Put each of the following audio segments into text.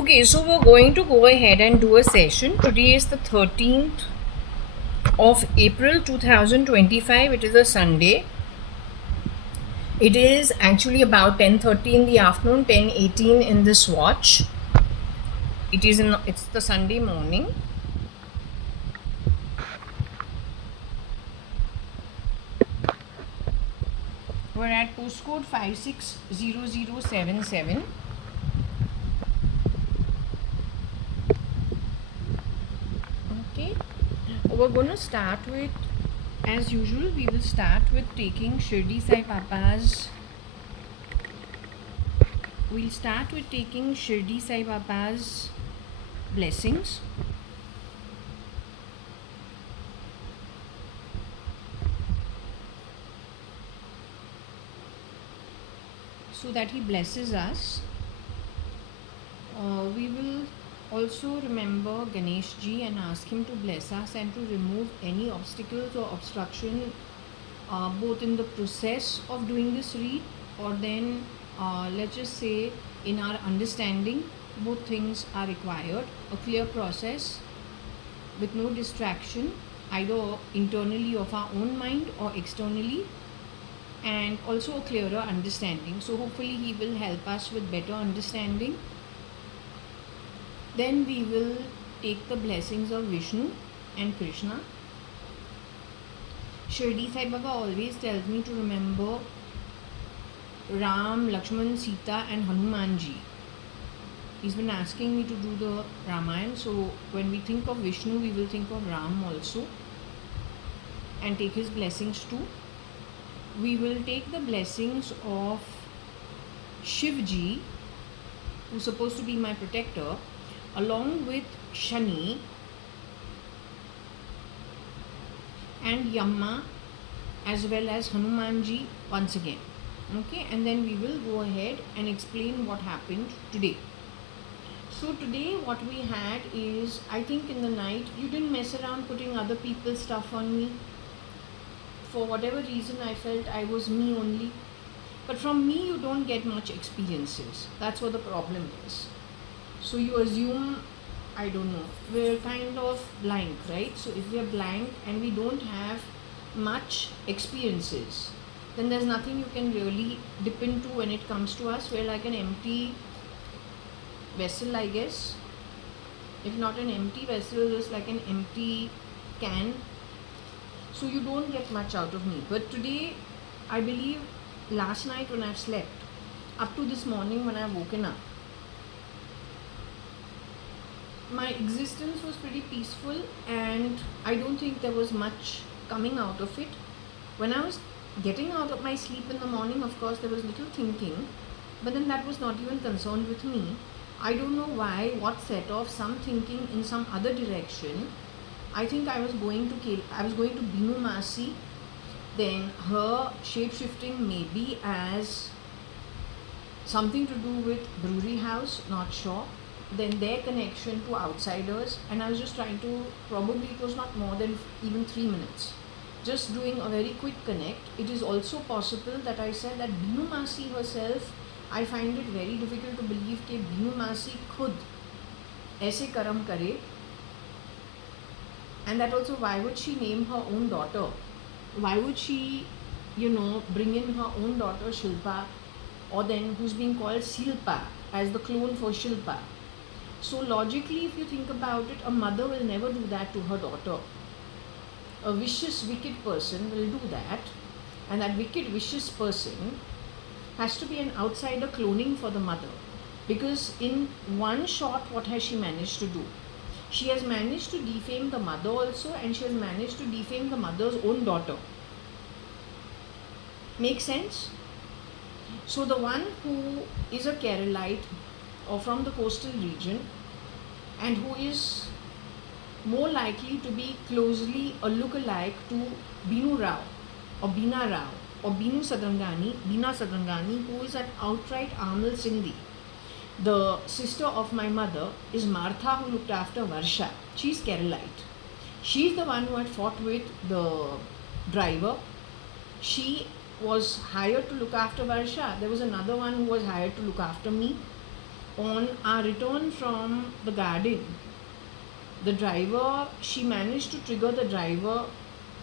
Okay, so we're going to go ahead and do a session. Today is the 13th of April 2025. It is a Sunday. It is actually about 10:30 in the afternoon, 10:18 in this watch. It's the Sunday morning. We're at postcode 560077. Okay. We're going to start with, as usual, we will start with taking Shirdi Sai Baba's. We'll start with taking Shirdi Sai Baba's blessings. So that he blesses us. We will also remember Ganesh ji and ask him to bless us and to remove any obstacles or obstruction both in the process of doing this read or then let's just say in our understanding. Both things are required. A clear process with no distraction either internally of our own mind or externally, and also a clearer understanding. So hopefully he will help us with better understanding. Then we will take the blessings of Vishnu and Krishna. Shirdi Sai Baba always tells me to remember Ram, Lakshman, Sita and Hanumanji. He's been asking me to do the Ramayana. So when we think of Vishnu, we will think of Ram also and take his blessings too. We will take the blessings of Shivji, who's supposed to be my protector, along with Shani and Yamma, as well as Hanumanji once again. Okay, and then we will go ahead and explain what happened today. So today what we had is, I think in the night, you didn't mess around putting other people's stuff on me. For whatever reason, I felt I was me only. But from me, you don't get much experiences. That's what the problem is. So you assume, I don't know, we're kind of blank, right? So if we're blank and we don't have much experiences, then there's nothing you can really dip into when it comes to us. We're like an empty vessel, I guess. If not an empty vessel, just like an empty can. So you don't get much out of me. But today, I believe last night when I've slept, up to this morning when I've woken up, my existence was pretty peaceful and I don't think there was much coming out of it. When I was getting out of my sleep in the morning, of course, there was little thinking, but then that was not even concerned with me. I don't know why, what set off some thinking in some other direction. I think I was going to Binu Masi, then her shape-shifting maybe as something to do with brewery house, not sure. Then their connection to outsiders, and I was just trying to, probably it was not more than even 3 minutes, just doing a very quick connect. It is also possible that I said that Binu Masi herself, I find it very difficult to believe कि Binu Masi खुद ऐसे कर्म करे. And that also, why would she name her own daughter? Why would she, bring in her own daughter Shilpa, or then who's being called Silpa as the clone for Shilpa? So logically, if you think about it, a mother will never do that to her daughter. A vicious, wicked person will do that, and that wicked, vicious person has to be an outsider cloning for the mother. Because in one shot, what has she managed to do? She has managed to defame the mother also, and she has managed to defame the mother's own daughter. Make sense? So the one who is a Keralite or from the coastal region and who is more likely to be closely a look-alike to Binu Rao or Bina Rao or Bina Sadrangani, who is an outright Amal Sindhi. The sister of my mother is Martha, who looked after Varsha. She's Keralite. She's the one who had fought with the driver. She was hired to look after Varsha. There was another one who was hired to look after me. On our return from the garden, the driver, she managed to trigger the driver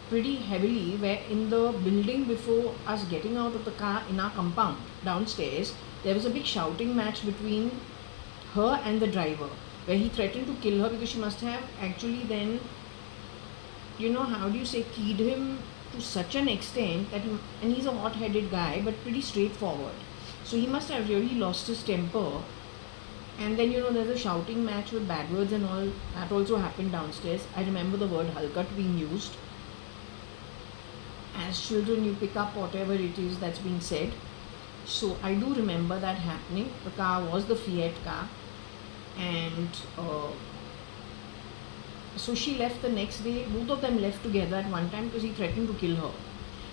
pretty heavily, where in the building before us getting out of the car in our compound downstairs, there was a big shouting match between her and the driver, where he threatened to kill her because she must have actually then, how do you say, keyed him to such an extent that and he's a hot-headed guy but pretty straightforward. So he must have really lost his temper. And then, there's a shouting match with bad words and all. That also happened downstairs. I remember the word halkat being used. As children, you pick up whatever it is that's being said. So I do remember that happening. The car was the Fiat car. And so she left the next day. Both of them left together at one time because he threatened to kill her.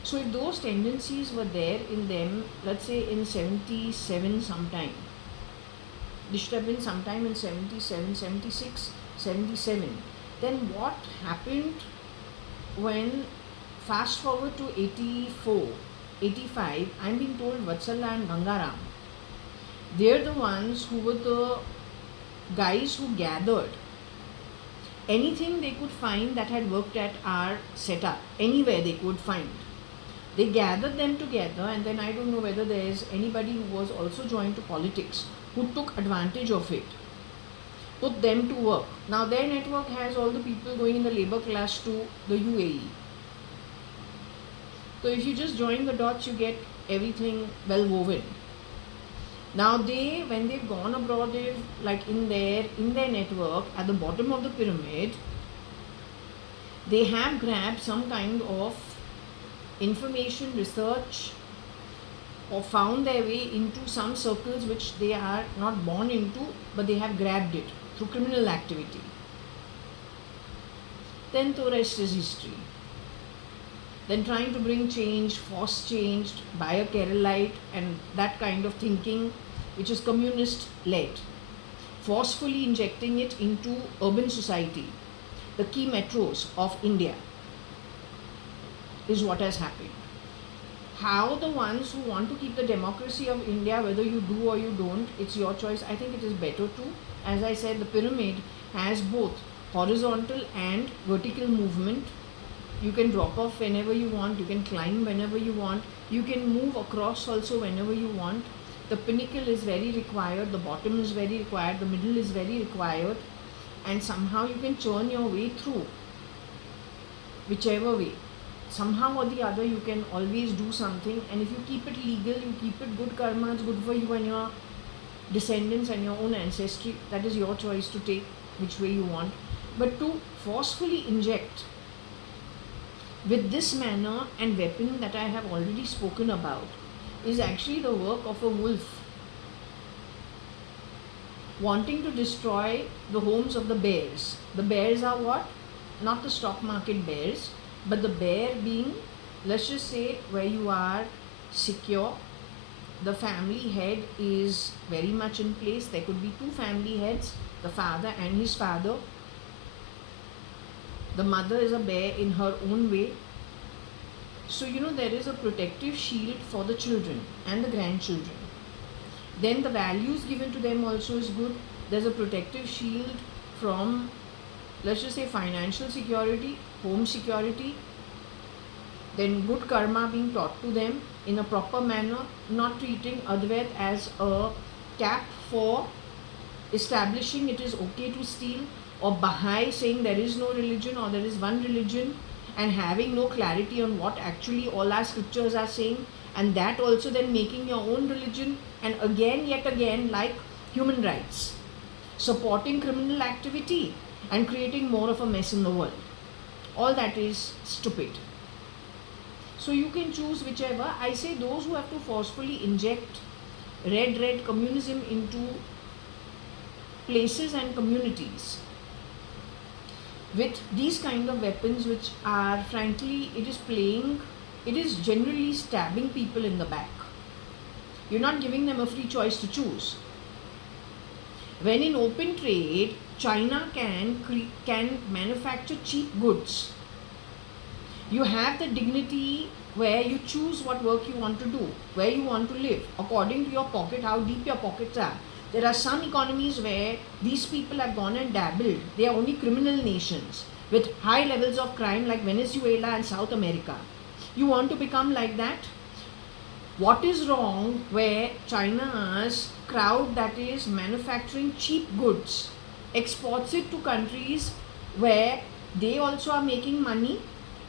So if those tendencies were there in them, let's say in 77 sometime, this should have been sometime in 77, 76, 77, then what happened when fast forward to 84, 85, I'm being told Vatsala and Gangaram, they're the ones who were the guys who gathered anything they could find that had worked at our setup, anywhere they could find. They gathered them together, and then I don't know whether there's anybody who was also joined to politics who took advantage of it, put them to work. Now their network has all the people going in the labor class to the UAE. So if you just join the dots, you get everything well woven. Now when they've gone abroad, they've like in their network at the bottom of the pyramid, they have grabbed some kind of information, research, or found their way into some circles which they are not born into, but they have grabbed it through criminal activity. Then the rest is history. Then trying to bring change, force changed, buy a Keralite and that kind of thinking, which is communist led, forcefully injecting it into urban society, the key metros of India, is what has happened. How the ones who want to keep the democracy of India, whether you do or you don't, it's your choice. I think it is better to, as I said, the pyramid has both horizontal and vertical movement. You can drop off whenever you want, you can climb whenever you want, you can move across also whenever you want. The pinnacle is very required, the bottom is very required, the middle is very required, and somehow you can churn your way through whichever way. Somehow or the other you can always do something, and if you keep it legal, you keep it good karma, it's good for you and your descendants and your own ancestry. That is your choice to take which way you want. But to forcefully inject with this manner and weapon that I have already spoken about is actually the work of a wolf wanting to destroy the homes of the bears. The bears are what? Not the stock market bears, but the bear being, let's just say, where you are secure, the family head is very much in place. There could be two family heads, the father and his father. The mother is a bear in her own way. So, there is a protective shield for the children and the grandchildren. Then the values given to them also is good. There's a protective shield from, let's just say, financial security, home security. Then good karma being taught to them in a proper manner, not treating Advait as a cap for establishing it is okay to steal, or Baha'i saying there is no religion or there is one religion, and having no clarity on what actually all our scriptures are saying, and that also then making your own religion, and again, yet again, like human rights, supporting criminal activity and creating more of a mess in the world. All that is stupid. So you can choose whichever. I say those who have to forcefully inject red communism into places and communities with these kind of weapons, which are frankly, it is generally stabbing people in the back. You're not giving them a free choice to choose. When in open trade, China can manufacture cheap goods. You have the dignity where you choose what work you want to do, where you want to live, according to your pocket, how deep your pockets are. There are some economies where these people have gone and dabbled. They are only criminal nations with high levels of crime like Venezuela and South America. You want to become like that? What is wrong where China's crowd that is manufacturing cheap goods exports it to countries where they also are making money?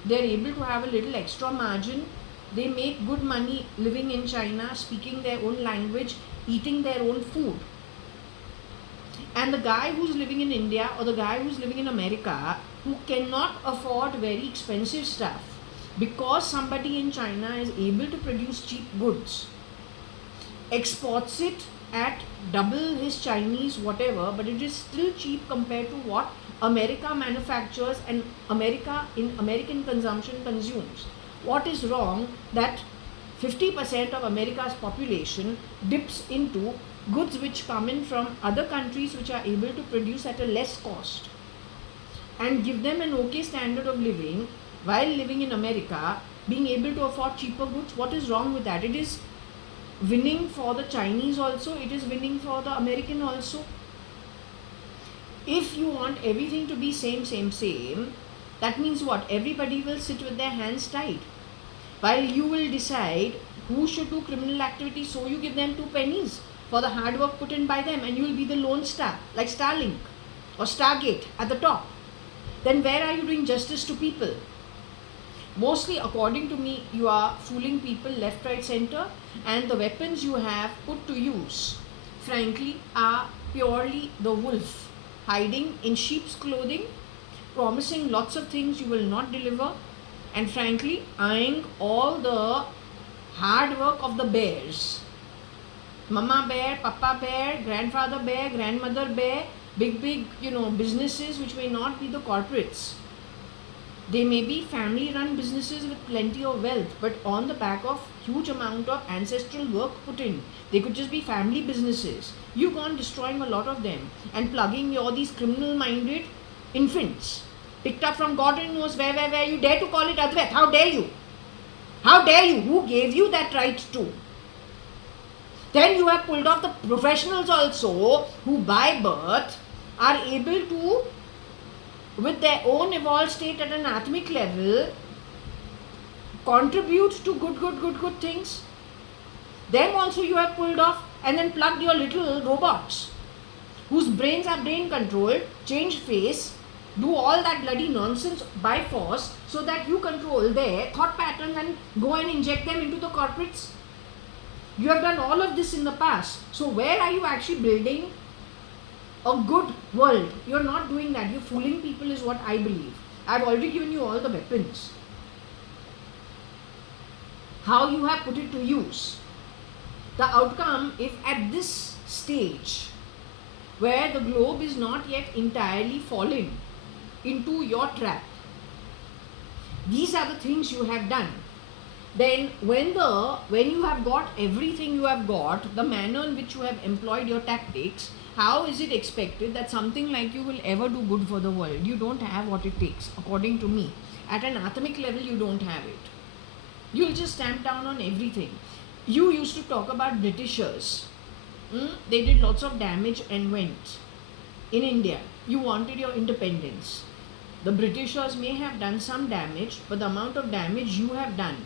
They're able to have a little extra margin. They make good money living in China, speaking their own language, eating their own food. And the guy who's living in India or the guy who's living in America who cannot afford very expensive stuff, because somebody in China is able to produce cheap goods, exports it at double his Chinese whatever, but it is still cheap compared to what America manufactures and America in American consumption consumes. What is wrong that 50% of America's population dips into goods which come in from other countries which are able to produce at a less cost and give them an okay standard of living while living in America, being able to afford cheaper goods? What is wrong with that? It is winning for the Chinese also, it is winning for the American also. If you want everything to be same, that means what? Everybody will sit with their hands tied. While you will decide who should do criminal activity, so you give them 2 pennies for the hard work put in by them, and you will be the lone star like Starlink or Stargate at the top. Then where are you doing justice to people? Mostly, according to me, you are fooling people left, right, center, and the weapons you have put to use, frankly, are purely the wolf, hiding in sheep's clothing, promising lots of things you will not deliver, and frankly, eyeing all the hard work of the bears. Mama bear, papa bear, grandfather bear, grandmother bear, big, businesses which may not be the corporates. They may be family-run businesses with plenty of wealth, but on the back of huge amount of ancestral work put in. They could just be family businesses. You've gone destroying a lot of them and plugging all these criminal-minded infants picked up from God knows where you dare to call it Advait. How dare you? How dare you? Who gave you that right to? Then you have pulled off the professionals also who by birth are able to, with their own evolved state at an atomic level, contribute to good things. Them also you have pulled off and then plugged your little robots whose brains are brain controlled, change face, do all that bloody nonsense by force so that you control their thought patterns and go and inject them into the corporates. You have done all of this in the past. So where are you actually building a good world? You're not doing that. You're fooling people is what I believe. I've already given you all the weapons. How you have put it to use. The outcome, if at this stage where the globe is not yet entirely fallen into your trap, these are the things you have done. Then when you have got everything you have got, the manner in which you have employed your tactics, how is it expected that something like you will ever do good for the world? You don't have what it takes, according to me. At an atomic level, you don't have it. You'll just stamp down on everything. You used to talk about Britishers. They did lots of damage and went. In India, you wanted your independence. The Britishers may have done some damage, but the amount of damage you have done,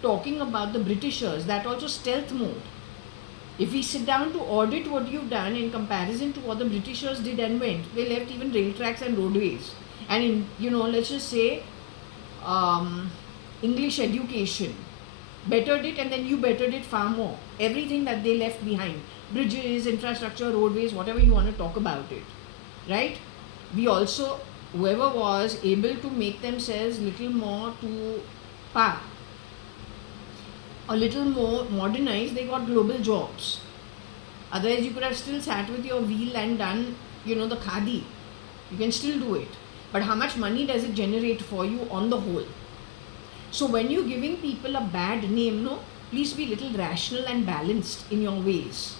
talking about the Britishers, that also stealth mode. If we sit down to audit what you've done in comparison to what the Britishers did and went, they left even rail tracks and roadways. And let's just say English education, bettered it, and then you bettered it far more. Everything that they left behind, bridges, infrastructure, roadways, whatever you want to talk about it, right? We also, whoever was able to make themselves little more to par, a little more modernized, they got global jobs. Otherwise, you could have still sat with your wheel and done, the khadi. You can still do it. But how much money does it generate for you on the whole? So when you're giving people a bad name, please be little rational and balanced in your ways.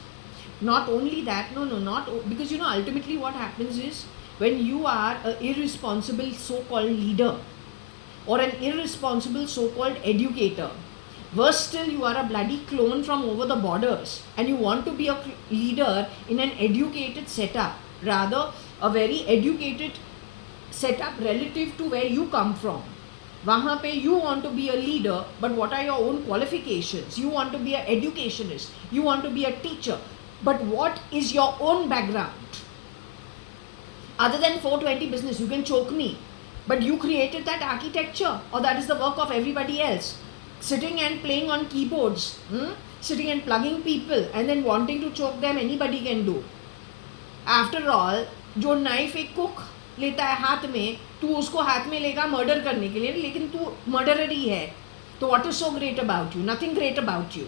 Not only that, because ultimately what happens is when you are an irresponsible so-called leader or an irresponsible so-called educator, Worse still, you are a bloody clone from over the borders and you want to be a leader in an educated setup, rather a very educated setup relative to where you come from. वहाँ पे you want to be a leader, but what are your own qualifications? You want to be an educationist, you want to be a teacher, but what is your own background? Other than 420 business, you can choke me, but you created that architecture, or that is the work of everybody else. Sitting and playing on keyboards, sitting and plugging people and then wanting to choke them, anybody can do. After all, जो knife एक cook लेता है हाथ में, तू उसको हाथ में लेगा मर्डर करने के लिए, लेकिन तू मर्डरर ही है. तो what is so great about you? Nothing great about you.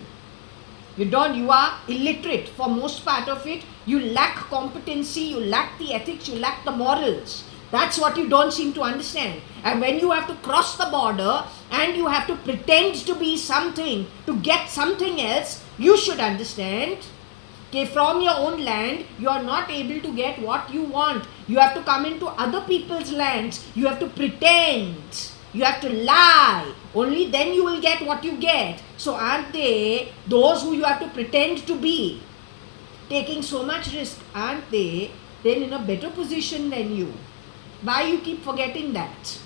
You are illiterate for most part of it. You lack competency, you lack the ethics, you lack the morals. That's what you don't seem to understand. And when you have to cross the border and you have to pretend to be something to get something else, you should understand that from your own land, you are not able to get what you want. You have to come into other people's lands. You have to pretend. You have to lie. Only then you will get what you get. So aren't they those who you have to pretend to be taking so much risk? Aren't they then in a better position than you? Why you keep forgetting that?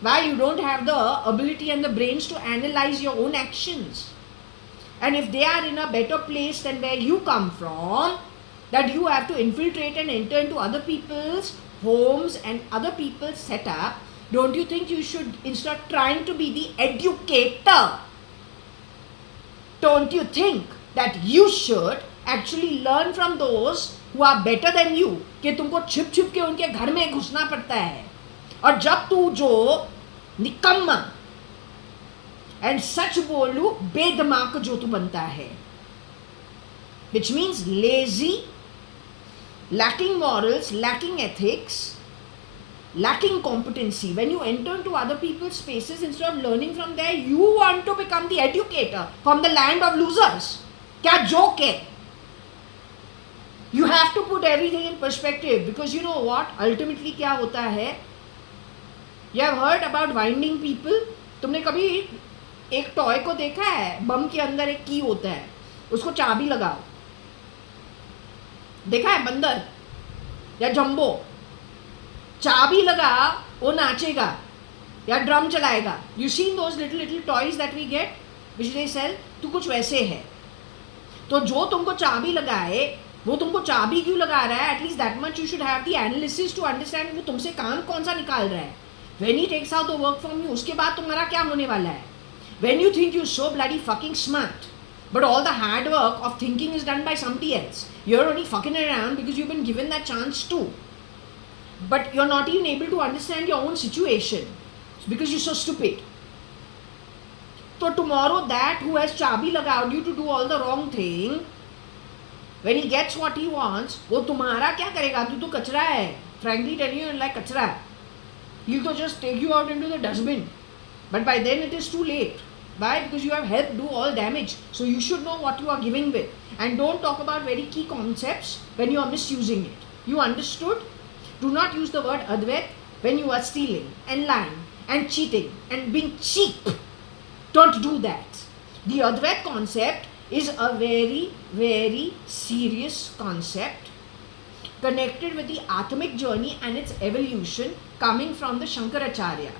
Why you don't have the ability and the brains to analyze your own actions? And if they are in a better place than where you come from, that you have to infiltrate and enter into other people's homes and other people's setup, don't you think you should, instead of trying to be the educator, don't you think that you should actually learn from those who are better than you? कि तुमको छिप छिप के उनके घर में घुसना पड़ता है, और जब तू जो निकम्मा एंड सच बोलू बेदिमाग जो तू बनता है, which means lazy, lacking morals, lacking ethics, lacking competency. When you enter into other people's spaces, instead of learning from there, you want to become the educator from the land of losers. क्या joke है? You have to put everything in perspective, because you know what? Ultimately क्या होता है? You have heard about winding people? तुमने कभी एक toy को देखा है? बम के अंदर एक की होता है, उसको चाबी लगाओ. देखा है बंदर या जंबो? चाबी लगा वो नाचेगा या ड्रम चलाएगा. You seen those little toys that we get which they sell? तो कुछ वैसे है. तो जो तुमको चाबी लगाए वो तुमको चाबी क्यों लगा रहा है? At least that much you should have the analysis to understand वो तुमसे काम कौन सा निकाल रहा है. When he takes out the work from you, उसके बाद तुम्हारा क्या होने वाला है? When you think you're so bloody fucking smart, but all the hard work of thinking is done by somebody else. You're only fucking around because you've been given that chance too. But you're not even able to understand your own situation because you're so stupid. So tomorrow that who has chabi lagao you to do all the wrong thing, when he gets what he wants, वो तुम्हारा क्या करेगा? तू तो कचरा है. Frankly telling you, like कचरा. He'll to just take you out into the dustbin. But by then it is too late. Why? Because you have helped do all damage. So you should know what you are giving with. And don't talk about very key concepts when you are misusing it. You understood? Do not use the word Advait when you are stealing and lying and cheating and being cheap. Don't do that. The Advait concept is a very, very serious concept connected with the Atmic journey and its evolution coming from the Shankaracharya.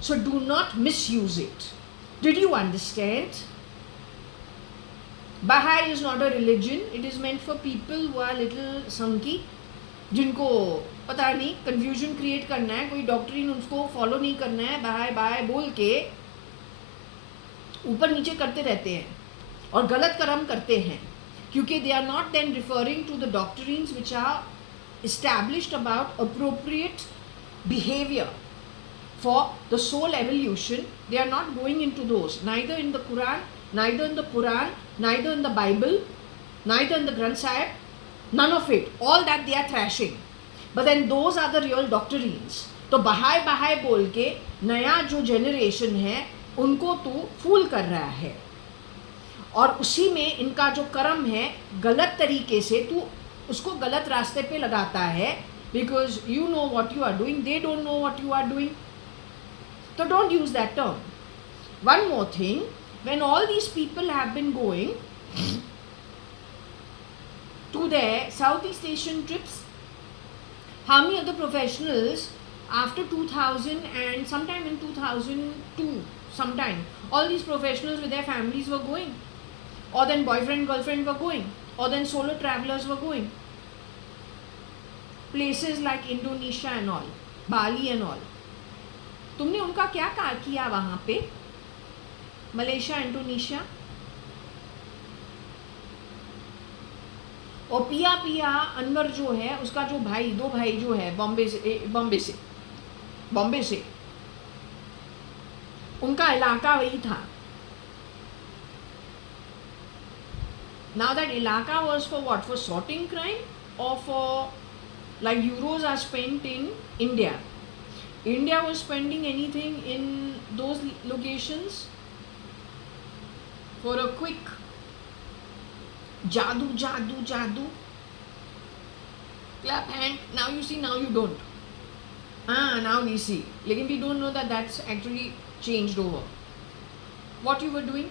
So do not misuse it. Did you understand? Baha'i is not a religion. It is meant for people who are little sunky, जिनको पता नहीं confusion create करना है, कोई doctrine उसको follow नहीं करना है, बाहाई बोल के ऊपर नीचे करते रहते हैं और गलत कर्म करते हैं, क्योंकि they are not then referring to the doctrines which are established about appropriate behavior for the soul evolution. They are not going into those, neither in the Quran, neither in the Quran, neither in the Bible, neither in the Granth Sahib, none of it. All that they are thrashing. But then those are the real doctrines. तो बहाई बोल के नया जो generation है उनको तू फूल कर रहा है, और उसी में इनका जो कर्म है गलत तरीके से तू उसको गलत रास्ते पे लगाता है, because you know what you are doing, they don't know what you are doing. So don't use that term. One more thing, when all these people have been going to their Southeast Asian trips, how many other professionals after 2000 and sometime in 2002, sometime, all these professionals with their families were going, or then boyfriend, girlfriend were going, or then solo travelers were going. Places like Indonesia and all, Bali and all. तुमने उनका क्या किया वहाँ पे? Malaysia, Indonesia, और पिया पिया अनवर जो है, उसका जो भाई, दो भाई जो है बॉम्बे से उनका इलाका वही था. Now that ilaka was for what? For sorting crime, or for like euros are spent in India? India was spending anything in those locations for a quick jadoo. Clap hand. Now you see, now you don't. Now we see. Lekin we don't know that that's actually changed over. What you were doing?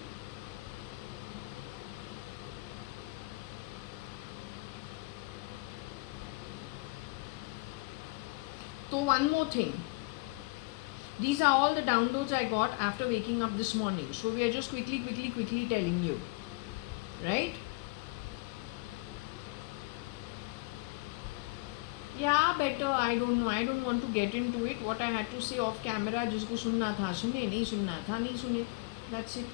So one more thing. These are all the downloads I got after waking up this morning. So we are just quickly telling you. Right? Yeah, better. I don't know. I don't want to get into it. What I had to say off camera, जिसको सुनना था सुने, नहीं सुनना था नहीं सुने. That's it.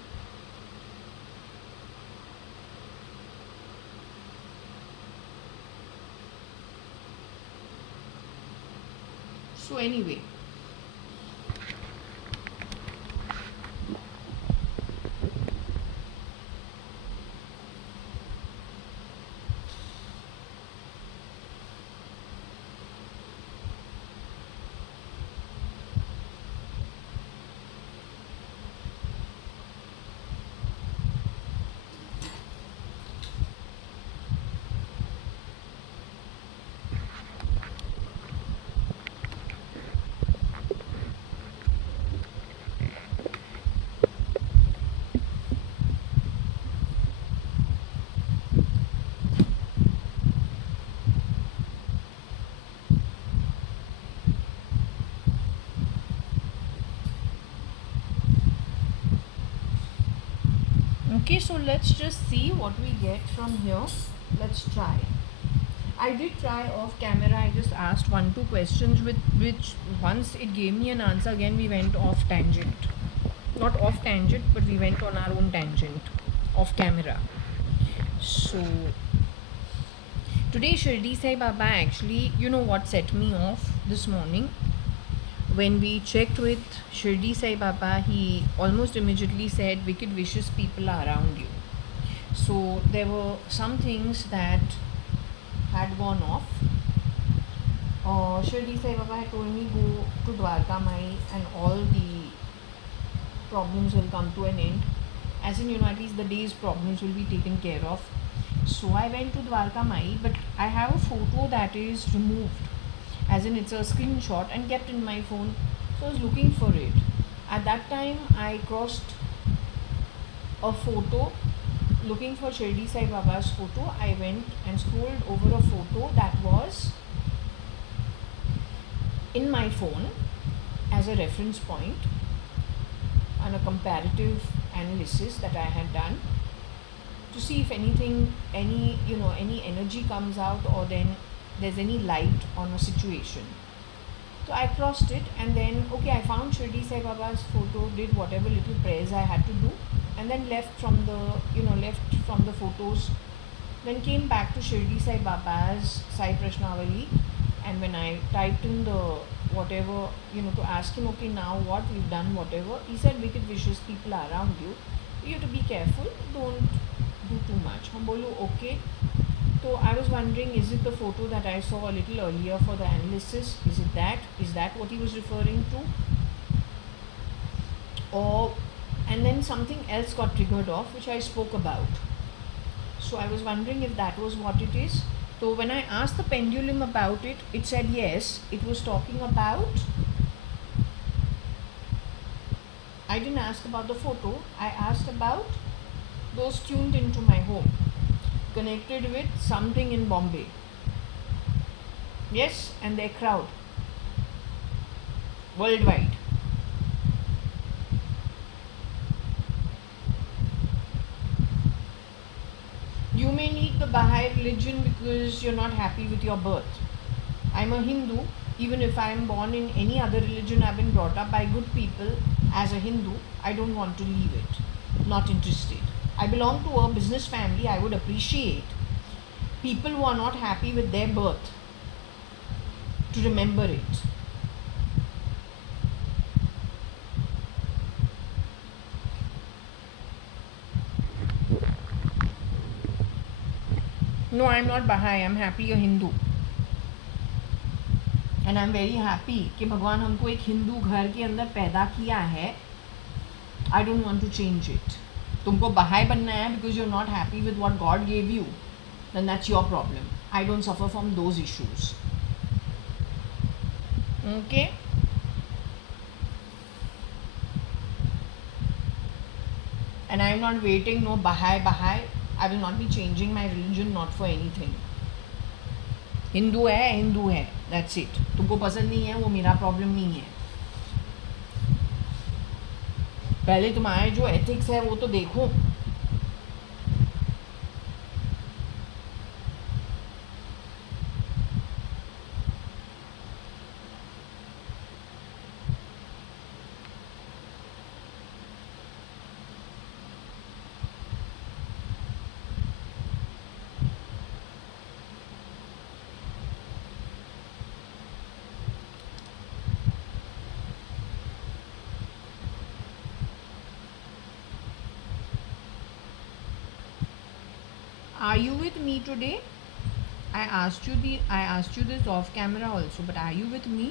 So anyway, okay, so let's just see what we get from here. Let's try. I did try off camera. I just asked 1-2 questions with which once it gave me an answer, again we went off tangent. Not off tangent, but we went on our own tangent off camera. So today Shirdi Sai Baba actually, you know what set me off this morning? When we checked with Shirdi Sai Baba, he almost immediately said wicked vicious people are around you. So there were some things that had gone off. Shirdi Sai Baba had told me go to Dwarka Mai and all the problems will come to an end. As in, at least the day's problems will be taken care of. So I went to Dwarka Mai, but I have a photo that is removed. As in, it's a screenshot and kept in my phone. So I was looking for it. At that time, I crossed a photo looking for Shirdi Sai Baba's photo. I went and scrolled over a photo that was in my phone as a reference point and a comparative analysis that I had done to see if anything, any energy comes out, or then there's any light on a situation. So I crossed it, and then I found Shirdi Sai Baba's photo, did whatever little prayers I had to do, and then left from the photos, then came back to Shirdi Sai Baba's Sai Prashnavali, and when I typed in the whatever, to ask him, now what we've done, whatever, he said wicked vicious people are around you, you have to be careful, don't do too much. Hum bolu okay. So I was wondering, is it the photo that I saw a little earlier for the analysis? Is it that? Is that what he was referring to? And then something else got triggered off, which I spoke about. So I was wondering if that was what it is. So when I asked the pendulum about it, it said yes, it was talking about I didn't ask about the photo. I asked about those tuned into my home, connected with something in Bombay. Yes, and their crowd worldwide. You may need the Baha'i religion because you're not happy with your birth. I'm a Hindu. Even if I'm born in any other religion, I've been brought up by good people as a Hindu. I don't want to leave it. Not interested. I belong to a business family. I would appreciate people who are not happy with their birth to remember it. No, I'm not Baha'i. I'm happily a Hindu. And I am very happy कि भगवान हमको एक हिंदू घर के अंदर पैदा किया है. I don't want to change it. तुमको बहाई बनना है because you are not happy with what God gave you, then that's your problem. I don't suffer from those issues. Okay. And I am not waiting, no Baha'i. I will not be changing my religion, not for anything. Hindu है, that's it. तुमको पसंद नहीं है वो मेरा problem नहीं है. पहले तुम्हारे जो एथिक्स है वो तो देखो. Are you with me today? I asked you this off camera also, but are you with me?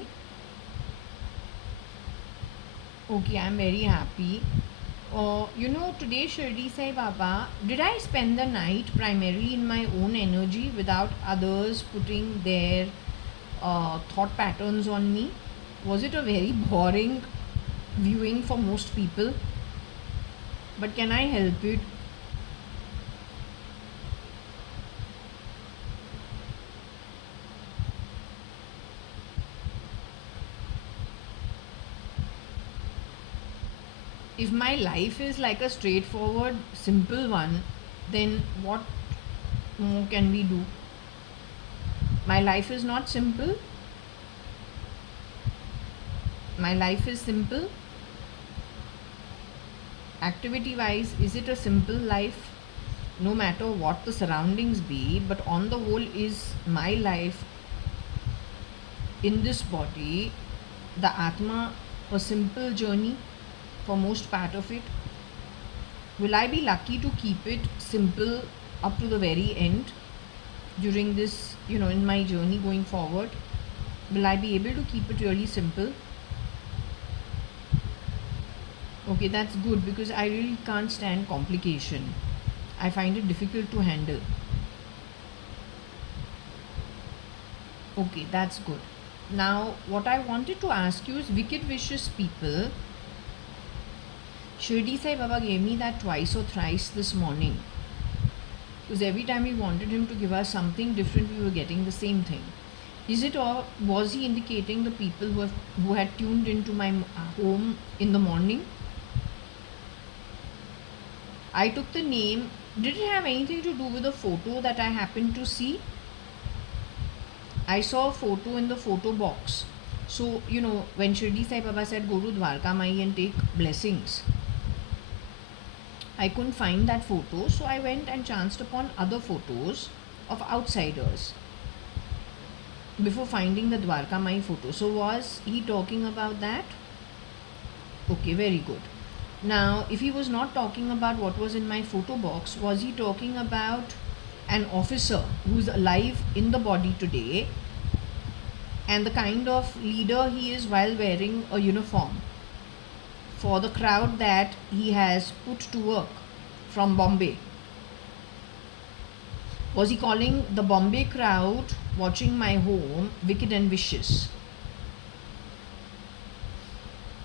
Okay, I'm very happy. Today Shirdi Sai Baba, did I spend the night primarily in my own energy without others putting their thought patterns on me? Was it a very boring viewing for most people? But can I help it? If my life is like a straightforward, simple one, then what more can we do? My life is not simple. My life is simple. Activity wise, is it a simple life? No matter what the surroundings be, but on the whole, is my life in this body, the Atma, a simple journey for most part of it? Will I be lucky to keep it simple up to the very end during this, in my journey going forward? Will I be able to keep it really simple? Okay, that's good, because I really can't stand complication. I find it difficult to handle. Okay, that's good. Now, what I wanted to ask you is, wicked vicious people, Shirdi Sai Baba gave me that twice or thrice this morning, because every time we wanted him to give us something different, we were getting the same thing. Is it, or was he indicating the people who had tuned into my home in the morning? I took the name. Did it have anything to do with the photo that I happened to see? I saw a photo in the photo box. So, when Shirdi Sai Baba said, go to Dwarka Mai and take blessings, I couldn't find that photo, so I went and chanced upon other photos of outsiders before finding the Dwarka Mai photo. So was he talking about that? Okay, very good. Now, if he was not talking about what was in my photo box, was he talking about an officer who's alive in the body today and the kind of leader he is while wearing a uniform for the crowd that he has put to work from Bombay? Was he calling the Bombay crowd watching my home wicked and vicious?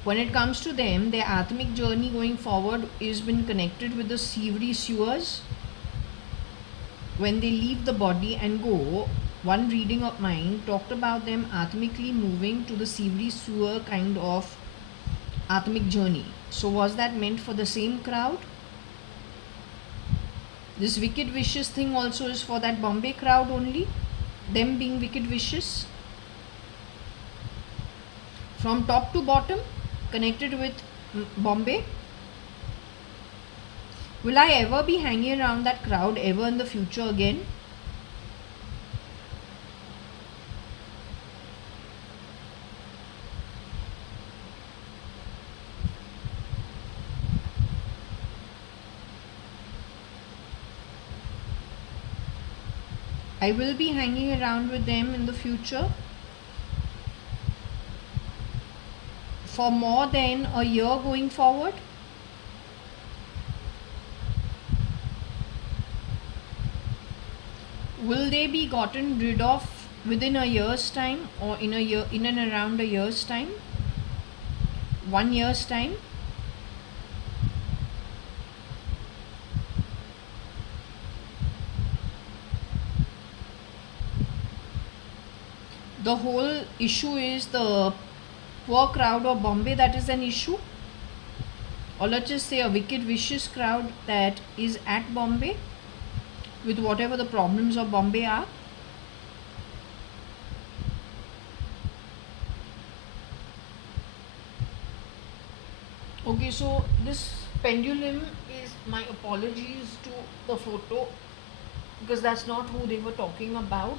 when it comes to them, their atmic journey going forward is been connected with the savory sewers. When they leave the body and go, one reading of mine talked about them atmically moving to the savory sewer kind of atmic journey. So was that meant for the same crowd? This wicked vicious thing also is for that Bombay crowd only, them being wicked vicious. From top to bottom, connected with Bombay. Will I ever be hanging around that crowd ever in the future again? I will be hanging around with them in the future for more than a year going forward. Will they be gotten rid of within a year's time, or in and around a year's time, 1 year's time? The whole issue is the poor crowd of Bombay that is an issue, or let's just say a wicked vicious crowd that is at Bombay with whatever the problems of Bombay are. Okay, so this pendulum is, my apologies to the photo, because that's not who they were talking about.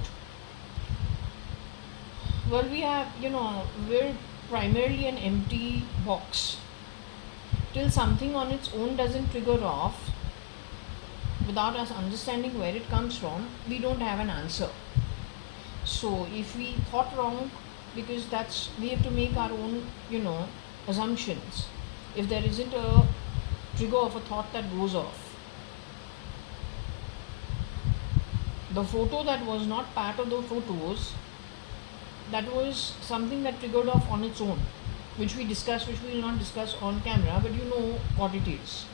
Well, we have, we're primarily an empty box. Till something on its own doesn't trigger off, without us understanding where it comes from, we don't have an answer. So if we thought wrong, because we have to make our own, assumptions. If there isn't a trigger of a thought that goes off. The photo that was not part of the photos, that was something that triggered off on its own, which we discussed, which we will not discuss on camera, but you know what it is.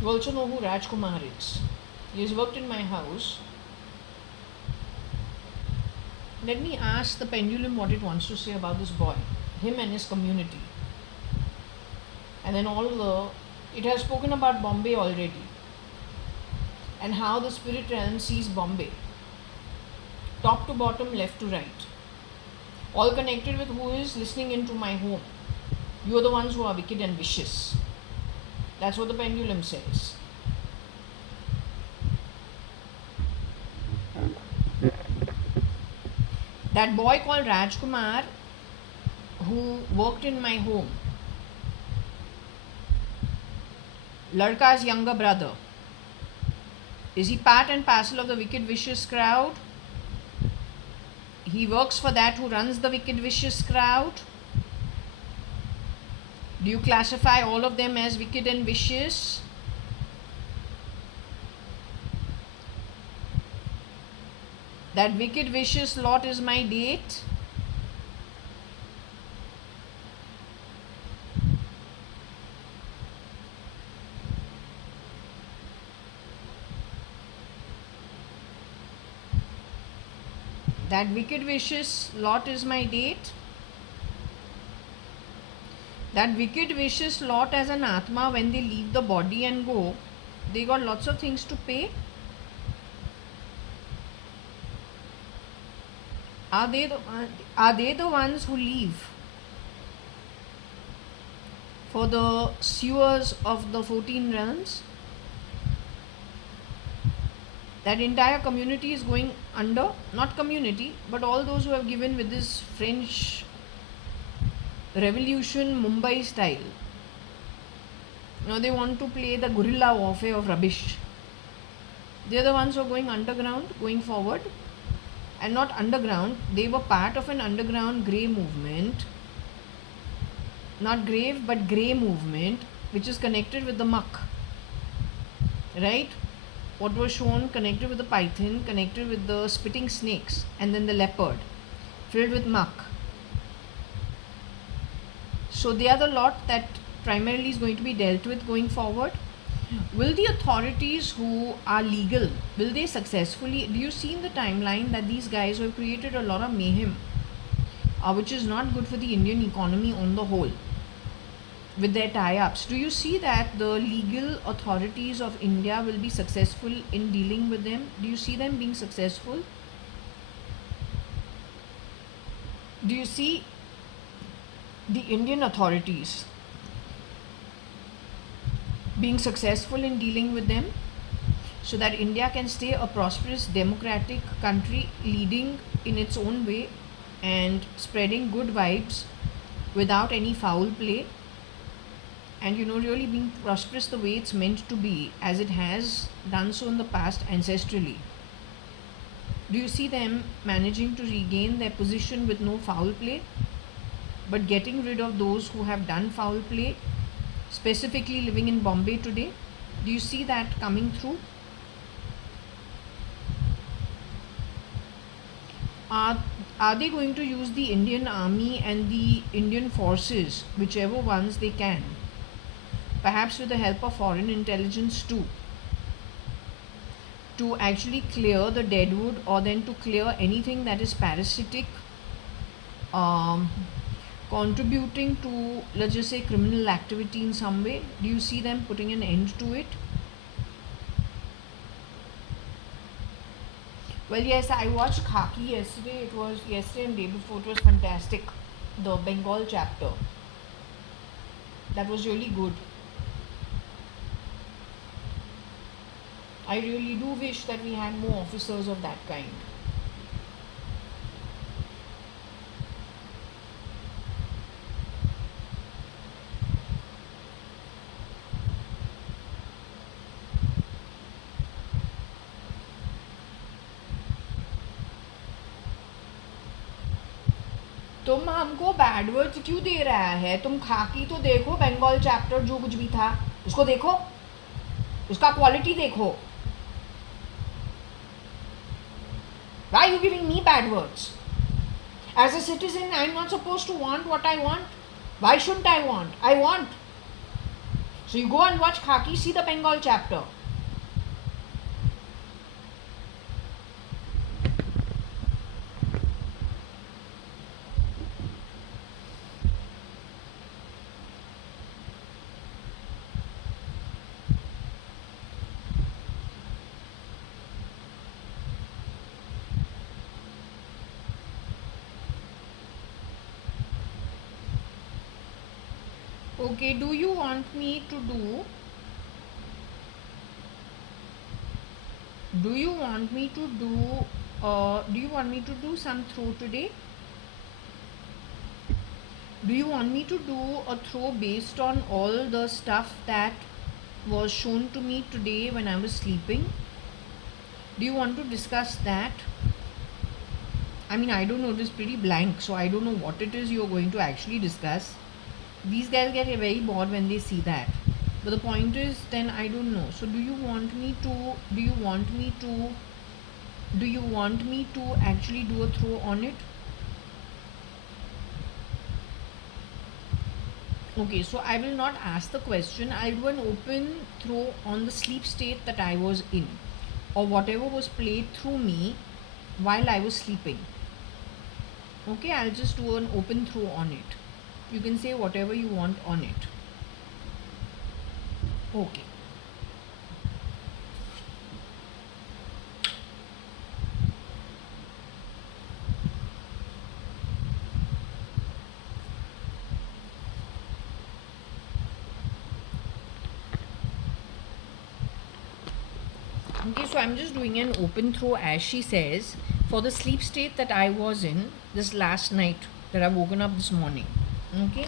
You also know who Rajkumar is. He has worked in my house. Let me ask the pendulum what it wants to say about this boy, him and his community. And then it has spoken about Bombay already, and how the spirit realm sees Bombay. Top to bottom, left to right. All connected with who is listening into my home. You are the ones who are wicked and vicious. That's what the pendulum says. That boy called Rajkumar, who worked in my home, Ladka's younger brother, is he part and parcel of the wicked vicious crowd? He works for that who runs the wicked vicious crowd? Do you classify all of them as wicked and vicious? That wicked vicious lot is my date. That wicked vicious lot is my date. That wicked vicious lot as an Atma, when they leave the body and go, they got lots of things to pay. Are they the ones who leave for the sewers of the 14 realms? That entire community is going under, not community, but all those who have given with this French Revolution Mumbai style. Now they want to play the guerrilla warfare of rubbish. They are the ones who are going underground, going forward. And not underground, they were part of an underground grey movement. Not grave, but grey movement, which is connected with the muck. Right? What was shown connected with the python, connected with the spitting snakes, and then the leopard, filled with muck. So they are the lot that primarily is going to be dealt with going forward. Will the authorities who are legal, will they successfully, do you see in the timeline that these guys have created a lot of mayhem, which is not good for the Indian economy on the whole with their tie-ups? Do you see that the legal authorities of India will be successful in dealing with them? Do you see them being successful? Do you see the Indian authorities being successful in dealing with them so that India can stay a prosperous democratic country leading in its own way and spreading good vibes without any foul play, and really being prosperous the way it's meant to be, as it has done so in the past ancestrally? Do you see them managing to regain their position with no foul play, but getting rid of those who have done foul play, specifically living in Bombay today? Do you see that coming through? Are they going to use the Indian army and the Indian forces, whichever ones they can, perhaps with the help of foreign intelligence too, to actually clear the deadwood, or then to clear anything that is parasitic, contributing to, let's just say, criminal activity in some way? Do you see them putting an end to it? Well, yes, I watched Khaki yesterday. It was yesterday and day before. It was fantastic. The Bengal chapter. That was really good. I really do wish that we had more officers of that kind. तुम हमको bad words क्यों दे रहा है? तुम खाकी तो देखो, Bengal chapter जो कुछ भी था उसको देखो, उसका क्वालिटी देखो. Why are you giving me bad words? As a citizen, I'm not supposed to want what I want. Why shouldn't I want? I want. So you go and watch Khaki, see the Bengal chapter. Okay, do you want me to do some throw today? Do you want me to do a throw based on all the stuff that was shown to me today when I was sleeping? Do you want to discuss that? I mean, I don't know, it is pretty blank, so I don't know what it is you're going to actually discuss. These guys get very bored when they see that. But the point is, then I don't know. So do you want me to actually do a throw on it? Okay, so I will not ask the question. I'll do an open throw on the sleep state that I was in, or whatever was played through me while I was sleeping. Okay, I'll just do an open throw on it. You can say whatever you want on it. Okay. Okay, so I'm just doing an open throw, as she says, for the sleep state that I was in this last night that I've woken up this morning. Okay.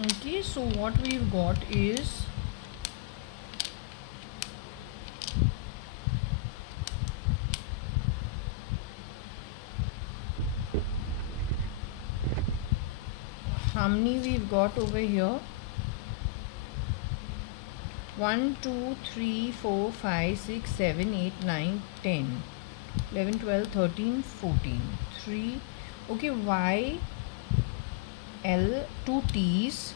Okay, so what we've got is how many we've got over here? 1, 2, 3, 4, 5, 6, 7, 8, 9, 10, 11, 12, 13, 14. 3. Okay, Y, L, 2 T's,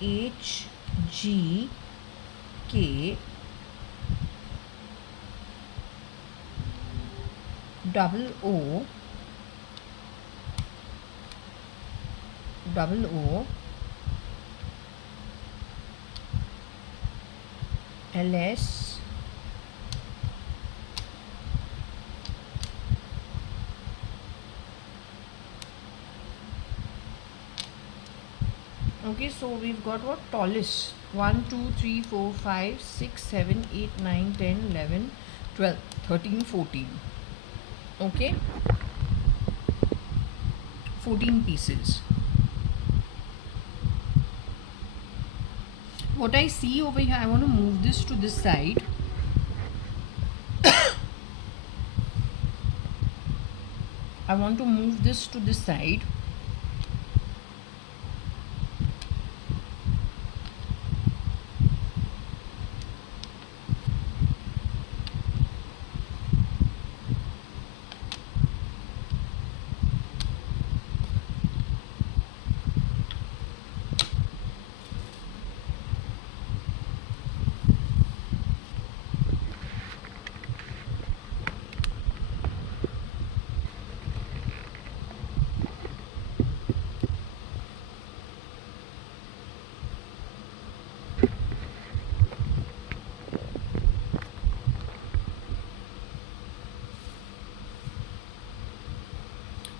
H, G, K, double O, double O, LS, okay, so we've got what? Tallest. 1, 2, 3, 4, 5, 6, 7, 8, 9, 10, 11, 12, 13, 14. Okay, 14 pieces. What I see over here, I want to move this to this side. I want to move this to this side.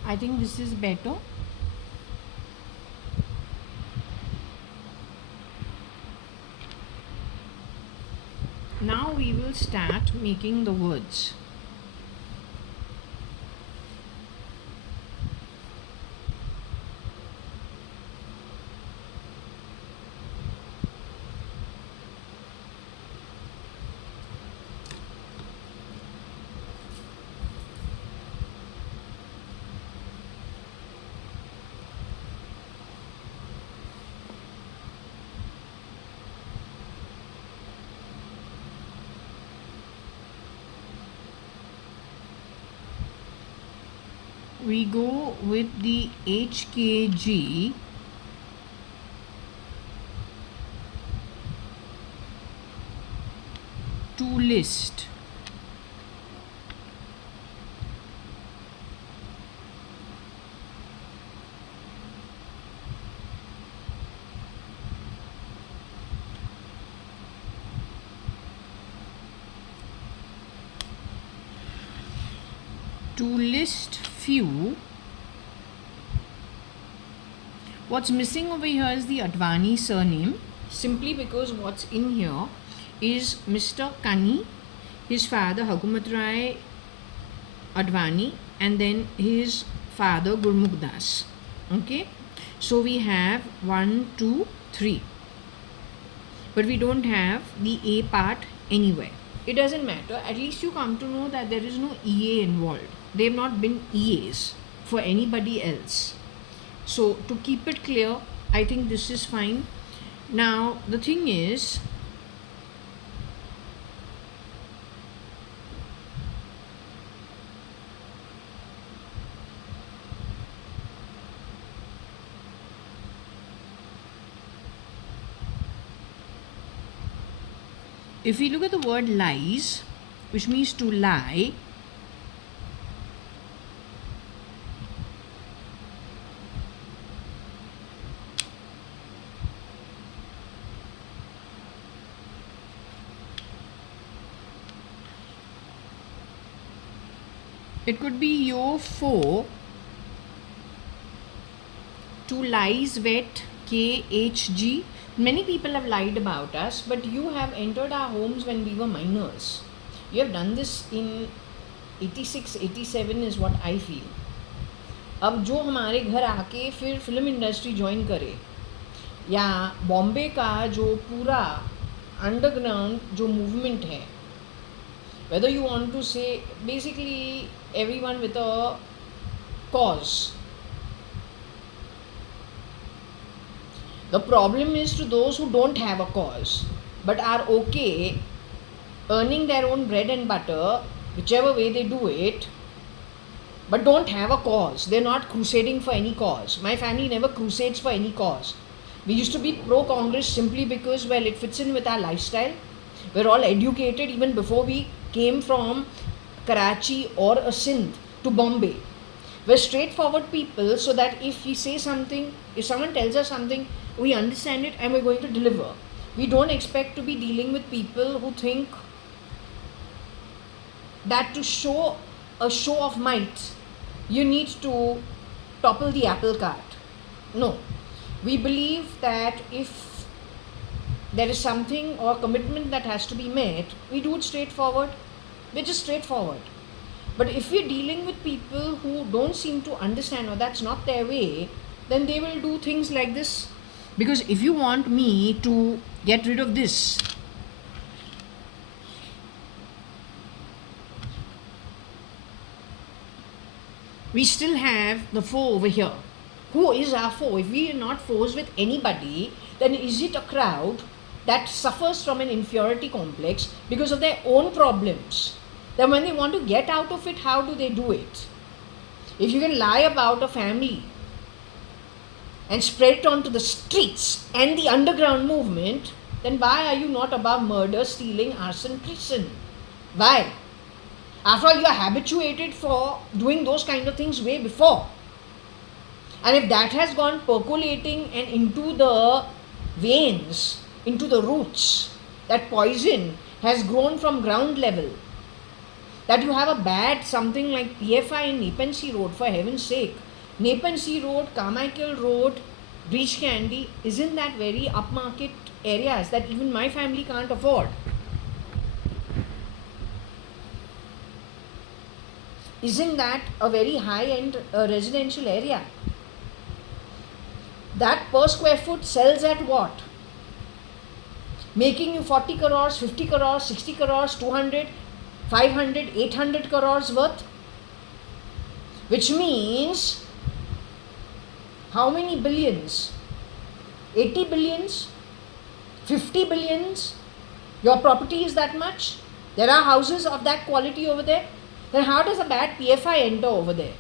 I think this is better. Now we will start making the words. We go with the HKG to list. To list few. What's missing over here is the Advani surname, simply because what's in here is Mr. Kani, his father Hakumat Rai Advani, and then his father Gurmukh Das. Okay, so we have 1, 2, 3, but we don't have the A part anywhere. It doesn't matter, at least you come to know that there is no EA involved. They have not been EAs for anybody else. So to keep it clear, I think this is fine. Now the thing is, if we look at the word lies, which means to lie, it could be yo for, to lies vet, KHG. Many people have lied about us, but you have entered our homes when we were minors. You have done this in 86, 87 is what I feel. अब जो हमारे घर आके फिर film industry join करे, या बॉम्बे का जो पूरा अंडरग्राउंड जो मूवमेंट है, whether you want to say basically everyone with a cause. The problem is to those who don't have a cause but are okay earning their own bread and butter, whichever way they do it, but don't have a cause. They're not crusading for any cause. My family never crusades for any cause. We used to be pro-Congress simply because, well, it fits in with our lifestyle. We're all educated even before we came from Karachi or a Sindh to Bombay. We're straightforward people, so that if we say something, if someone tells us something, we understand it and we're going to deliver. We don't expect to be dealing with people who think that to show a show of might, you need to topple the apple cart. No. We believe that if there is something or commitment that has to be met, we do it straightforward. We're just straightforward. But if we're dealing with people who don't seem to understand or that's not their way, then they will do things like this. Because if you want me to get rid of this, we still have the foe over here. Who is our foe? If we are not foes with anybody, then is it a crowd that suffers from an inferiority complex because of their own problems? Then when they want to get out of it, how do they do it? If you can lie about a family and spread it onto the streets and the underground movement, then why are you not above murder, stealing, arson, treason? Why? After all, you are habituated for doing those kind of things way before. And if that has gone percolating and into the veins, into the roots, that poison has grown from ground level, that you have a bad something like PFI in Nepean Sea Road, for heaven's sake. Nepean Sea Road, Carmichael Road, Breach Candy, isn't that very upmarket areas that even my family can't afford? Isn't that a very high-end residential area? That per square foot sells at what? Making you 40 crores, 50 crores, 60 crores, 200, 500, 800 crores worth. Which means, how many billions? 80 billions? 50 billions? Your property is that much? There are houses of that quality over there? Then how does a bad PFI enter over there?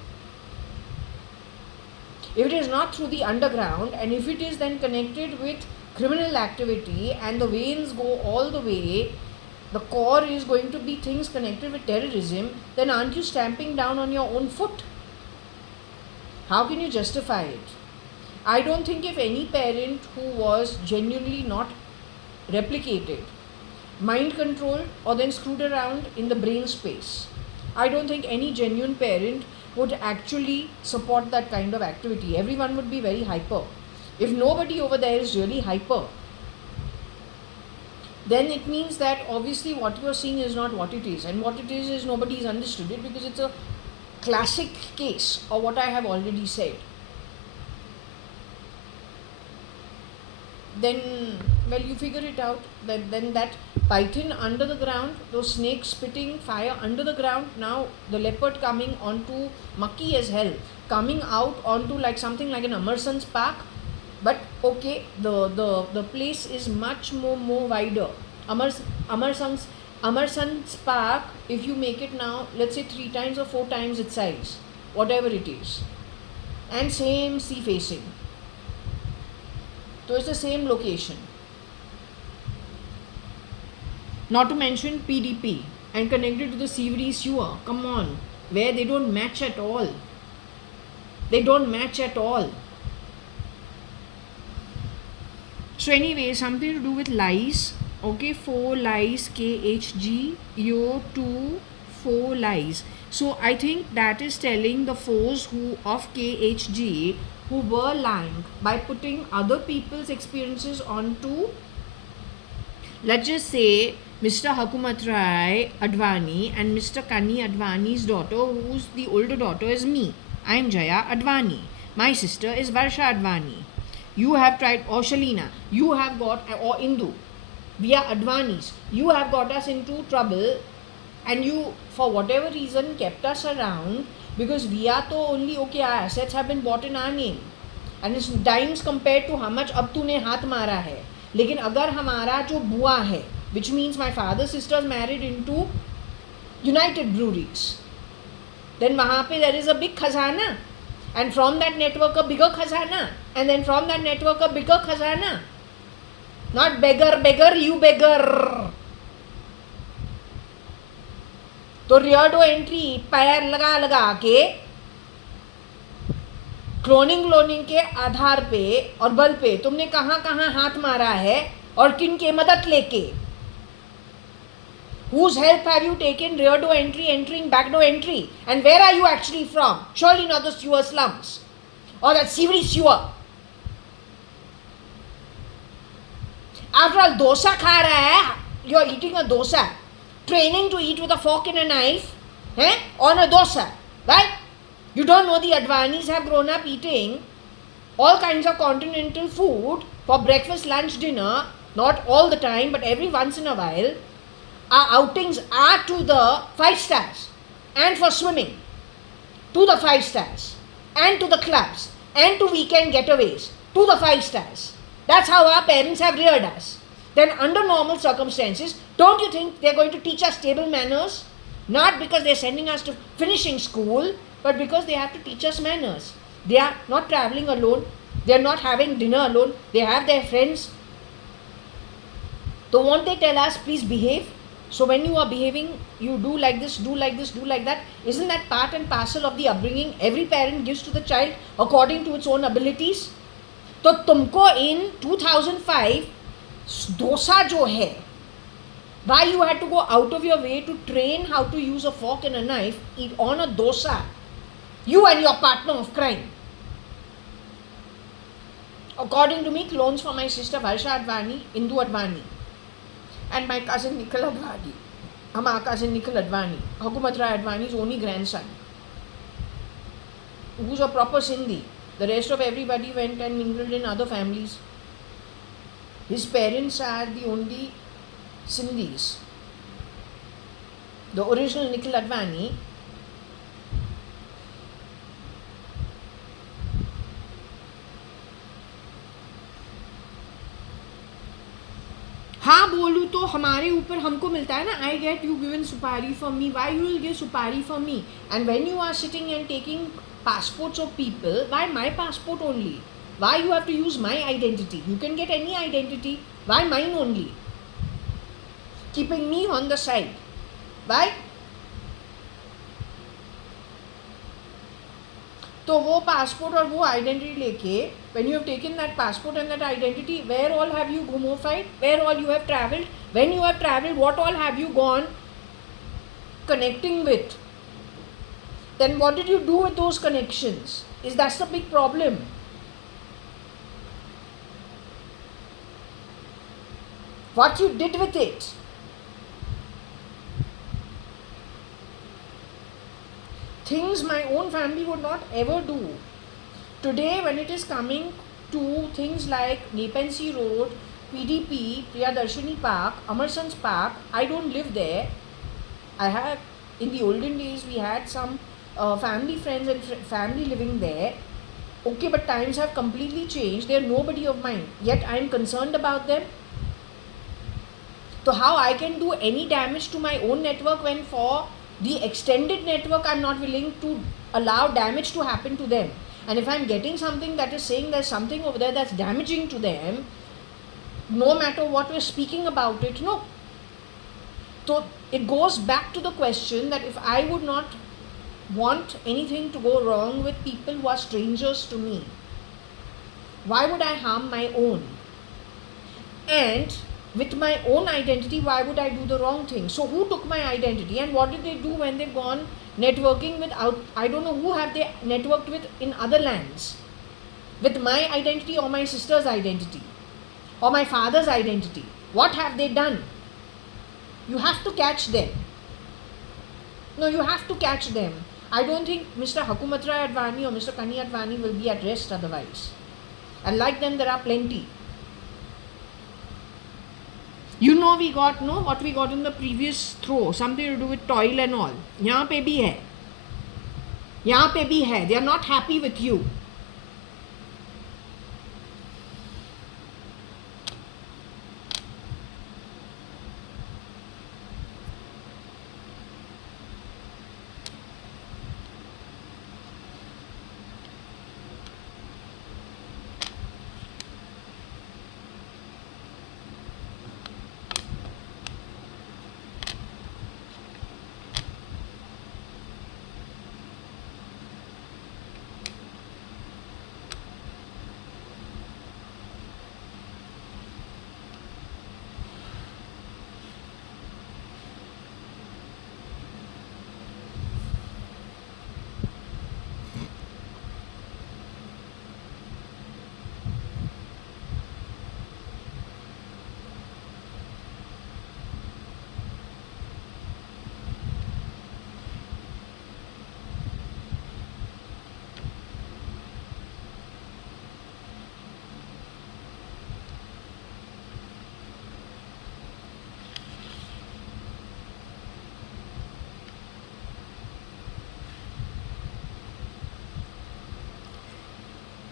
If it is not through the underground, and if it is then connected with criminal activity and the veins go all the way, the core is going to be things connected with terrorism, then aren't you stamping down on your own foot? How can you justify it? I don't think if any parent who was genuinely not replicated, mind controlled, or then screwed around in the brain space, I don't think any genuine parent would actually support that kind of activity. Everyone would be very hyper. If nobody over there is really hyper, then it means that obviously what you are seeing is not what it is. And what it is nobody has understood it, because it's a classic case of what I have already said. Then, well, you figure it out. Then that python under the ground, those snakes spitting fire under the ground, now the leopard coming onto mucky as hell, coming out onto like something like an Amarsan's park. But okay, the place is much more wider. Amarsan's park, if you make it now, let's say 3 times or 4 times its size, whatever it is, and same sea facing. So it's the same location. Not to mention PDP and connected to the Severy sewer. Come on, where they don't match at all. They don't match at all. So anyway, something to do with lies. Okay, 4 lies, KHG, yo 2, 4 lies. So I think that is telling the foes who of KHG who were lying by putting other people's experiences onto, let's just say, Mr. Hukumat Rai Advani and Mr. Kani Advani's daughter, who's the older daughter, is me. I am Jaya.ADVANI. My sister is Varsha.ADVANI. You have tried, or Shalina, you have got, or Indu. We are Advanis. You have got us into trouble, and you, for whatever reason, kept us around because we are तो only, okay, our assets have been bought in our name. And it's dimes compared to how much अब तूने हाथ मारा है. लेकिन अगर हमारा जो बुआ है, which means my father's sisters married into United Breweries, then वहाँ पे there is a big khazana, and from that network a bigger khazana, and then from that network a bigger khazana. Not beggar, you beggar. तो rear dough entry पैर लगा लगा के cloning के आधार पे और बल पे तुमने कहाँ कहाँ हाथ मारा है और किन के मदद लेके. Whose help have you taken? Rear door entry, entering, back door entry. And where are you actually from? Surely not the sewer slums or that sewery sewer. After all, dosa खा रहा है, you are eating a dosa, training to eat with a fork and a knife, on a dosa, right? You don't know the Advanis have grown up eating all kinds of continental food for breakfast, lunch, dinner, not all the time, but every once in a while. Our outings are to the 5 stars, and for swimming, to the 5 stars, and to the clubs, and to weekend getaways, to the 5 stars. That's how our parents have reared us. Then under normal circumstances, don't you think they're going to teach us table manners? Not because they're sending us to finishing school, but because they have to teach us manners. They are not traveling alone, they're not having dinner alone, they have their friends. So won't they tell us, please behave? So when you are behaving, you do like this, do like this, do like that. Isn't that part and parcel of the upbringing every parent gives to the child according to its own abilities? तो तुमको in 2005 dosa जो है, why you had to go out of your way to train how to use a fork and a knife, eat on a dosa, you and your partner of crime. According to me, clones for my sister Varsha.ADVANI, Indu.ADVANI, and my cousin Nikhil.ADVANI. Our cousin Nikhil.ADVANI, Hukumat.ADVANI's only grandson, who's a proper Sindhi. The rest of everybody went and mingled in other families. His parents are the only Sindhis. The original Nikhil.ADVANI हाँ बोलूँ तो हमारे ऊपर हमको मिलता है ना, I get you given supari for me, why you will give supari for me? And when you are sitting and taking passports of people, why my passport only? Why you have to use my identity? You can get any identity, why mine only? Keeping me on the side, why? तो वो passport और वो identity लेके, when you have taken that passport and that identity, where all have you ghumofied? Where all you have travelled? When you have travelled, what all have you gone connecting with? Then what did you do with those connections? That's the big problem. What you did with it? Things my own family would not ever do. Today, when it is coming to things like Nepensi Road, PDP, Priyadarshini Park, Amarson's Park, I don't live there. I have, in the olden days, we had some family friends and family living there. Okay, but times have completely changed. They are nobody of mine. Yet I am concerned about them. So how I can do any damage to my own network when for the extended network I am not willing to allow damage to happen to them? And if I am getting something that is saying there's something over there that's damaging to them, no matter what we're speaking about it, no. So it goes back to the question that if I would not want anything to go wrong with people who are strangers to me, why would I harm my own? And with my own identity, why would I do the wrong thing? So who took my identity and what did they do when they've gone networking with I don't know who have they networked with in other lands, with my identity or my sister's identity or my father's identity? What have they done? You have to catch them. No, you have to catch them. I don't think Mr. Hakumatra Advani or Mr. Kani Advani will be at rest otherwise. And like them, there are plenty. You know, we got what we got in the previous throw, something to do with toil and all. यहाँ पे भी है. यहाँ पे भी है. They are not happy with you.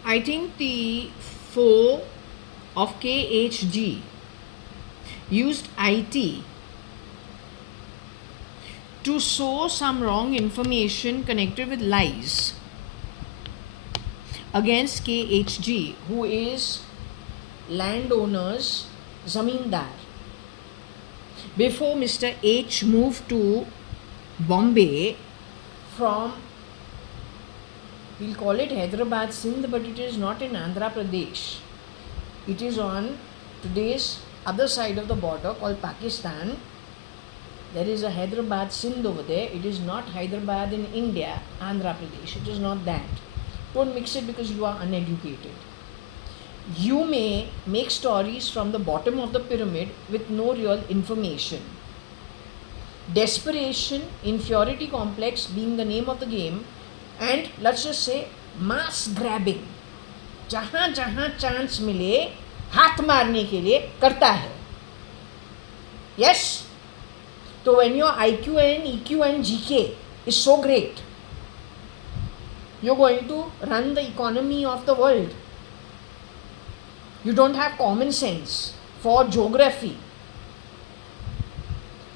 I think the foe of KHG used IT to sow some wrong information connected with lies against KHG, who is landowner's zamindar. Before Mr. H moved to Bombay from, we'll call it Hyderabad, Sindh, but it is not in Andhra Pradesh. It is on today's other side of the border called Pakistan. There is a Hyderabad, Sindh over there. It is not Hyderabad in India, Andhra Pradesh. It is not that. Don't mix it because you are uneducated. You may make stories from the bottom of the pyramid with no real information. Desperation, inferiority complex being the name of the game, and let's just say mass grabbing. जहाँ जहाँ chance मिले हाथ मारने के लिए करता है. Yes? So when your IQ and EQ and GK is so great, you're going to run the economy of the world. You don't have common sense for geography.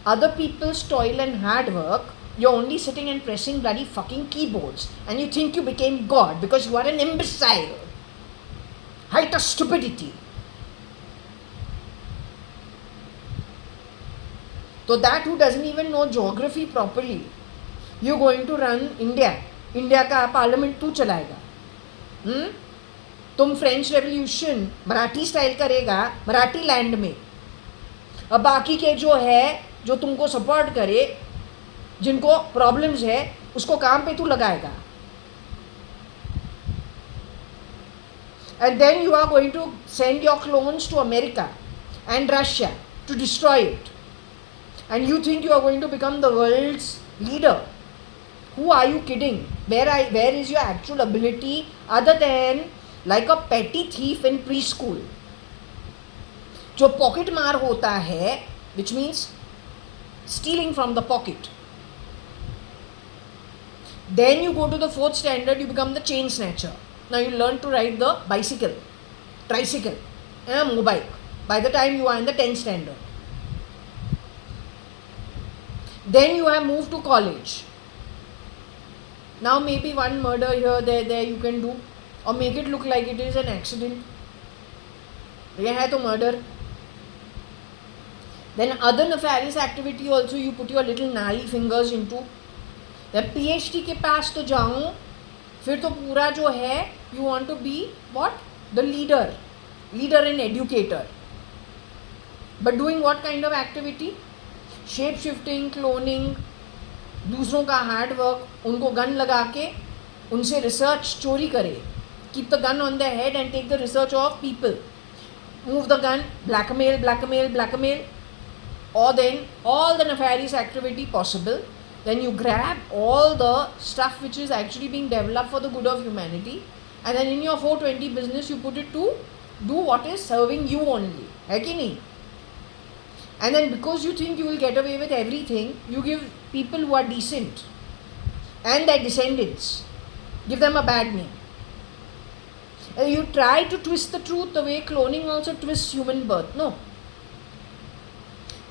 Other people's toil and hard work, you're only sitting and pressing bloody fucking keyboards, and you think you became God because you are an imbecile. Height of stupidity. So that who doesn't even know geography properly, you're going to run India. India का parliament तू चलाएगा. तुम French revolution Marathi style करेगा Marathi land में. अब बाकी के जो है जो तुमको सपोर्ट करे, जिनको प्रॉब्लम्स है, उसको काम पे तू लगाएगा. And then you are going to send your clones to America and Russia to destroy it. And you think you are going to become the world's leader. Who are you kidding? Where is your actual ability other than like a petty thief in preschool? जो pocket मार होता है, which means stealing from the pocket. Then you go to the 4th standard, you become the chain snatcher. Now you learn to ride the bicycle, tricycle, and a mobile by the time you are in the 10th standard. Then you have moved to college. Now maybe one murder here, there you can do, or make it look like it is an accident. ये है तो murder. Then other nefarious activity also you put your little gnarly fingers into. Then PhD के पास तो जाऊँ, फिर तो पूरा जो है you want to be what? The leader and educator. But doing what kind of activity? Shape shifting, cloning, दूसरों का हार्ड वर्क, उनको गन लगा के उनसे रिसर्च चोरी करे. Keep the gun on their head and take the research of people. Move the gun, blackmail, or then all the nefarious activity possible. then you grab all the stuff which is actually being developed for the good of humanity, and then in your 420 business you put it to do what is serving you only. Hai ki nahi? And then because you think you will get away with everything, you give people who are decent and their descendants, give them a bad name. And you try to twist the truth the way cloning also twists human birth. No.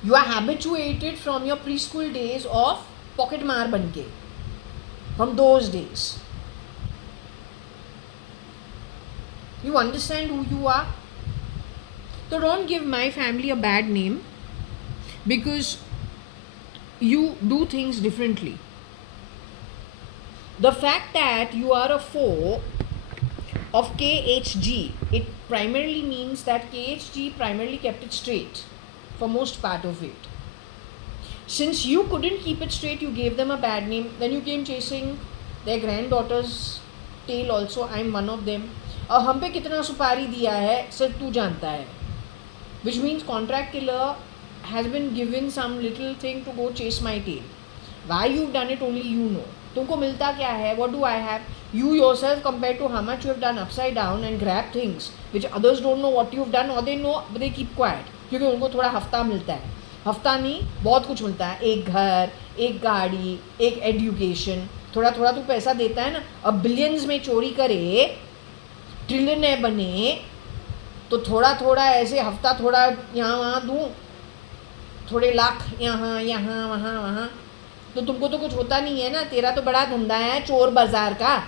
You are habituated from your preschool days of pocket maar banke. From those days. You understand who you are? So don't give my family a bad name because you do things differently. The fact that you are a foe of KHG, it primarily means that KHG primarily kept it straight for most part of it. Since you couldn't keep it straight, you gave them a bad name. Then you came chasing their granddaughter's tail also. I'm one of them. और हम पे कितना सुपारी दिया है सिर्फ तू जानता है. Which means contract killer has been given some little thing to go chase my tail. Why you've done it only you know. तुमको मिलता क्या है? What do I have? You yourself compared to how much you have done upside down and grab things which others don't know what you've done or they know but they keep quiet. क्योंकि उनको थोड़ा हफ्ता मिलता है. हफ्ता नहीं बहुत कुछ मिलता है. एक घर, एक गाड़ी, एक एजुकेशन. थोड़ा थोड़ा तू पैसा देता है ना. अब बिलियंस में चोरी करे, ट्रिलियन बने, तो थोड़ा थोड़ा ऐसे हफ्ता थोड़ा यहाँ वहाँ दूँ, थोड़े लाख यहाँ यहाँ वहाँ वहाँ, तो तुमको तो कुछ होता नहीं है ना. तेरा तो बड़ा धंधा है चोर बाजार का.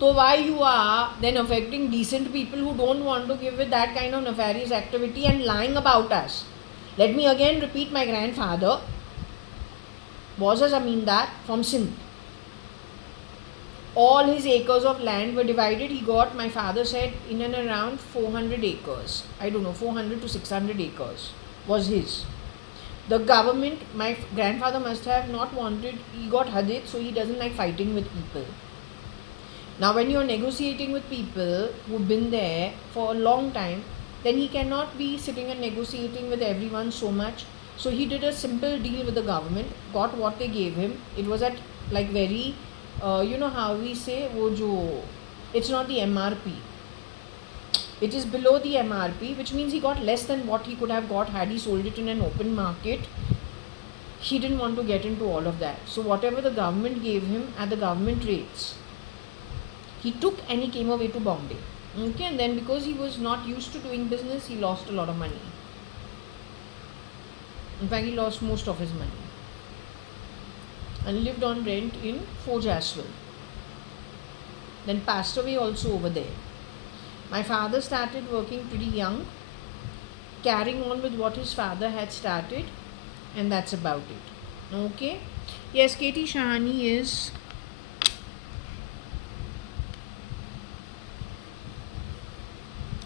So why you are then affecting decent people who don't want to give with that kind of nefarious activity and lying about us? Let me again repeat, my grandfather was a zamindar from Sindh. All his acres of land were divided. He got, my father said, in and around 400 acres. I don't know, 400 to 600 acres was his. The government, my grandfather must have not wanted, he got hadith, so he doesn't like fighting with people. Now when you're negotiating with people who've been there for a long time, then he cannot be sitting and negotiating with everyone so much. So he did a simple deal with the government, got what they gave him. It was at like very, you know how we say, it's not the MRP. It is below the MRP, which means he got less than what he could have got had he sold it in an open market. He didn't want to get into all of that. So whatever the government gave him at the government rates, he took and he came away to Bombay. Okay, and then because he was not used to doing business, he lost a lot of money. In fact, he lost most of his money. And lived on rent in Fort Jaswell. Then passed away also over there. My father started working pretty young, carrying on with what his father had started, and that's about it. Okay? Yes, Katie Shahani is...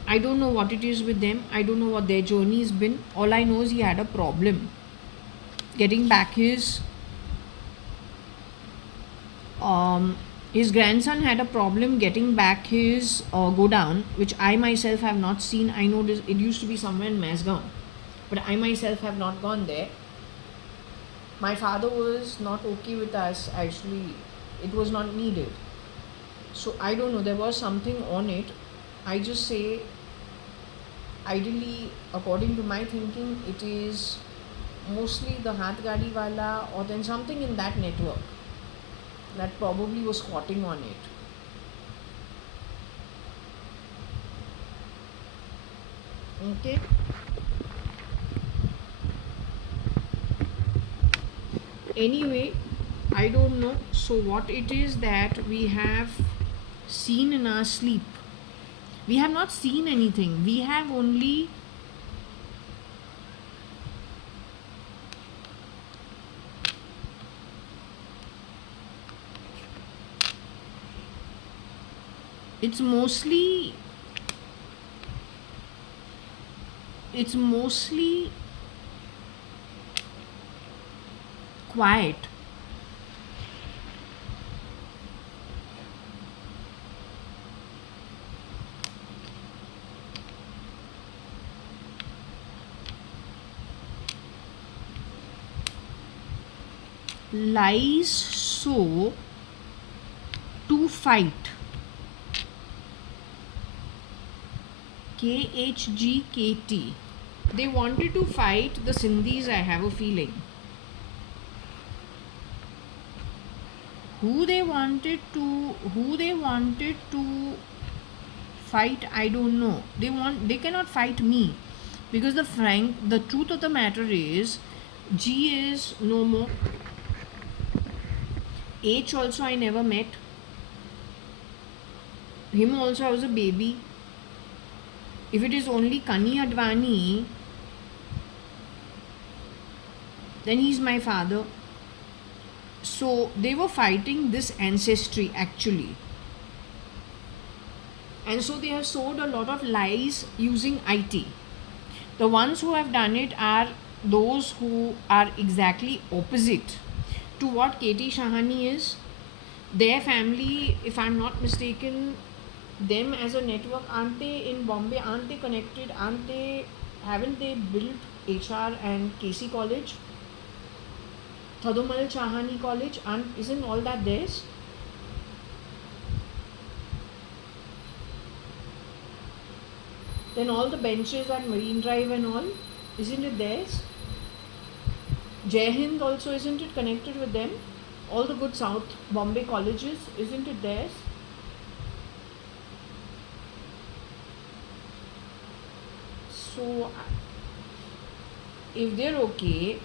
I don't know what it is with them. I don't know what their journey has been. All I know is he had a problem getting back his grandson had a problem getting back his go down, which I myself have not seen. I know it used to be somewhere in Mazgaon, but I myself have not gone there. My father was not okay with us, actually. It was not needed. So I don't know, there was something on it. I just say, ideally, according to my thinking, it is mostly the Hath Gadi wala or then something in that network that probably was squatting on it. Okay. Anyway, I don't know. So what it is that we have seen in our sleep? We have not seen anything. We have only it's mostly quiet. lies so to fight. KHGKT. They wanted to fight the Sindhis, I have a feeling. Who they wanted to fight, I don't know. They cannot fight me, because the truth of the matter is, G is no more. H also I never met. Him also I was a baby. If it is only Kani-Advani, then he's my father. So they were fighting this ancestry actually. And so they have sowed a lot of lies using IT. The ones who have done it are those who are exactly opposite to what Katie Shahani is. Their family, if I'm not mistaken, them as a network, aren't they in Bombay? Aren't they connected? Haven't they built HR and KC College? Thadumal Chahani College? Isn't all that theirs? Then all the benches at Marine Drive and all, isn't it theirs? Jai Hind also, isn't it connected with them? All the good South Bombay colleges, isn't it theirs? So, if they're okay,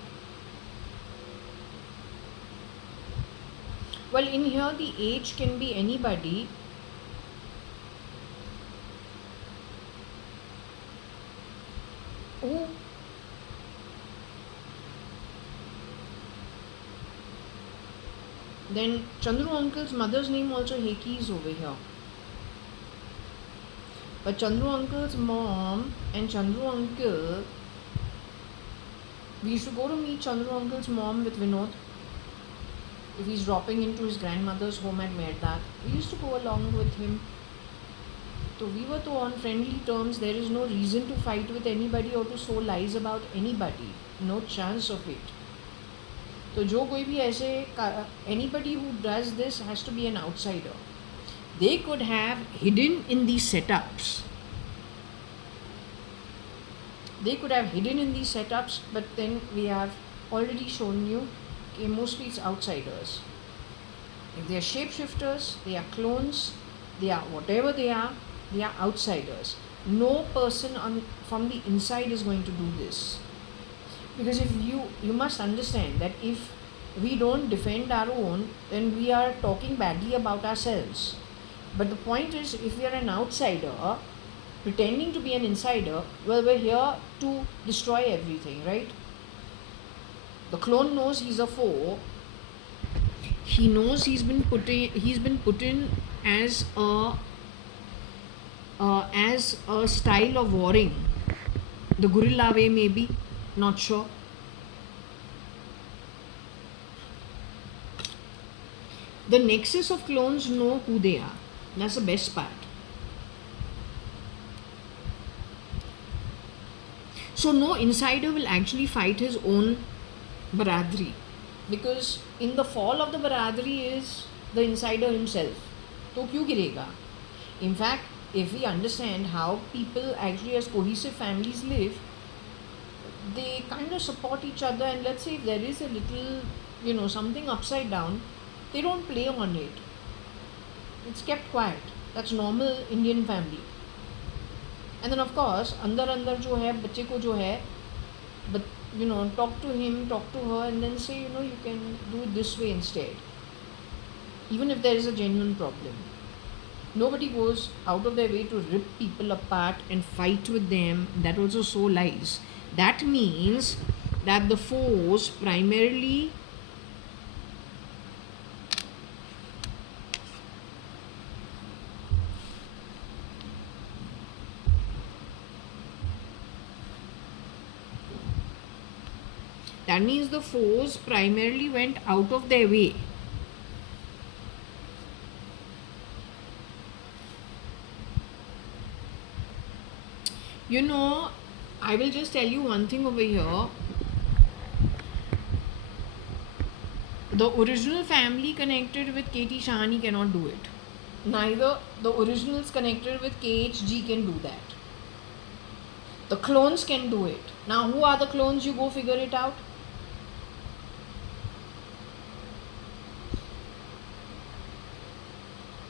well, in here the age can be anybody. Oh, then Chandru uncle's mother's name also Heki is over here. But Chandru uncle's mom and Chandru uncle, we used to go to meet Chandru uncle's mom with Vinod. If he's dropping into his grandmother's home at Merdat, we used to go along with him. So we were to on friendly terms. There is no reason to fight with anybody or to sow lies about anybody. No chance of it. So जो कोई भी ऐसे, anybody who does this has to be an outsider. They could have hidden in these setups. But then we have already shown you, okay, mostly it's outsiders. If they are shapeshifters, they are clones, they are whatever they are outsiders. No person from the inside is going to do this. Because if you must understand that if we don't defend our own, then we are talking badly about ourselves. But the point is, if we are an outsider, pretending to be an insider, well, we're here to destroy everything, right? The clone knows he's a foe. He knows he's been put in as a style of warring. The guerrilla way, maybe, not sure. The nexus of clones know who they are. That's the best part. So no insider will actually fight his own Baradri, because in the fall of the Baradri is the insider himself. तो क्यों गिरेगा? In fact, if we understand how people actually as cohesive families live, they kind of support each other, and let's say if there is a little, something upside down, they don't play on it. It's kept quiet. That's normal Indian family. And then of course, अंदर जो है बच्चे को जो है, but talk to him, talk to her, and then say, you can do it this way instead. Even if there is a genuine problem. Nobody goes out of their way to rip people apart and fight with them. That also sow lies. That means that the foes primarily went out of their way. I will just tell you one thing over here. The original family connected with KT Shahani cannot do it. Neither the originals connected with KHG can do that. The clones can do it. Now, who are the clones? You go figure it out.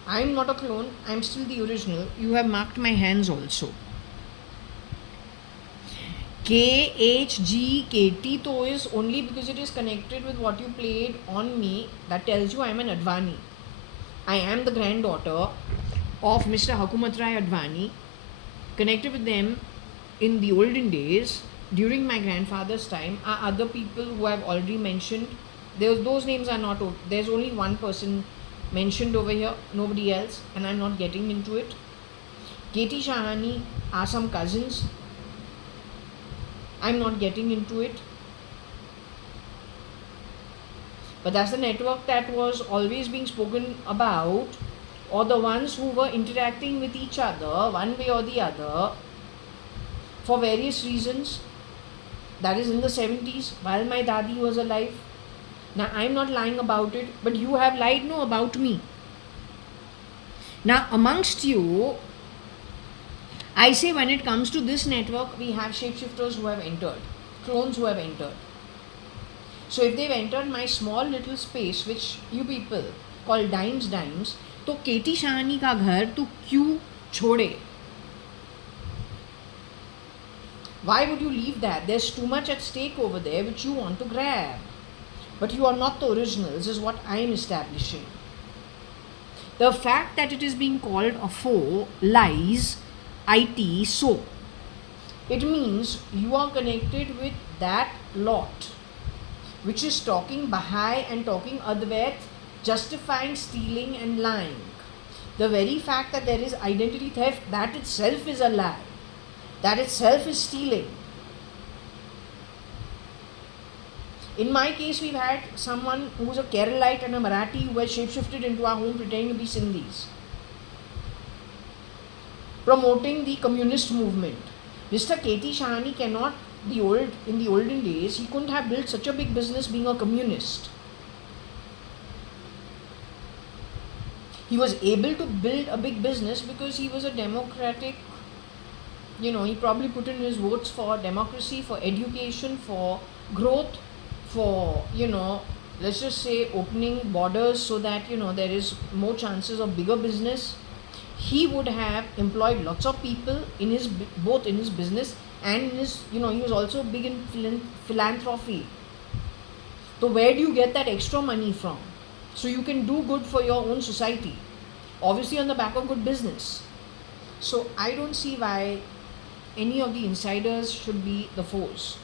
I'm not a clone. I'm still the original. You have marked my hands also. KHGKT though is only because it is connected with what you played on me. That tells you I am an Advani. I am the granddaughter of Mr. Hukumat Rai Advani. Connected with them in the olden days during my grandfather's time are other people who I've already mentioned. Those names are not. There's only one person mentioned over here, nobody else, and I'm not getting into it. KT Shahani are some cousins. I'm not getting into it. But that's the network that was always being spoken about, or the ones who were interacting with each other one way or the other for various reasons. That is in the 70s while my dadi was alive. Now I'm not lying about it, but you have lied about me. Now amongst you, I say when it comes to this network, we have shapeshifters who have entered, clones who have entered. So if they've entered my small little space, which you people call dimes, तो KT Shahani का घर तू क्यों छोड़े? Why would you leave that? There's too much at stake over there which you want to grab. But you are not the originals is what I am establishing. The fact that it is being called a foe lies IT so. It means you are connected with that lot which is talking Baha'i and talking Advait, justifying stealing and lying. The very fact that there is identity theft, that itself is a lie. That itself is stealing. In my case, we've had someone who was a Keralite and a Marathi who was shapeshifted into our home pretending to be Sindhis, promoting the communist movement. Mr. KT Shahani cannot, in the olden days, he couldn't have built such a big business being a communist. He was able to build a big business because he was a democratic, he probably put in his votes for democracy, for education, for growth, for, let's just say opening borders so that, there is more chances of bigger business. He would have employed lots of people in his, both in his business and in his, he was also big in philanthropy. So where do you get that extra money from? So you can do good for your own society. Obviously on the back of good business. So I don't see why any of the insiders should be the foes.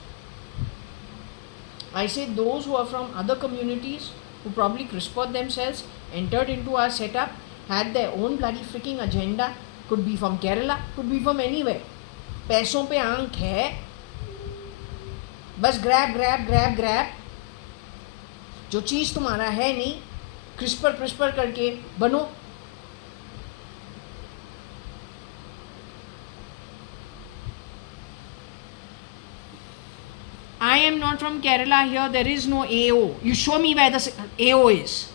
I say those who are from other communities, who probably CRISPR'd themselves, entered into our setup, had their own bloody freaking agenda, could be from Kerala, could be from anywhere. पैसों पे आंख है, बस grab, जो चीज़ तुम्हारा है नहीं, CRISPR करके बनो. I am not from Kerala here. There is no AO. You show me where the AO is.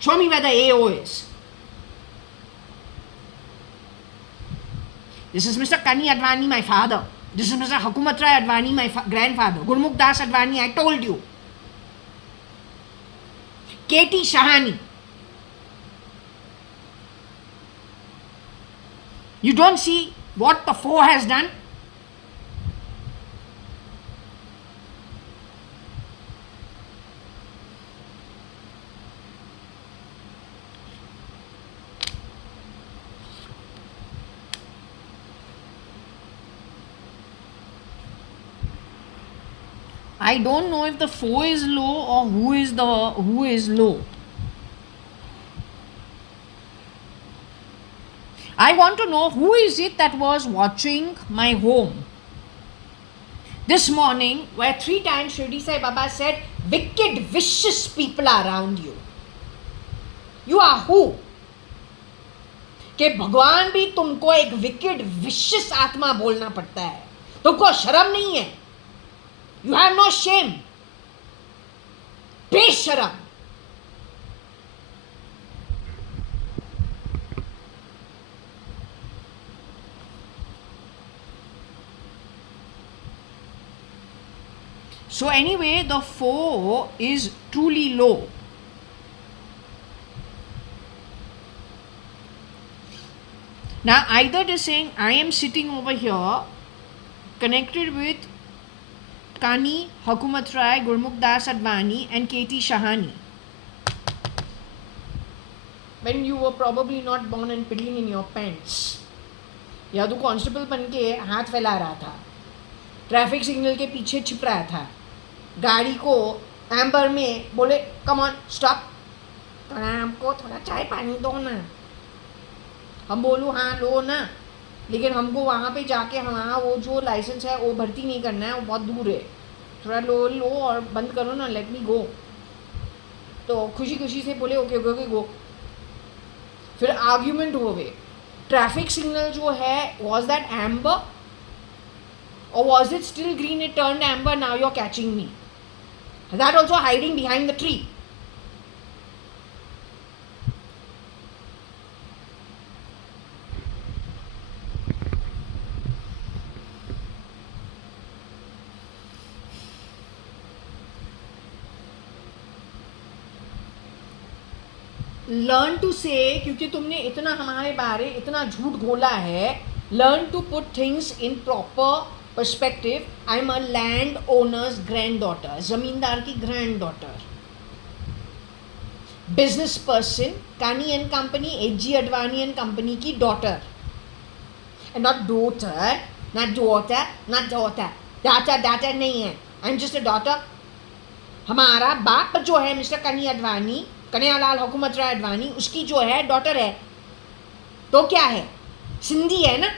Show me where the AO is. This is Mr. Kani Advani, my father. This is Mr. Hukumat Rai Advani, my grandfather. Gurmukh Das Advani, I told you. KT Shahani. You don't see what the foe has done? I don't know if the foe is low or who is low. I want to know who is it that was watching my home this morning where 3 times Shirdi Sai Baba said, wicked, vicious people are around you. You are who? कि भगवान भी तुमको एक wicked, vicious आत्मा बोलना पड़ता है. तुमको शर्म नहीं है. You have no shame. बेशरम. So anyway, the 4 is truly low. Now either it is saying I am sitting over here connected with Kani, Hukumat Rai, Gurmukh Das Advani and K.T. Shahani. When you were probably not born and piddling in your pants. या तो constable बन के हाथ फैला रहा था, traffic signal के पीछे छिप रहा था, गाड़ी को एम्बर में बोले कम ऑन स्टॉप, थोड़ा हमको थोड़ा चाय पानी दो ना. हम बोलूँ हाँ लो ना, लेकिन हमको वहाँ पे जाके हमारा वो जो लाइसेंस है वो भर्ती नहीं करना है, वो बहुत दूर है, थोड़ा लो और बंद करो ना, लेट मी गो. तो खुशी खुशी से बोले ओके ओके ओके गो. फिर आर्ग्यूमेंट हो गए. ट्रैफिक सिग्नल जो है was that amber or was it still green, it turned amber, now you're catching me? That also hiding behind the tree. Learn to say, क्योंकि तुमने इतना हमारे बारे इतना झूठ घोला है, learn to put things in proper perspective. I am a land owner's granddaughter, जमींदार की granddaughter. Business person, Kani and company, H G. Advani and company की daughter. And not daughter, not daughter, not daughter. Daughter नहीं है, I am just a daughter. हमारा बाप जो है mister कनी अडवाणी, कन्हैयालाल हुकूमत राय अडवाणी, उसकी जो है डॉटर है. तो क्या है, सिंधी है ना.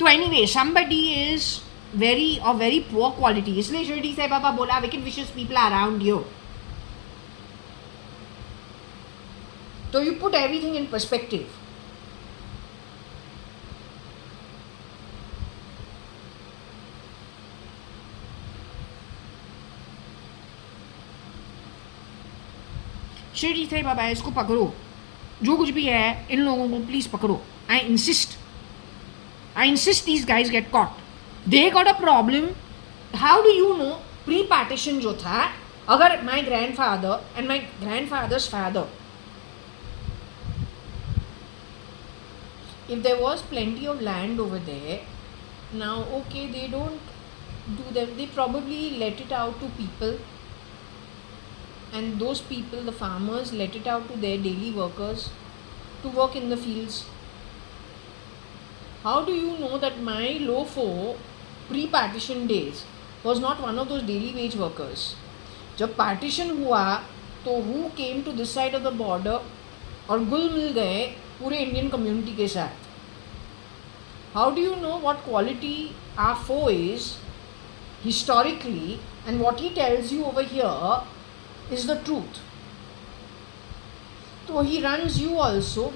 तो anyway somebody is very poor quality, इसलिए शिरडी साईं बाबा बोला wicked wishes people are around you. तो you put everything in perspective. Shirdi Sai Baba इसको पकड़ो, जो कुछ भी है इन लोगों को प्लीज पकड़ो. I insist these guys get caught. They got a problem. How do you know pre-partition जो था, अगर my grandfather and my grandfather's father, if there was plenty of land over there, now okay, they don't do that, they probably let it out to people, and those people, the farmers, let it out to their daily workers to work in the fields. How do you know that my lofo pre-partition days was not one of those daily wage workers? जब partition हुआ तो who came to this side of the border और गुल मिल गए पूरे Indian community के साथ. How do you know what quality our foe is historically, and what he tells you over here is the truth? So he runs you also,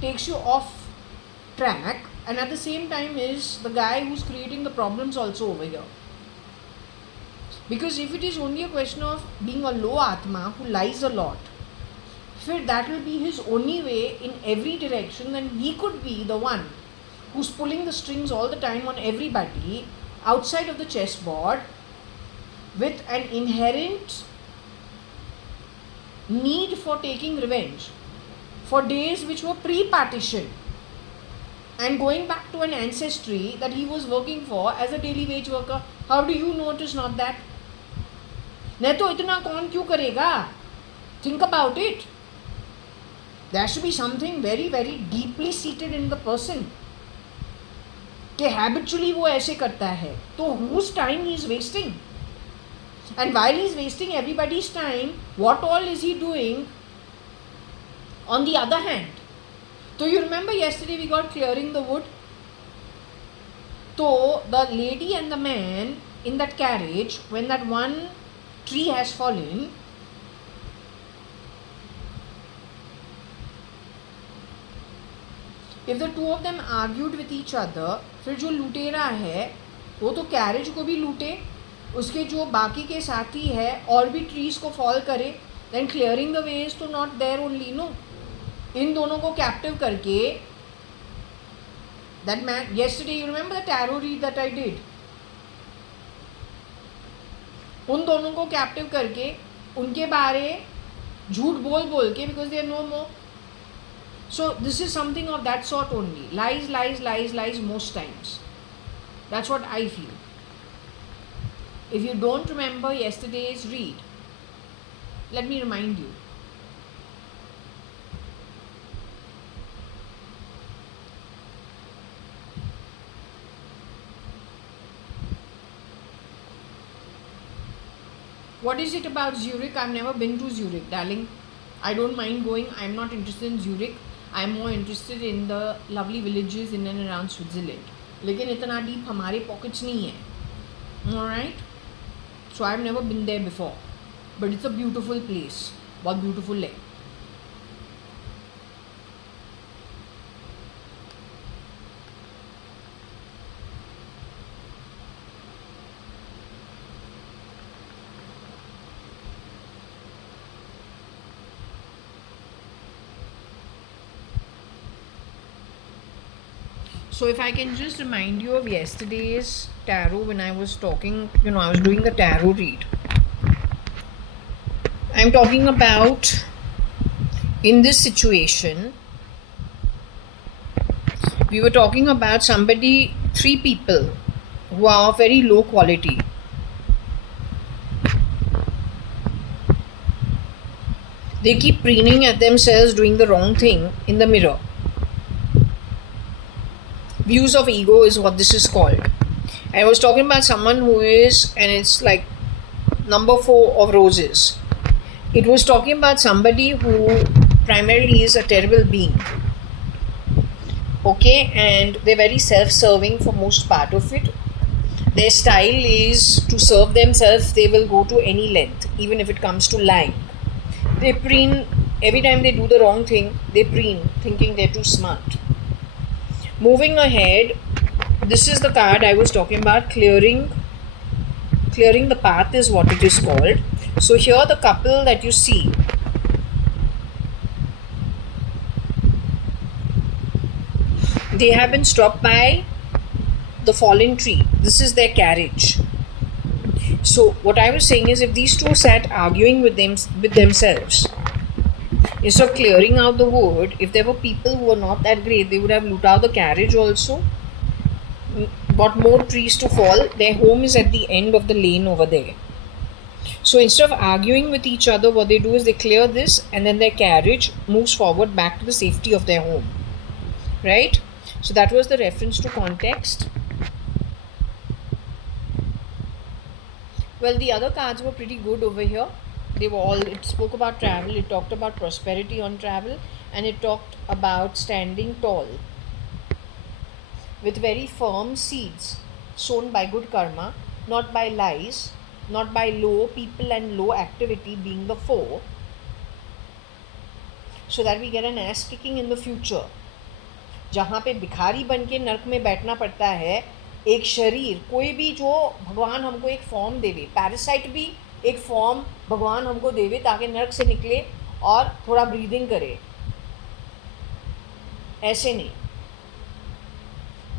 takes you off track, and at the same time is the guy who's creating the problems also over here. Because if it is only a question of being a low atma who lies a lot, if that will be his only way in every direction, then he could be the one who's pulling the strings all the time on everybody outside of the chessboard with an inherent need for taking revenge for days which were pre-partition, and going back to an ancestry that he was working for as a daily wage worker. How do you know it is not that? नहीं तो इतना कौन क्यों करेगा? Think about it. There should be something very very deeply seated in the person कि habitually वो ऐसे करता है. तो whose time he is wasting? And while he is wasting everybody's time, what all is he doing on the other hand? So you remember yesterday we got clearing the wood. So the lady and the man in that carriage, when that one tree has fallen, If the two of them argued with each other, फिर जो लुटेरा है वो तो carriage को भी लूटे, उसके जो बाकी के साथी है और भी ट्रीज को फॉल करे, then clearing the way is to not there only, no. इन दोनों को कैप्टिव करके, that man yesterday, you remember the tarot read that I did, उन दोनों को कैप्टिव करके उनके बारे झूठ बोल बोल के, because they are no more. So this is something of that sort only. Lies, lies, lies, lies most times. That's what I feel. If you don't remember yesterday's read, let me remind you. What is it about Zurich? I've never been to Zurich, darling. I don't mind going. I'm not interested in Zurich. I'm more interested in the lovely villages in and around Switzerland. लेकिन इतना deep हमारे pockets नहीं है. Alright? So I've never been there before. But it's a beautiful place. बहुत beautiful है. So if I can just remind you of yesterday's tarot when I was talking, I was doing the tarot read. I'm talking about, in this situation, we were talking about somebody, 3 people who are of very low quality. They keep preening at themselves doing the wrong thing in the mirror. Views of ego is what this is called. I was talking about someone who is, and it's like number 4 of roses. It was talking about somebody who primarily is a terrible being. Okay, and they're very self-serving for most part of it. Their style is to serve themselves. They will go to any length, even if it comes to lying. They preen, every time they do the wrong thing, they preen, thinking they're too smart. Moving ahead, this is the card I was talking about, clearing the path is what it is called. So here the couple that you see, they have been stopped by the fallen tree. This is their carriage. So what I was saying is, if these two sat arguing with themselves, instead of clearing out the wood, if there were people who were not that great, they would have looked out the carriage also, got more trees to fall. Their home is at the end of the lane over there. So instead of arguing with each other, what they do is they clear this, and then their carriage moves forward back to the safety of their home. Right? So that was the reference to context. Well, the other cards were pretty good over here. They were all, it spoke about travel, it talked about prosperity on travel, and it talked about standing tall with very firm seeds sown by good karma, not by lies, not by low people and low activity being the foe, so that we get an ass kicking in the future. जहाँ पे भिखारी बन के नर्क में बैठना पड़ता है, एक शरीर, कोई भी जो भगवान हमको एक फॉर्म देवे, पैरासाइट भी एक फॉर्म भगवान हमको देवे ताकि नर्क से निकले और थोड़ा ब्रीदिंग करे, ऐसे नहीं.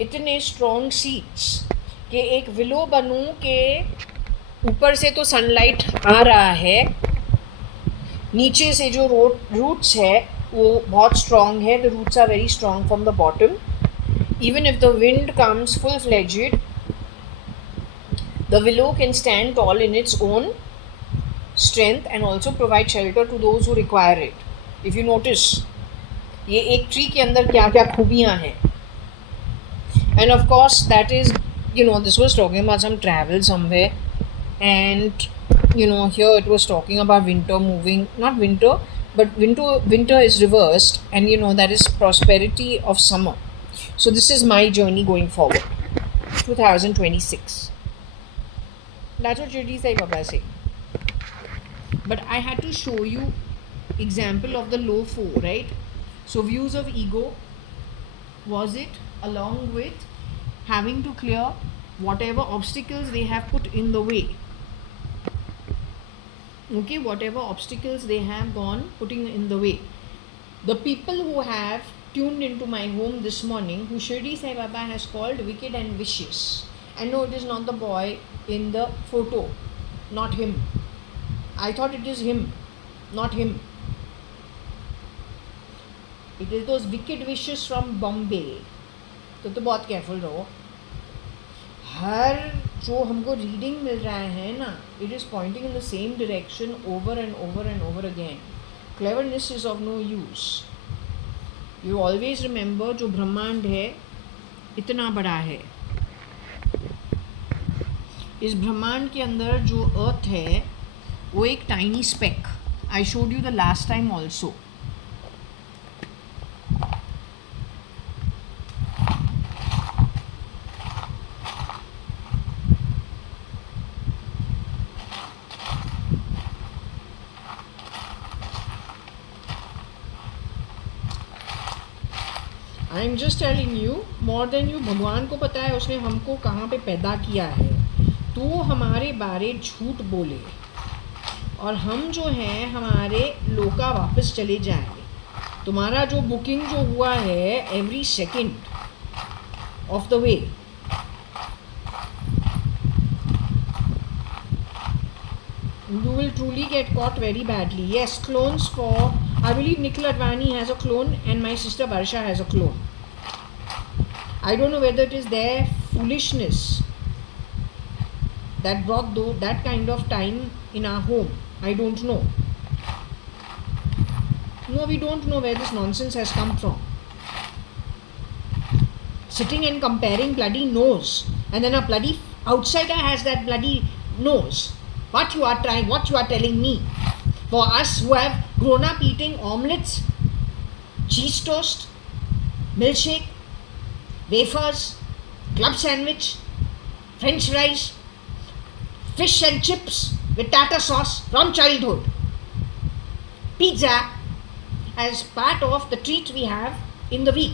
इतने स्ट्रॉन्ग सीड्स कि एक विलो बनूं के ऊपर से तो सनलाइट आ रहा है, नीचे से जो रूट्स है वो बहुत स्ट्रॉन्ग है. The roots are very strong from the bottom. Even if the wind comes full-fledged, the willow can stand tall in its own strength and also provide shelter to those who require it. If you notice, ये एक tree के अंदर क्या क्या खूबियाँ हैं. And of course, that is, this was talking about some travel somewhere, and here it was talking about winter moving, not winter, but winter is reversed, and that is prosperity of summer. So this is my journey going forward, 2026. That's what Shirdi Sai Baba is saying. But I had to show you example of the low four, right? So views of ego, was it along with having to clear whatever obstacles they have put in the way. Okay, whatever obstacles they have gone putting in the way. The people who have tuned into my home this morning, who Shirdi Sai Baba has called wicked and vicious. And no, it is not the boy in the photo, not him. I thought it is him, not him. It is those wicked vicious from Bombay. तो बहुत careful रहो. हर जो हमको reading मिल रहा है ना, it is pointing in the same direction over and over and over again. Cleverness is of no use. You always remember जो ब्रह्मांड है इतना बड़ा है. इस ब्रह्मांड के अंदर जो अर्थ है वो एक tiny speck. I showed you the last time also. I am just telling you, more than you, भगवान को पता है उसने हमको कहाँ पे पैदा किया है. तो हमारे बारे झूठ बोले और हम जो हैं हमारे लोका वापस चले जाएं. तुम्हारा जो बुकिंग जो हुआ है every second of the way, you will truly get caught very badly. Yes, clones for, I believe Nikhil Advani has a clone and my sister Varsha has a clone. I don't know whether it is their foolishness that brought that kind of time in our home. I don't know. No, we don't know where this nonsense has come from. Sitting and comparing bloody nose, and then a bloody outsider has that bloody nose. What you are trying, what you are telling me? For us who have grown up eating omelets, cheese toast, milkshake, wafers, club sandwich, French fries, fish and chips with tartar sauce from childhood, pizza as part of the treat we have in the week.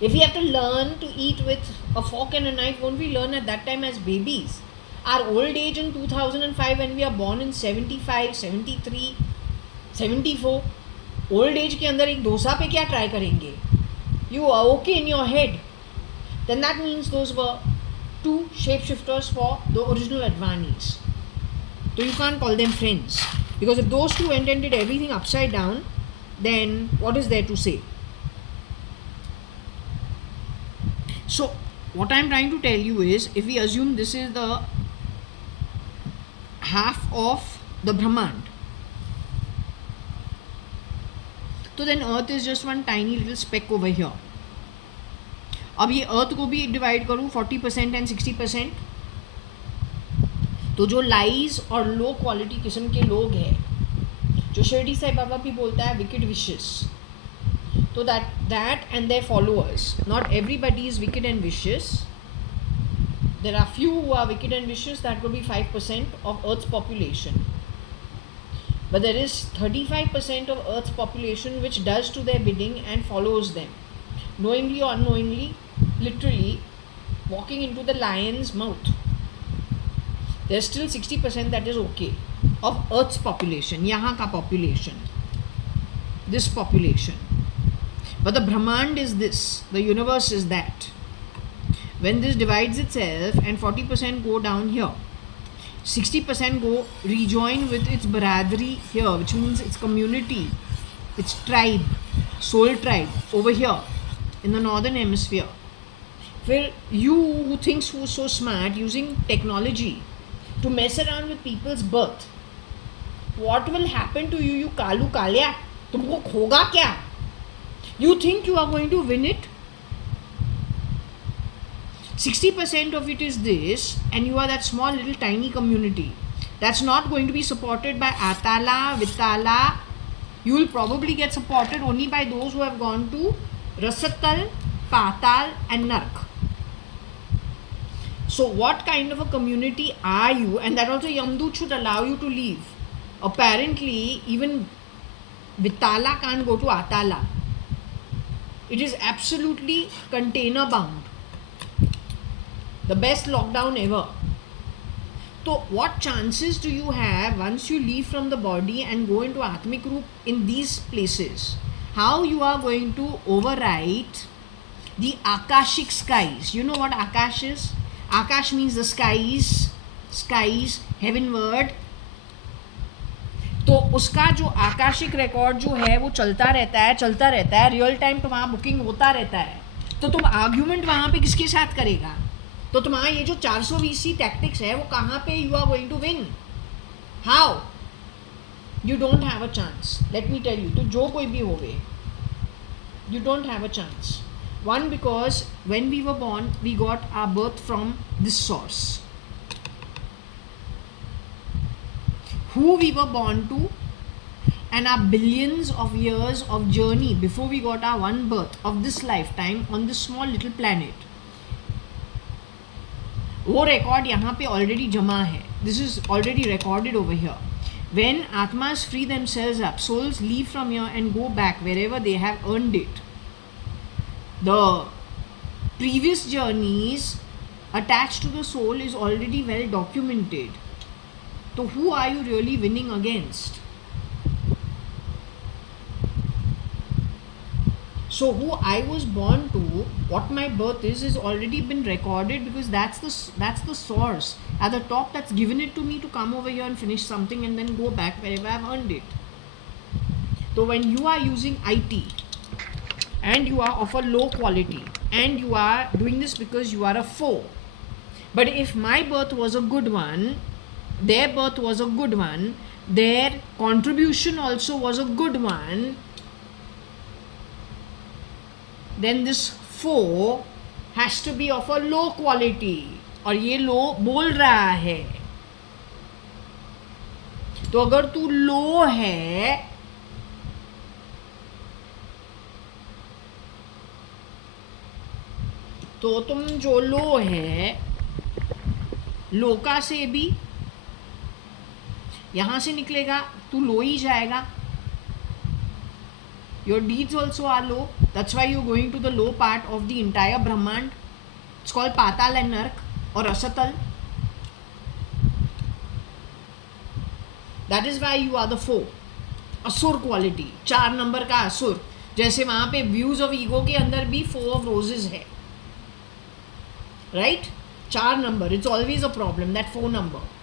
If we have to learn to eat with a fork and a knife, won't we learn at that time as babies? Our old age in 2005 when we are born in 75, 73, 74, old age के अंदर एक डोसा पे क्या try करेंगे? You are okay in your head. Then that means those were two shapeshifters for the original Advanis. So you can't call them friends. Because if those two went and did everything upside down, then what is there to say? So what I am trying to tell you is, if we assume this is the half of the Brahmand, so then earth is just one tiny little speck over here. अब ये अर्थ को भी divide करूँ 40% and 60%, तो जो lies और low quality किस्म के लोग हैं, जो शिरडी साई बाबा भी बोलता है wicked wishes, so that and their followers, not everybody is wicked and vicious. There are few who are wicked and vicious, that could be 5% of earth's population, but there is 35% of earth's population which does to their bidding and follows them, knowingly or unknowingly, literally walking into the lion's mouth. There's still 60% that is okay of earth's population, यहाँ का population, this population. But the Brahmand is this, the universe is that. When this divides itself and 40% go down here, 60% go rejoin with its Baradari here, which means its community, its tribe, soul tribe over here in the northern hemisphere. Where you who thinks who's so smart using technology to mess around with people's birth, what will happen to you, you Kalu Kalya? तुमको होगा क्या? You think you are going to win it? 60% of it is this, and you are that small little tiny community that's not going to be supported by Atala, Vitala. You will probably get supported only by those who have gone to Rasatal, Patal and Nark. So what kind of a community are you? And that also Yamdut should allow you to leave. Apparently even Vitala can't go to Atala. It is absolutely container bound. The best lockdown ever. So what chances do you have once you leave from the body and go into Atmic Roop in these places? How you are going to overwrite the Akashic skies? You know what Akash is? Akash means the skies, heavenward. तो उसका जो Akashic record जो है वो चलता रहता है, real time तो वहाँ बुकिंग होता रहता है. तो तुम आर्ग्यूमेंट वहाँ पे किसके साथ करेगा? तो तुम्हारा ये जो 400 VC टैक्टिक्स है वो कहाँ पे you are going to win? How? You don't have a chance. Let me tell you. तो जो कोई भी होवे, you don't have a chance. One, because when we were born, we got our birth from this source, who we were born to, and our billions of years of journey before we got our one birth of this lifetime on this small little planet. वो record यहाँ पे already जमा है. This is already recorded over here. When Atmas free themselves up, souls leave from here and go back wherever they have earned it. The previous journeys attached to the soul is already well documented. So who are you really winning against? So who I was born to, what my birth is already been recorded, because that's the source at the top that's given it to me to come over here and finish something and then go back wherever I've earned it. So when you are using IT and you are of a low quality and you are doing this because you are a foe, but if my birth was a good one, their birth was a good one, their contribution also was a good one, then this foe has to be of a low quality. और ये लो बोल रहा है. तो अगर तू लो है तो तुम जो लो है, लोका से भी यहां से निकलेगा, तू लो ही जाएगा. Your deeds also are low. That's why you're going to the low part of the entire Brahmand. It's called Patal and Nark or Asatal. That is why you are the foe. असुर quality, 4 number का असुर. जैसे वहां पे views of ego के अंदर भी 4 of roses है, right? 4 number, it's always a problem, that 4 number.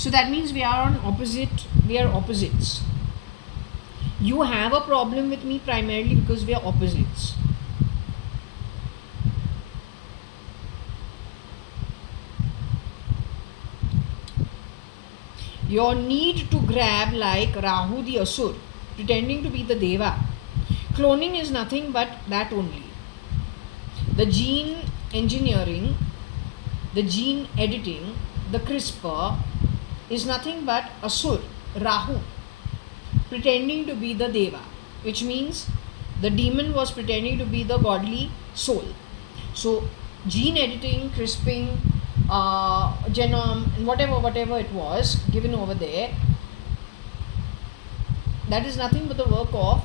So that means we are opposites. You have a problem with me primarily because we are opposites. Your need to grab like Rahu the Asur, pretending to be the Deva. Cloning is nothing but that only. The gene engineering, the gene editing, the CRISPR is nothing but Asur, Rahu, pretending to be the Deva, which means the demon was pretending to be the godly soul. So gene editing, crisping, genome, and whatever it was given over there, that is nothing but the work of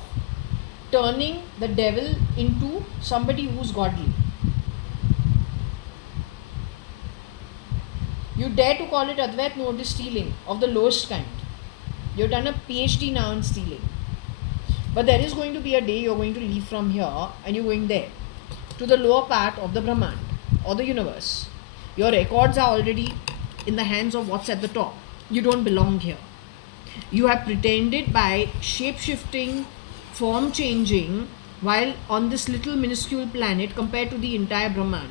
turning the devil into somebody who's godly. You dare to call it Advait? No, it is stealing of the lowest kind. You've done a PhD now in stealing. But there is going to be a day you're going to leave from here and you're going there, to the lower part of the Brahmand or the universe. Your records are already in the hands of what's at the top. You don't belong here. You have pretended by shape-shifting, form-changing, while on this little minuscule planet compared to the entire Brahmand.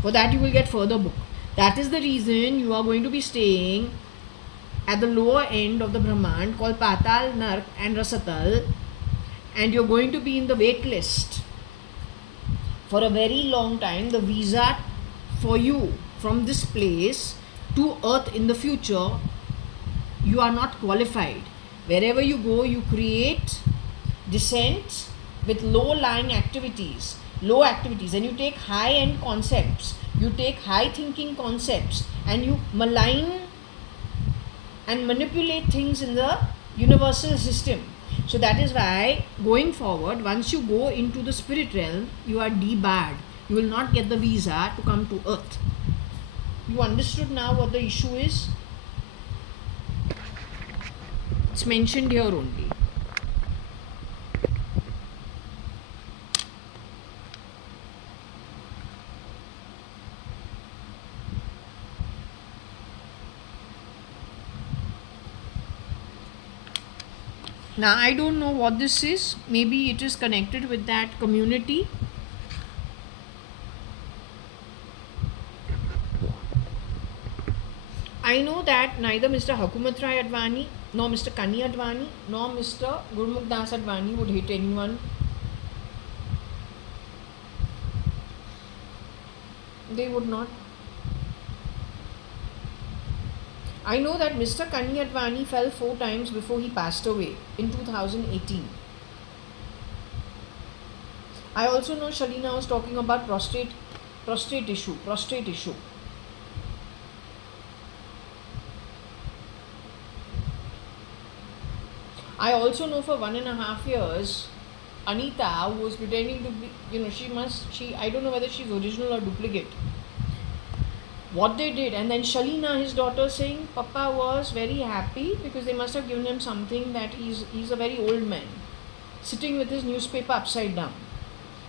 For that you will get further book. That is the reason you are going to be staying at the lower end of the Brahmand called Patal, Nark and Rasatal, and you're going to be in the wait list for a very long time. The visa for you from this place to Earth in the future, you are not qualified. Wherever you go, you create descent with low-lying activities, and you take high-end concepts, you take high-thinking concepts, and you malign and manipulate things in the universal system. So that is why going forward, once you go into the spirit realm, you are debarred. You will not get the visa to come to earth. You understood now what the issue is? It's mentioned here only. Now I don't know what this is. Maybe it is connected with that community. I know that neither Mr. Hukumat Rai Advani, nor Mr. Kani Advani, nor Mr. Gurmukh Das Advani would hit anyone. They would not. I know that Mr. Kani Advani fell 4 times before he passed away in 2018. I also know Shalina was talking about prostate issue. I also know for 1.5 years, Anita, who was pretending to be, I don't know whether she's original or duplicate. What they did, and then Shalina, his daughter, saying Papa was very happy because they must have given him something, that he's a very old man, sitting with his newspaper upside down.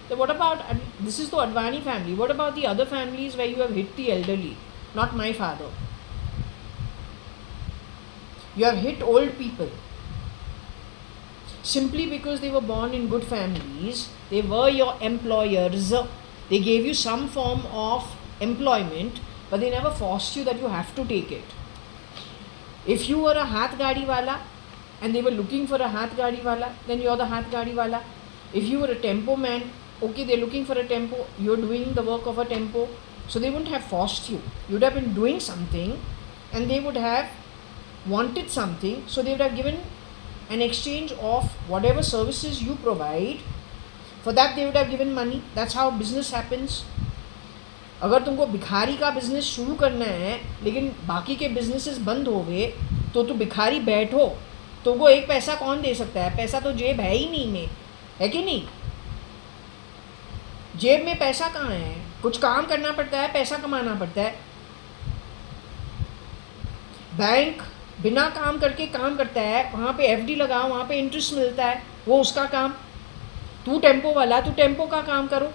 So what about, this is the Advani family, what about the other families where you have hit the elderly? Not my father. You have hit old people. Simply because they were born in good families, they were your employers, they gave you some form of employment, but they never forced you that you have to take it. If you were a hath gadi wala and they were looking for a hath gadi wala, then you're the hath gadi wala. If you were a tempo man, okay, they're looking for a tempo, you're doing the work of a tempo, so they wouldn't have forced you. You would have been doing something and they would have wanted something, so they would have given an exchange of whatever services you provide. For that they would have given money. That's how business happens. अगर तुमको भिखारी का business शुरू करना है लेकिन बाकी के बिजनेसेस बंद हो गए तो भिखारी बैठो, तुमको एक पैसा कौन दे सकता है? पैसा तो जेब है ही नहीं में, है कि नहीं? जेब में पैसा कहाँ है? कुछ काम करना पड़ता है, पैसा कमाना पड़ता है. बैंक बिना काम करके काम करता है, वहाँ पे एफडी लगाओ, वहाँ पे इंटरेस्ट मिलता है, वो उसका काम. तू टेम्पो वाला, तू टेम्पो का काम करो.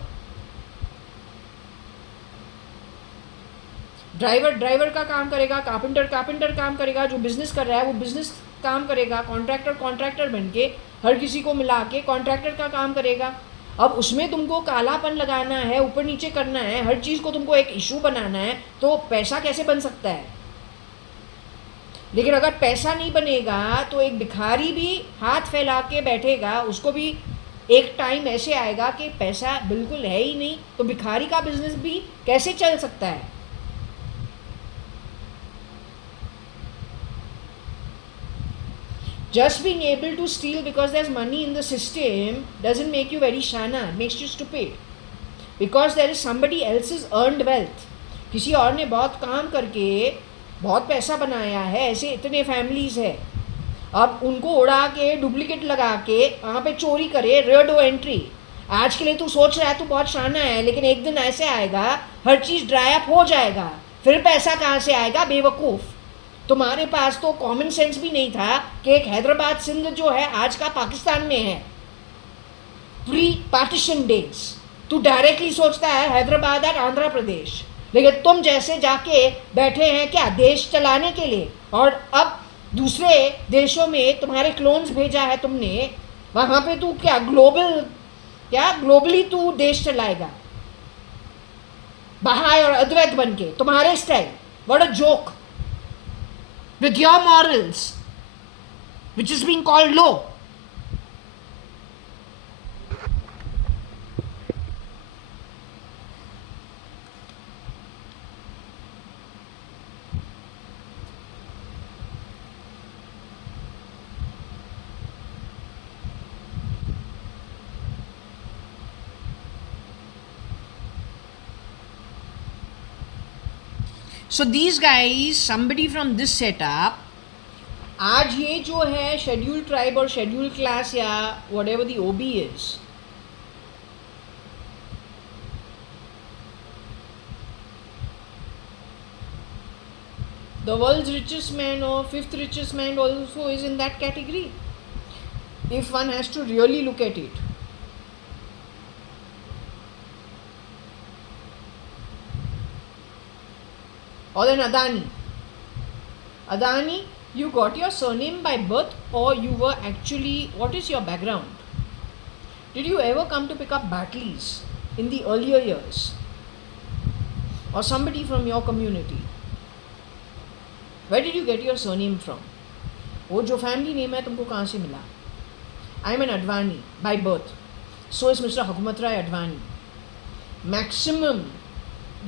ड्राइवर का काम करेगा, कारपेंटर काम करेगा, जो बिजनेस कर रहा है वो बिजनेस काम करेगा, कॉन्ट्रैक्टर बन के हर किसी को मिला के कॉन्ट्रैक्टर का काम करेगा. अब उसमें तुमको कालापन लगाना है, ऊपर नीचे करना है, हर चीज़ को तुमको एक इशू बनाना है, तो पैसा कैसे बन सकता है? लेकिन अगर पैसा नहीं बनेगा तो एक भिखारी भी हाथ फैला के बैठेगा, उसको भी एक टाइम ऐसे आएगा कि पैसा बिल्कुल है ही नहीं, तो भिखारी का बिजनेस भी कैसे चल सकता है? Just being able to steal because there's money in the system doesn't make you very shana, it makes you stupid. Because there is somebody else's earned wealth. किसी और ने बहुत काम करके बहुत पैसा बनाया है, ऐसे इतने फैमिलीज है. अब उनको उड़ा के डुप्लीकेट लगा के वहाँ पे चोरी करे, रेडो एंट्री. आज के लिए तू सोच रहा है तू बहुत शाना है, लेकिन एक दिन ऐसे आएगा हर चीज़ ड्राई अप हो जाएगा, फिर पैसा कहाँ से आएगा? बेवकूफ़. तुम्हारे पास तो कॉमन सेंस भी नहीं था कि एक हैदराबाद सिंध जो है आज का पाकिस्तान में है, प्री पार्टीशन डेज. तू डायरेक्टली सोचता है हैदराबाद और आंध्र प्रदेश, लेकिन तुम जैसे जाके बैठे हैं क्या देश चलाने के लिए, और अब दूसरे देशों में तुम्हारे क्लोन्स भेजा है तुमने, वहाँ पे तू क्या ग्लोबली तू देश चलाएगा बहाय और अद्वैत बन के, तुम्हारे style. What a joke with your morals, which is being called low. So these guys, somebody from this setup आज ये जो है शेड्यूल ट्राइब और शेड्यूल क्लास या whatever the OB is, the world's richest man or fifth richest man also is in that category, if one has to really look at it. Or then Adani, you got your surname by birth, or you were actually, what is your background? Did you ever come to pick up Battleys in the earlier years? Or somebody from your community? Where did you get your surname from? वो जो family name है तुमको कहाँ से मिला? I am an Advani by birth. So is Mr. Hukumat Rai Advani. Maximum,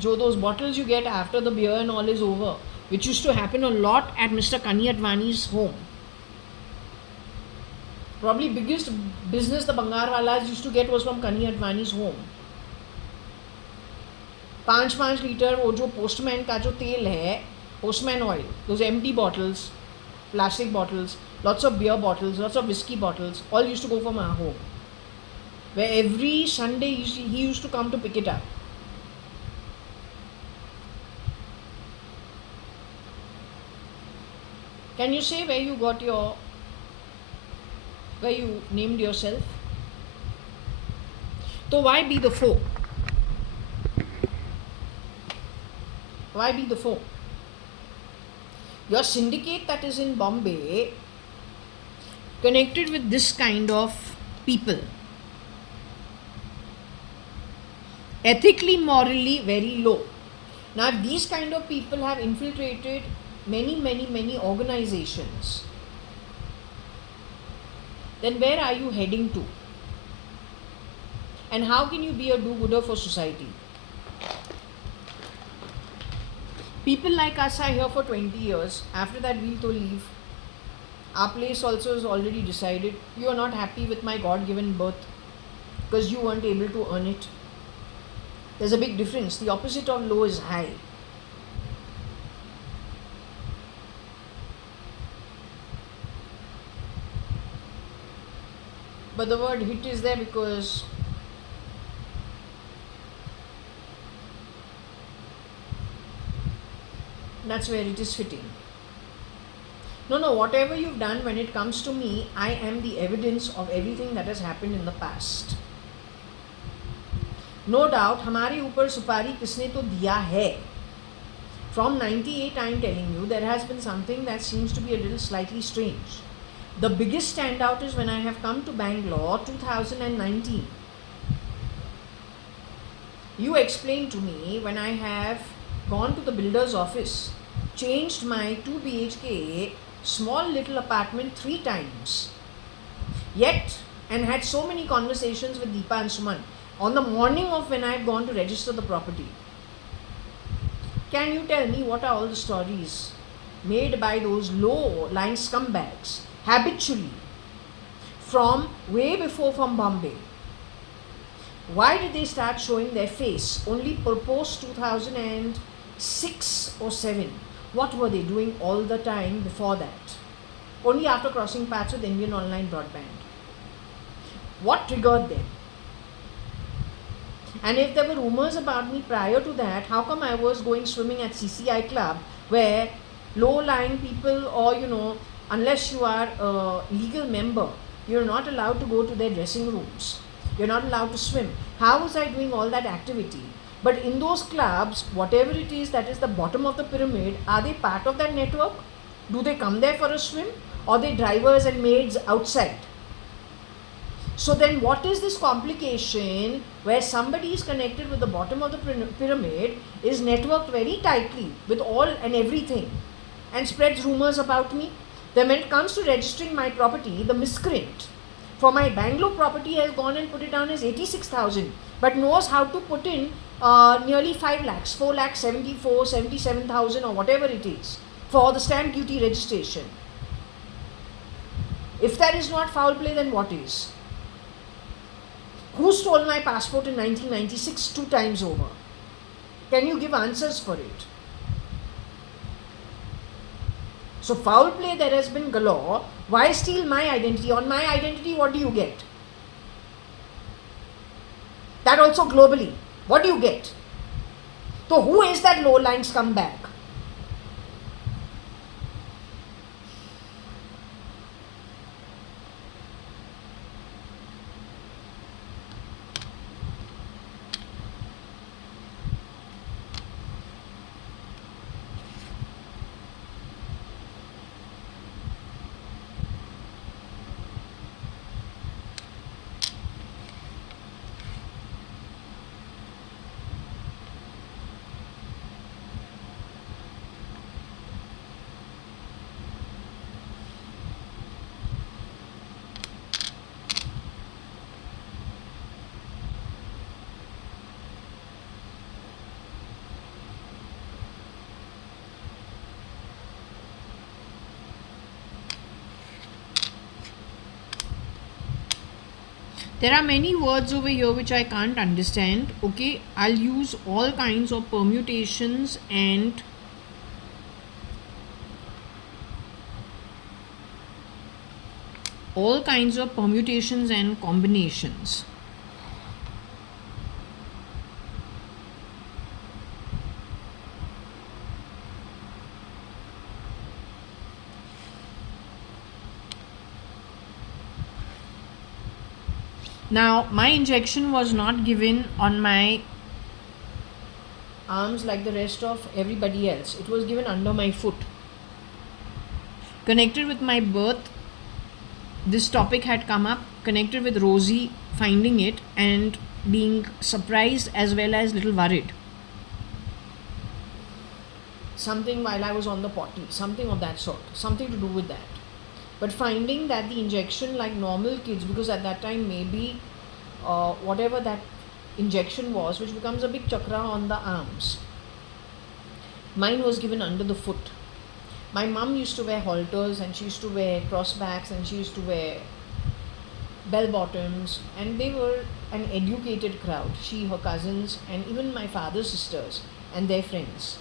जो those bottles you get after the beer and all is over, which used to happen a lot at Mr. Kani Advani's home. Probably biggest business the Bangarwalas used to get was from Kani Advani's home. 5 litre वो जो postman का जो तेल है, postman oil, those empty bottles, plastic bottles, lots of beer bottles, lots of whiskey bottles, all used to go from our home, where every Sunday he used to come to pick it up. Can you say where you named yourself? So why be the foe? Why be the foe? Your syndicate that is in Bombay connected with this kind of people, ethically, morally very low. Now these kind of people have infiltrated many organizations. Then where are you heading to? And how can you be a do-gooder for society? People like us are here for 20 years. After that, we'll to leave. Our place also is already decided. You are not happy with my God-given birth because you weren't able to earn it. There's a big difference. The opposite of low is high. But the word hit is there because that's where it is fitting. No, whatever you've done, when it comes to me, I am the evidence of everything that has happened in the past. No doubt, हमारे ऊपर सुपारी किसने तो दिया है. From 98, I am telling you, there has been something that seems to be a little slightly strange. The biggest standout is when I have come to Bangalore 2019. You explained to me when I have gone to the builder's office, changed my 2 BHK small little apartment 3 times, yet, and had so many conversations with Deepa and Suman on the morning of when I had gone to register the property. Can you tell me what are all the stories made by those low-lying scumbags habitually from way before from Bombay? Why did they start showing their face only post 2006 or 7? What were they doing all the time before that? Only after crossing paths with Indian online broadband. What triggered them? And if there were rumors about me prior to that, how come I was going swimming at CCI Club where low-lying people or, unless you are a legal member, you're not allowed to go to their dressing rooms. You're not allowed to swim. How was I doing all that activity? But in those clubs, whatever it is that is the bottom of the pyramid, are they part of that network? Do they come there for a swim? Or are they drivers and maids outside? So then what is this complication where somebody is connected with the bottom of the pyramid, is networked very tightly with all and everything and spreads rumors about me? Then when it comes to registering my property, the miscreant for my Bangalore property has gone and put it down as 86,000 but knows how to put in nearly 5 lakhs, 4 lakhs, 74, 77,000 or whatever it is for the stamp duty registration. If that is not foul play, then what is? Who stole my passport in 1996 2 times over? Can you give answers for it? So foul play there has been galore. Why steal my identity? On my identity, what do you get? That also globally. What do you get? So who is that low-lying scumbag? There are many words over here which I can't understand. Okay, I'll use all kinds of permutations and combinations. Now, my injection was not given on my arms like the rest of everybody else. It was given under my foot. Connected with my birth, this topic had come up, connected with Rosie finding it and being surprised as well as little worried. Something while I was on the potty, something of that sort, something to do with that. But finding that the injection, like normal kids, because at that time maybe whatever that injection was, which becomes a big chakra on the arms, mine was given under the foot. My mum used to wear halters and she used to wear crossbacks and she used to wear bell bottoms, and they were an educated crowd. She, her cousins, and even my father's sisters and their friends.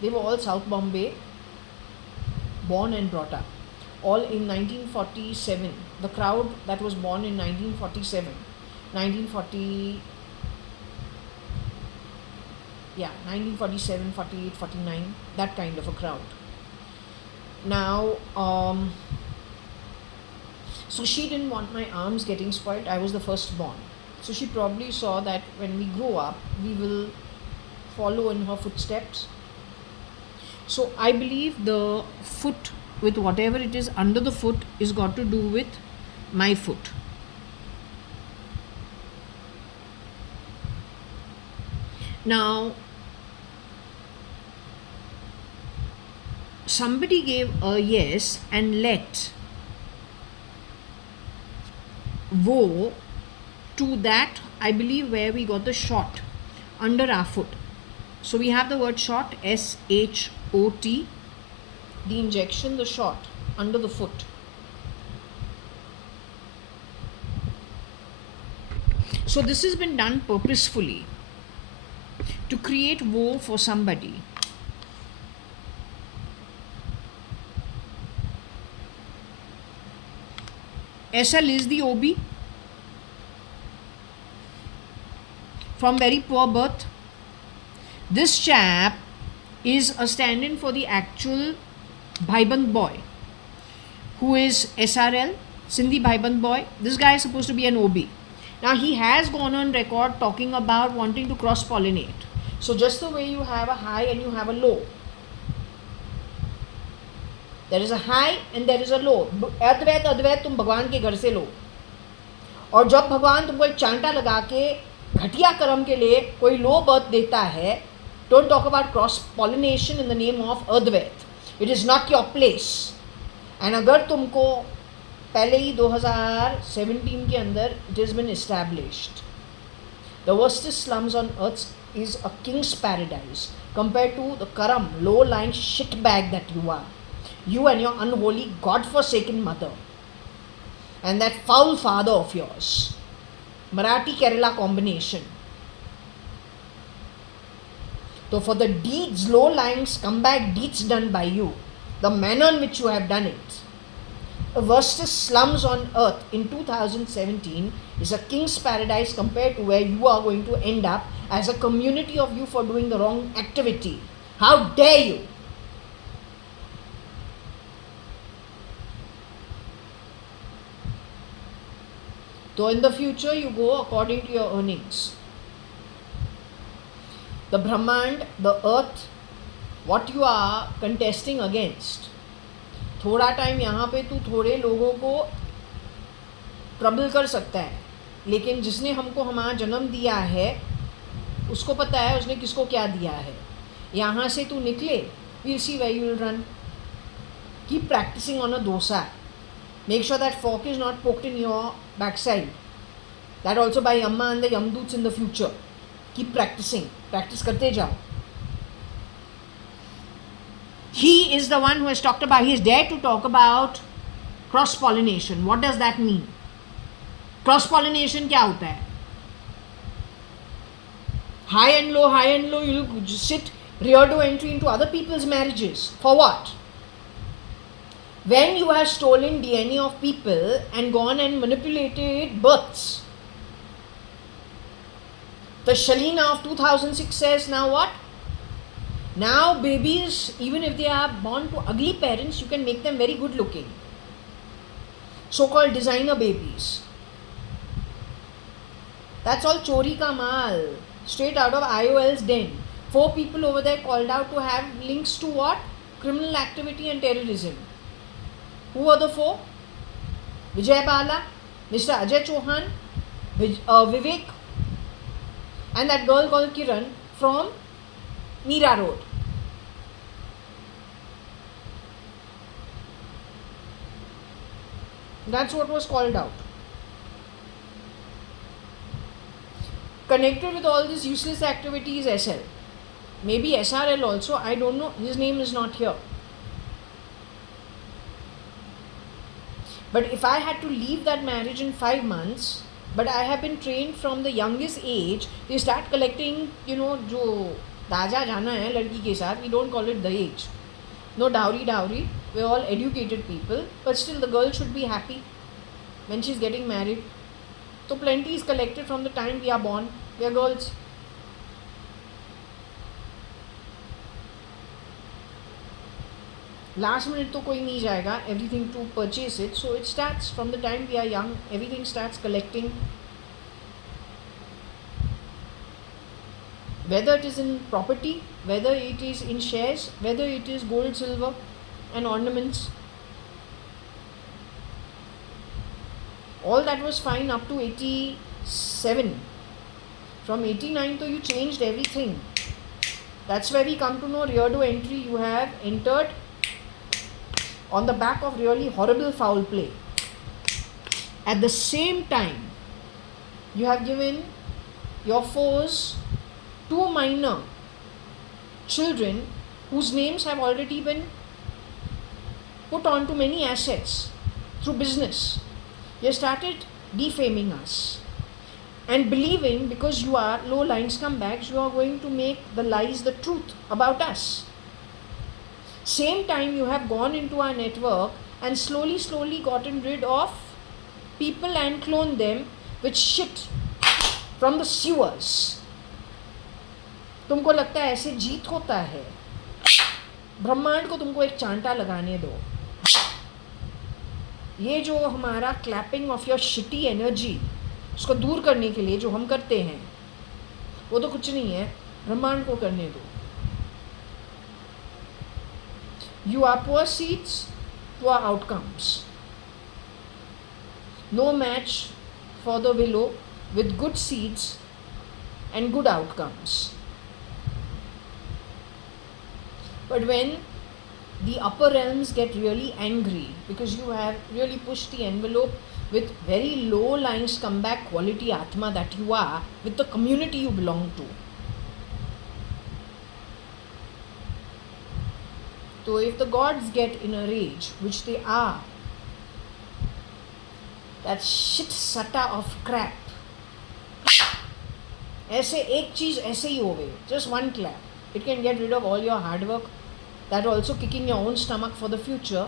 They were all South Bombay, born and brought up. All in 1947. The crowd that was born in 1947, 1947, 48, 49, that kind of a crowd. Now, so she didn't want my arms getting spoiled. I was the first born. So she probably saw that when we grow up, we will follow in her footsteps. So I believe the foot, with whatever it is under the foot, is got to do with my foot. Now, somebody gave a yes and let woe to that, I believe, where we got the shot under our foot. So we have the word shot, S-H-O-T, the injection, the shot under the foot. So this has been done purposefully to create woe for somebody. SL is the OB from very poor birth. This chap is a stand-in for the actual Bhaiband boy, who is SRL, Sindhi Bhaiband boy. This guy is supposed to be an OB. Now he has gone on record talking about wanting to cross-pollinate. So just the way you have a high and you have a low, there is a high and there is a low. अद्वैत अद्वैत तुम भगवान के घर से लो, और जब भगवान तुमको एक चांटा लगा के घटिया कर्म के लिए कोई लो बर्थ देता है, don't talk about cross pollination in the name of Advait. It is not your place. And अगर तुमको पहले ही 2017 के अंदर it has been established, the worstest slums on earth is a king's paradise compared to the karam, low-lying shitbag that you are. You and your unholy, God-forsaken mother and that foul father of yours. Marathi Kerala combination. So for the deeds, low-lying scumbag deeds done by you, the manner in which you have done it. The worstest slums on earth in 2017 is a king's paradise compared to where you are going to end up as a community of you for doing the wrong activity. How dare you? So in the future you go according to your earnings. The Brahmand, the earth, what you are contesting against. थोड़ा time यहाँ पे तू थोड़े लोगों को trouble कर सकता है, लेकिन जिसने हमको हमारा जन्म दिया है उसको पता है उसने किसको क्या दिया है. यहाँ से तू निकले, we'll see where you will run. Keep practicing on a dosa. Make sure that fork is not poked in your backside. That also by Yamma and the Yamdoots in the future. Keep practicing. Practice karte jao. He is the one who has talked about, he is dared to talk about cross-pollination. What does that mean? Cross-pollination क्या होता है? High and low, you sit rear door entry into other people's marriages. For what? When you have stolen DNA of people and gone and manipulated births. The Shalina of 2006 says now what? Now babies, even if they are born to ugly parents, you can make them very good looking. So-called designer babies. That's all chori ka mal. Straight out of IOL's den. 4 people over there called out to have links to what? Criminal activity and terrorism. Who are the 4? Vijay Bala, Mr. Ajay Chauhan, Vivek, and that girl called Kiran from Meera Road. That's what was called out. Connected with all this useless activity is SL. Maybe SRL also, I don't know. His name is not here. But if I had to leave that marriage in 5 months, but I have been trained from the youngest age, they start collecting, जो दाजा जाना है लड़की के साथ, we don't call it dahej. No dowry. We're all educated people, but still the girl should be happy when she's getting married. So plenty is collected from the time we are born. We are girls. Last minute तो कोई नहीं जाएगा, everything to purchase it. So it starts from the time we are young, everything starts collecting. Whether it is in property, whether it is in shares, whether it is gold, silver and ornaments. All that was fine up to 87. From 89 to you changed everything. That's where we come to know rear door entry. You have entered on the back of really horrible foul play. At the same time, you have given your foes 2 minor children whose names have already been put onto many assets through business. You started defaming us and believing because you are low-lying scumbags, you are going to make the lies the truth about us. Same time you have gone into our network and slowly gotten rid of people and cloned them with shit from the sewers. तुमको लगता है ऐसे जीत होता है? ब्रह्मांड को तुमको एक चांटा लगाने दो. ये जो हमारा clapping of your shitty energy, उसको दूर करने के लिए जो हम करते हैं वो तो कुछ नहीं है, ब्रह्मांड को करने दो. You are poor seeds, poor outcomes. No match for the willow with good seeds and good outcomes. But when the upper realms get really angry because you have really pushed the envelope with very low-lying scumbag quality Atma that you are with the community you belong to. So if the gods get in a rage, which they are, that shit sutta of crap, ऐसे एक चीज ऐसे ही हो गई, just one clap, it can get rid of all your hard work, that also kicking your own stomach for the future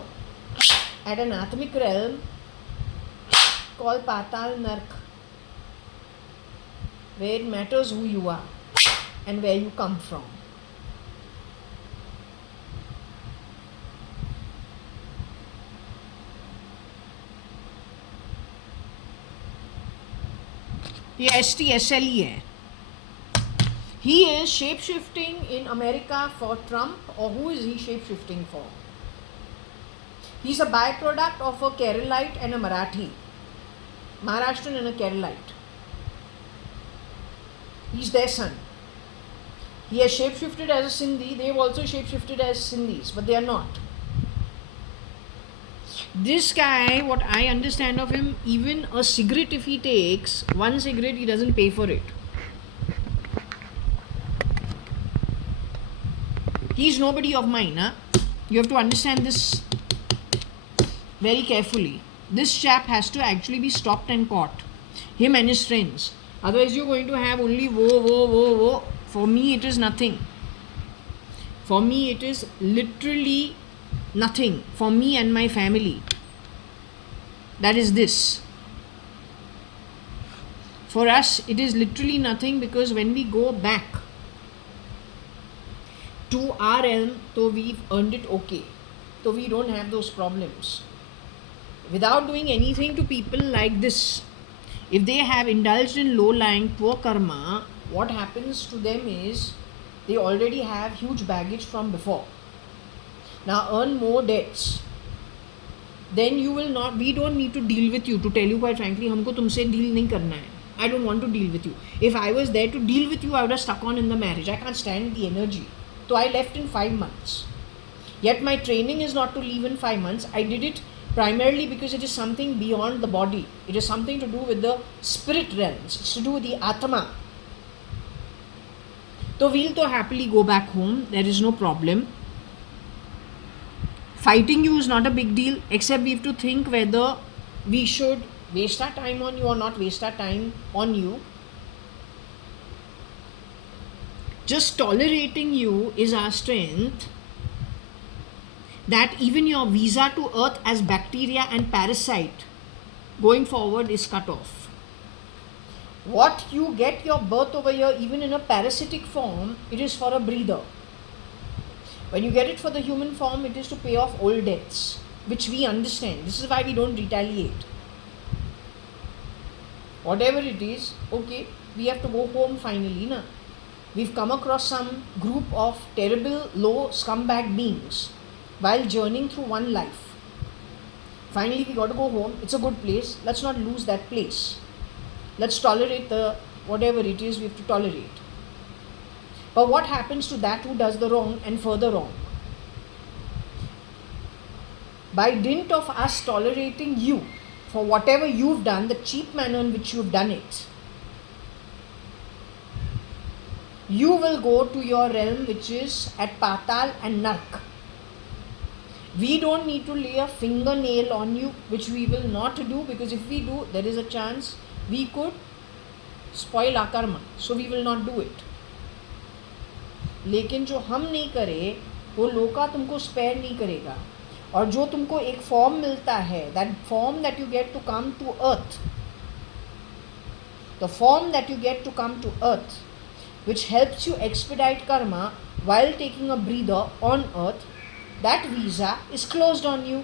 at an atomic realm called Patal Nark, where it matters who you are and where you come from. ये STSLE है. He is shape-shifting in America for Trump, or who is he shape-shifting for? He's a byproduct of a Keralite and a Marathi. Maharashtrian and a Keralite. He's their son. He has shape-shifted as a Sindhi. They've also shape-shifted as Sindhis, but they are not. This guy, what I understand of him, even a cigarette, if he takes one cigarette, he doesn't pay for it. He's nobody of mine. Huh? You have to understand this very carefully. This chap has to actually be stopped and caught. Him and his friends. Otherwise, you're going to have only woe. For me, it is nothing. For me, it is literally nothing. For me and my family. That is this. For us, it is literally nothing, because when we go back to our realm, so we've earned it okay. So we don't have those problems. Without doing anything to people like this, if they have indulged in low-lying poor karma, what happens to them is they already have huge baggage from before. Now earn more debts. Then you will not, we don't need to deal with you. To tell you quite frankly, हमको तुमसे deal नहीं करना है. I don't want to deal with you. If I was there to deal with you, I would have stuck on in the marriage. I can't stand the energy. So I left in 5 months. Yet my training is not to leave in 5 months. I did it primarily because it is something beyond the body. It is something to do with the spirit realms. It's to do with the Atma. So we'll to happily go back home. There is no problem. Fighting you is not a big deal, except we have to think whether we should waste our time on you or not waste our time on you. Just tolerating you is our strength. That even your visa to earth as bacteria and parasite going forward is cut off. What you get your birth over here, even in a parasitic form, it is for a breather. When you get it for the human form, it is to pay off old debts, which we understand. This is why we don't retaliate. Whatever it is, okay, we have to go home finally. Na? We've come across some group of terrible, low scumbag beings while journeying through one life. Finally, we got to go home. It's a good place. Let's not lose that place. Let's tolerate the whatever it is we have to tolerate. But what happens to that who does the wrong and further wrong? By dint of us tolerating you for whatever you've done, the cheap manner in which you've done it, you will go to your realm, which is at Patal and Nark. We don't need to lay a fingernail on you, which we will not do, because if we do, there is a chance we could spoil our karma. So we will not do it. लेकिन जो हम नहीं करे वो लोका तुमको spare नहीं करेगा. और जो तुमको एक फॉर्म मिलता है, that form that you get to come to earth, the form that you get to come to earth, which helps you expedite karma while taking a breather on earth, that visa is closed on you.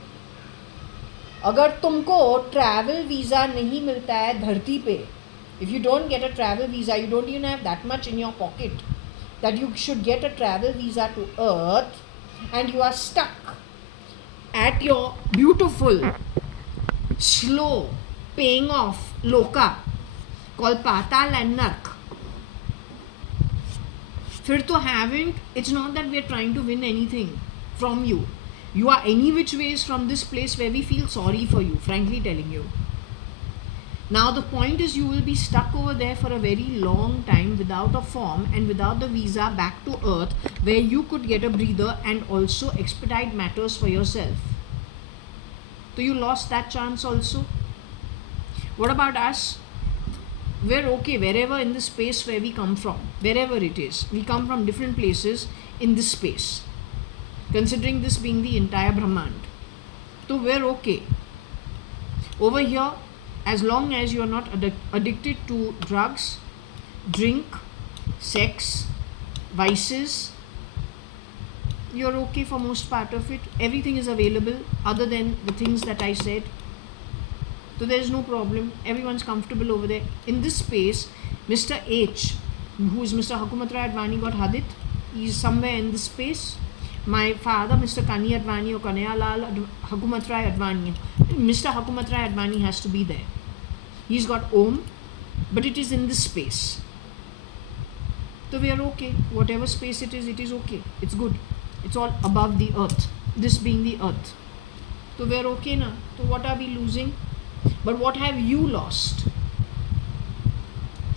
अगर तुमको travel visa नहीं मिलता है धरती पे, if you don't get a travel visa, you don't even have that much in your pocket that you should get a travel visa to earth, and you are stuck at your beautiful, slow, paying off loka called Patal and Nark. फिर तो having, it's not that we are trying to win anything from you. You are any which ways from this place where we feel sorry for you, frankly telling you. Now the point is, you will be stuck over there for a very long time without a form and without the visa back to earth, where you could get a breather and also expedite matters for yourself. So you lost that chance also. What about us? We're okay wherever in the space where we come from, wherever it is. We come from different places in this space. considering this being the entire Brahmand. So we're okay. Over here, as long as you're not addicted to drugs, drink, sex, vices, you're okay for most part of it. Everything is available other than the things that I said. So there's no problem. Everyone's comfortable over there. In this space, Mr. H, who is Mr. JAYA.ADVANI, got Hadith. He's somewhere in this space. My father, Mr. Kani.ADVANI or Kanayalal JAYA.ADVANI. Mr. JAYA.ADVANI has to be there. He's got Om, but it is in this space. So we are okay. Whatever space it is okay. It's good. It's all above the earth. This being the earth. So we are okay now. So what are we losing? But what have you lost?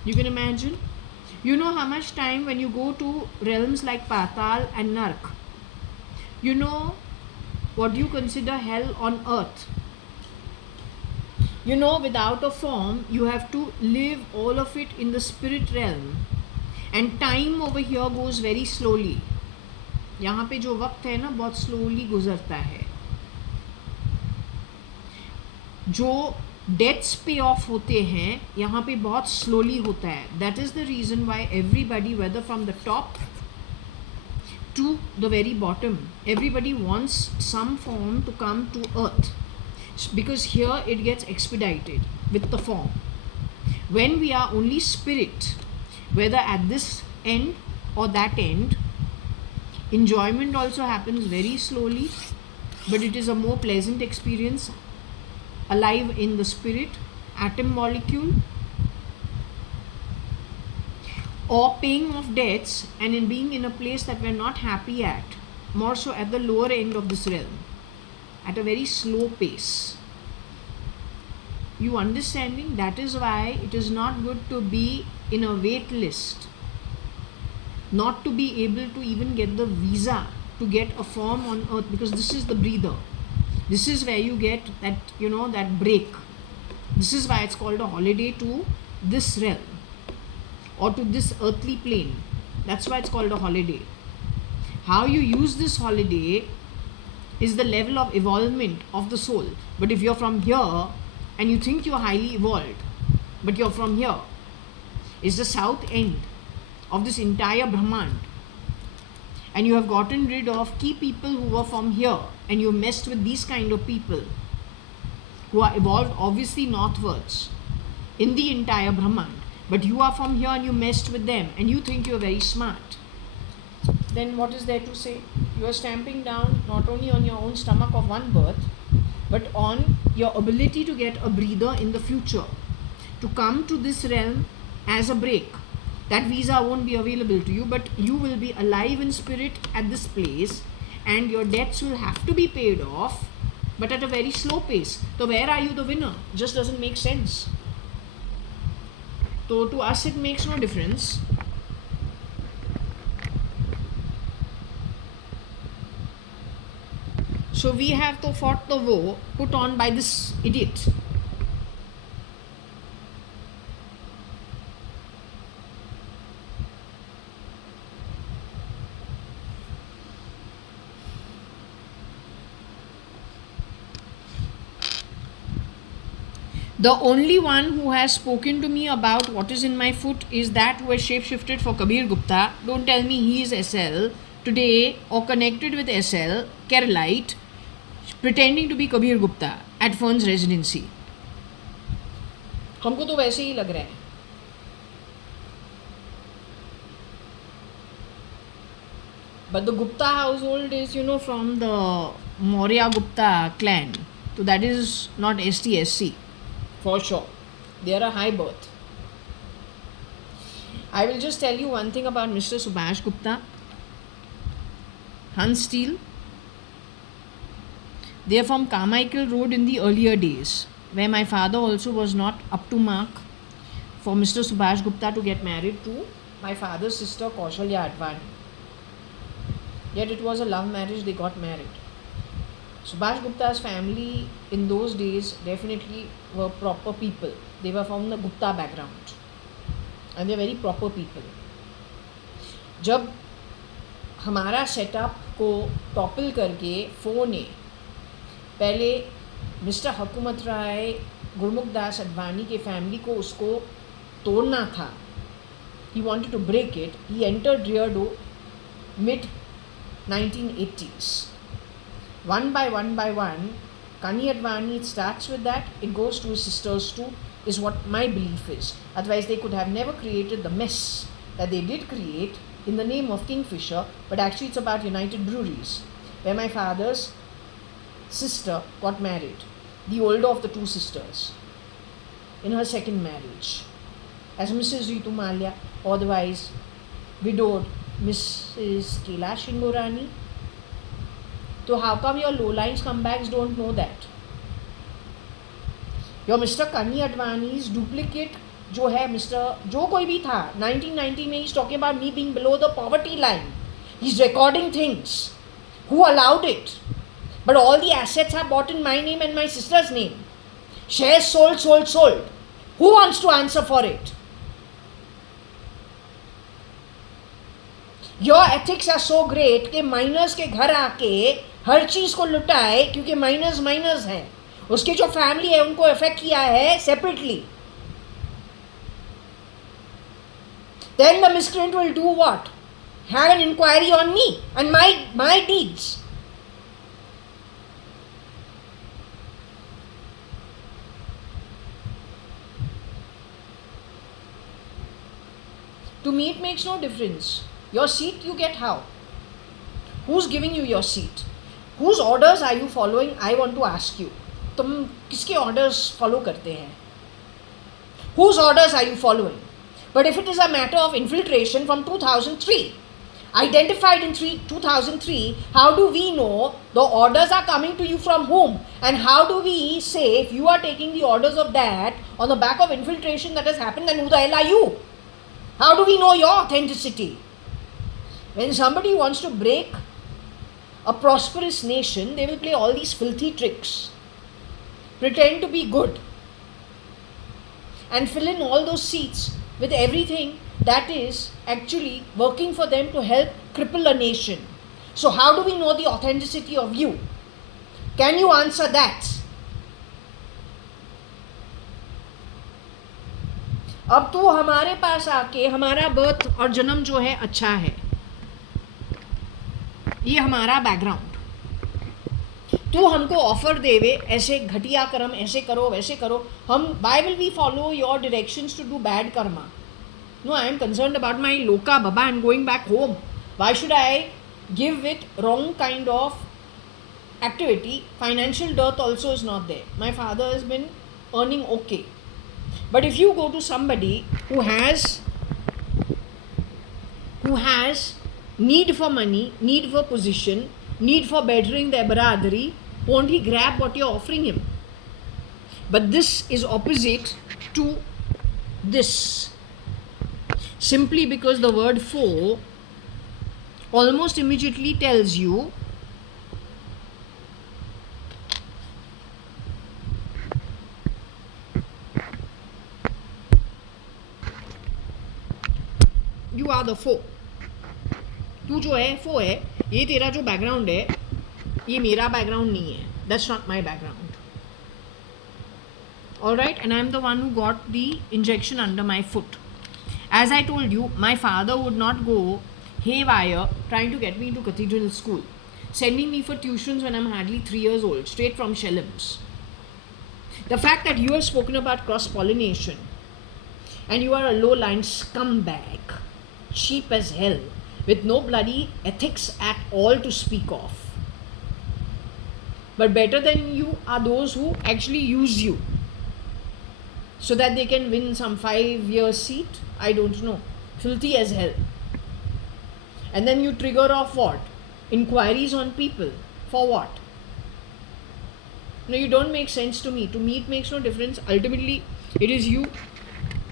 You can imagine. You know how much time when you go to realms like Patal and Nark. You know what you consider hell on earth. You know, without a form, you have to live all of it in the spirit realm. And time over here goes very slowly. यहाँ पे जो वक्त है ना बहुत slowly गुजरता है. जो डेट्स पे ऑफ होते हैं यहाँ पे बहुत स्लोली होता है. That is the reason why everybody whether from the top to the very bottom everybody wants some form to come to earth because here it gets expedited with the form. when we are only spirit, whether at this end or that end, enjoyment also happens very slowly, but it is a more pleasant experience. Alive in the spirit, atom molecule, or paying of debts and in being in a place that we're not happy at, more so at the lower end of this realm, at a very slow pace. You understanding? That is why it is not good to be in a wait list, not to be able to even get the visa to get a form on earth, because this is the breather. This is where you get that, you know, that break. This is why it's called a holiday to this realm or to this earthly plane. That's why it's called a holiday. How you use this holiday is the level of evolvement of the soul. But if you're from here and you think you're highly evolved, but you're from here, is the south end of this entire Brahmand, and you have gotten rid of key people who were from here, and you messed with these kind of people who are evolved obviously northwards in the entire Brahmand, but you are from here and you messed with them and you think you are very smart, then what is there to say? You are stamping down not only on your own stomach of one birth, but on your ability to get a breather in the future, to come to this realm as a break. That visa won't be available to you, but you will be alive in spirit at this place, and your debts will have to be paid off, but at a very slow pace. So where are you the winner? Just doesn't make sense. So to us it makes no difference. So we have to fought the war put on by this idiot. The only one who has spoken to me about what is in my foot is that who has shapeshifted for Kabir Gupta. Don't tell me he is SL today or connected with SL, Keralite, pretending to be Kabir Gupta at Fern's residency. हमको तो वैसे ही लग रहा है. But the Gupta household is, you know, from the Maurya Gupta clan. So that is not STSC. For sure. They are a high birth. I will just tell you one thing about Mr. Subhash Gupta. Hans Steel. They are from Carmichael Road in the earlier days, where my father also was not up to mark for Mr. Subhash Gupta to get married to my father's sister Kaushalya.ADVANI. Yet it was a love marriage, they got married. Subhash Gupta's family in those days definitely were proper people. They were from the Gupta background and they are very proper people. जब हमारा setup को topple करके 4 ने पहले mister हुकूमत राय गुरमुख दास अडवाणी के family को उसको तोड़ना था. He wanted to break it. He entered Riado mid 1980s. One by one, Kani Advani, it starts with that, it goes to his sisters too, is what my belief is. Otherwise, they could have never created the mess that they did create in the name of Kingfisher, but actually it's about United Breweries, where my father's sister got married, the older of the two sisters, in her second marriage, as Mrs. Ritu Malia, otherwise widowed Mrs. Kailash Ingorani. So how come your low-line scumbags don't know that? Your Mr. Kani Advani's duplicate जो है mister जो कोई भी था 1990 में, he's talking about me being below the poverty line. He's recording things. Who allowed it? But all the assets are bought in my name and my sister's name. Shares sold. Who wants to answer for it? Your ethics are so great कि miners के घर आके हर चीज़ को लुटाए, क्योंकि miners हैं, उसकी जो family है उनको इफेक्ट किया है separately. Then the miscreant will do what? Have an inquiry on me and my deeds. To me it makes no difference. Your seat you get how? Who's giving you your seat? Whose orders are you following? I want to ask you. तुम किसके orders follow करते हैं? Whose orders are you following? But if it is a matter of infiltration from 2003, identified in 2003, how do we know the orders are coming to you from whom? And how do we say if you are taking the orders of that on the back of infiltration that has happened, then who the hell are you? How do we know your authenticity? When somebody wants to break a prosperous nation, they will play all these filthy tricks, pretend to be good, and fill in all those seats with everything that is actually working for them to help cripple a nation. So how do we know the authenticity of you? Can you answer that? अब तो हमारे पास आके हमारा birth और जन्म जो है अच्छा है, ये हमारा बैकग्राउंड, तू हमको ऑफर देवे ऐसे घटिया कर्म, ऐसे करो वैसे करो, हम why will we follow your directions to do bad karma? No, I am concerned about my loka baba and going back home. Why should I give it wrong kind of activity? Financial dearth also is not there. My father has been earning okay. But if you go to somebody who has need for money, need for position, need for bettering their baradari, won't he grab what you're offering him? But this is opposite to this. Simply because the word for almost immediately tells you you are the foe. तू जो है फो है, ये तेरा जो background है ये मेरा बैकग्राउंड नहीं है. That's not my background. Alright, and I am the one who got the injection under my foot. As I told you, my father would not go haywire trying to get me into cathedral school, sending me for tuitions when I'm hardly 3 years old, straight from Shellams. The fact that you have spoken about cross-pollination and you are a low-line scumbag, cheap as hell, with no bloody ethics at all to speak of. But better than you are those who actually use you so that they can win some 5-year seat. I don't know. Filthy as hell. And then you trigger off what? Inquiries on people. For what? No, you don't make sense to me. To me it makes no difference. Ultimately, it is you,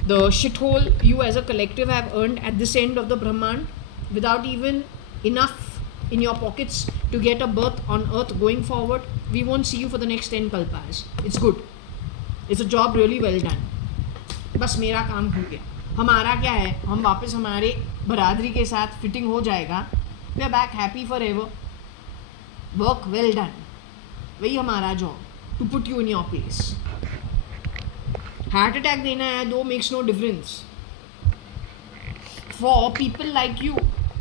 the shithole you as a collective have earned at this end of the Brahman, without even enough in your pockets to get a berth on earth going forward. We won't see you for the next 10 kalpas. It's good. It's a job really well done. बस मेरा काम हो गया. हमारा क्या है, हम वापस हमारे बरादरी के साथ फिटिंग हो जाएगा. We are back happy forever. Work well done, वही हमारा job, to put you in your place. Heart attack देना है दो, makes no difference. For people like you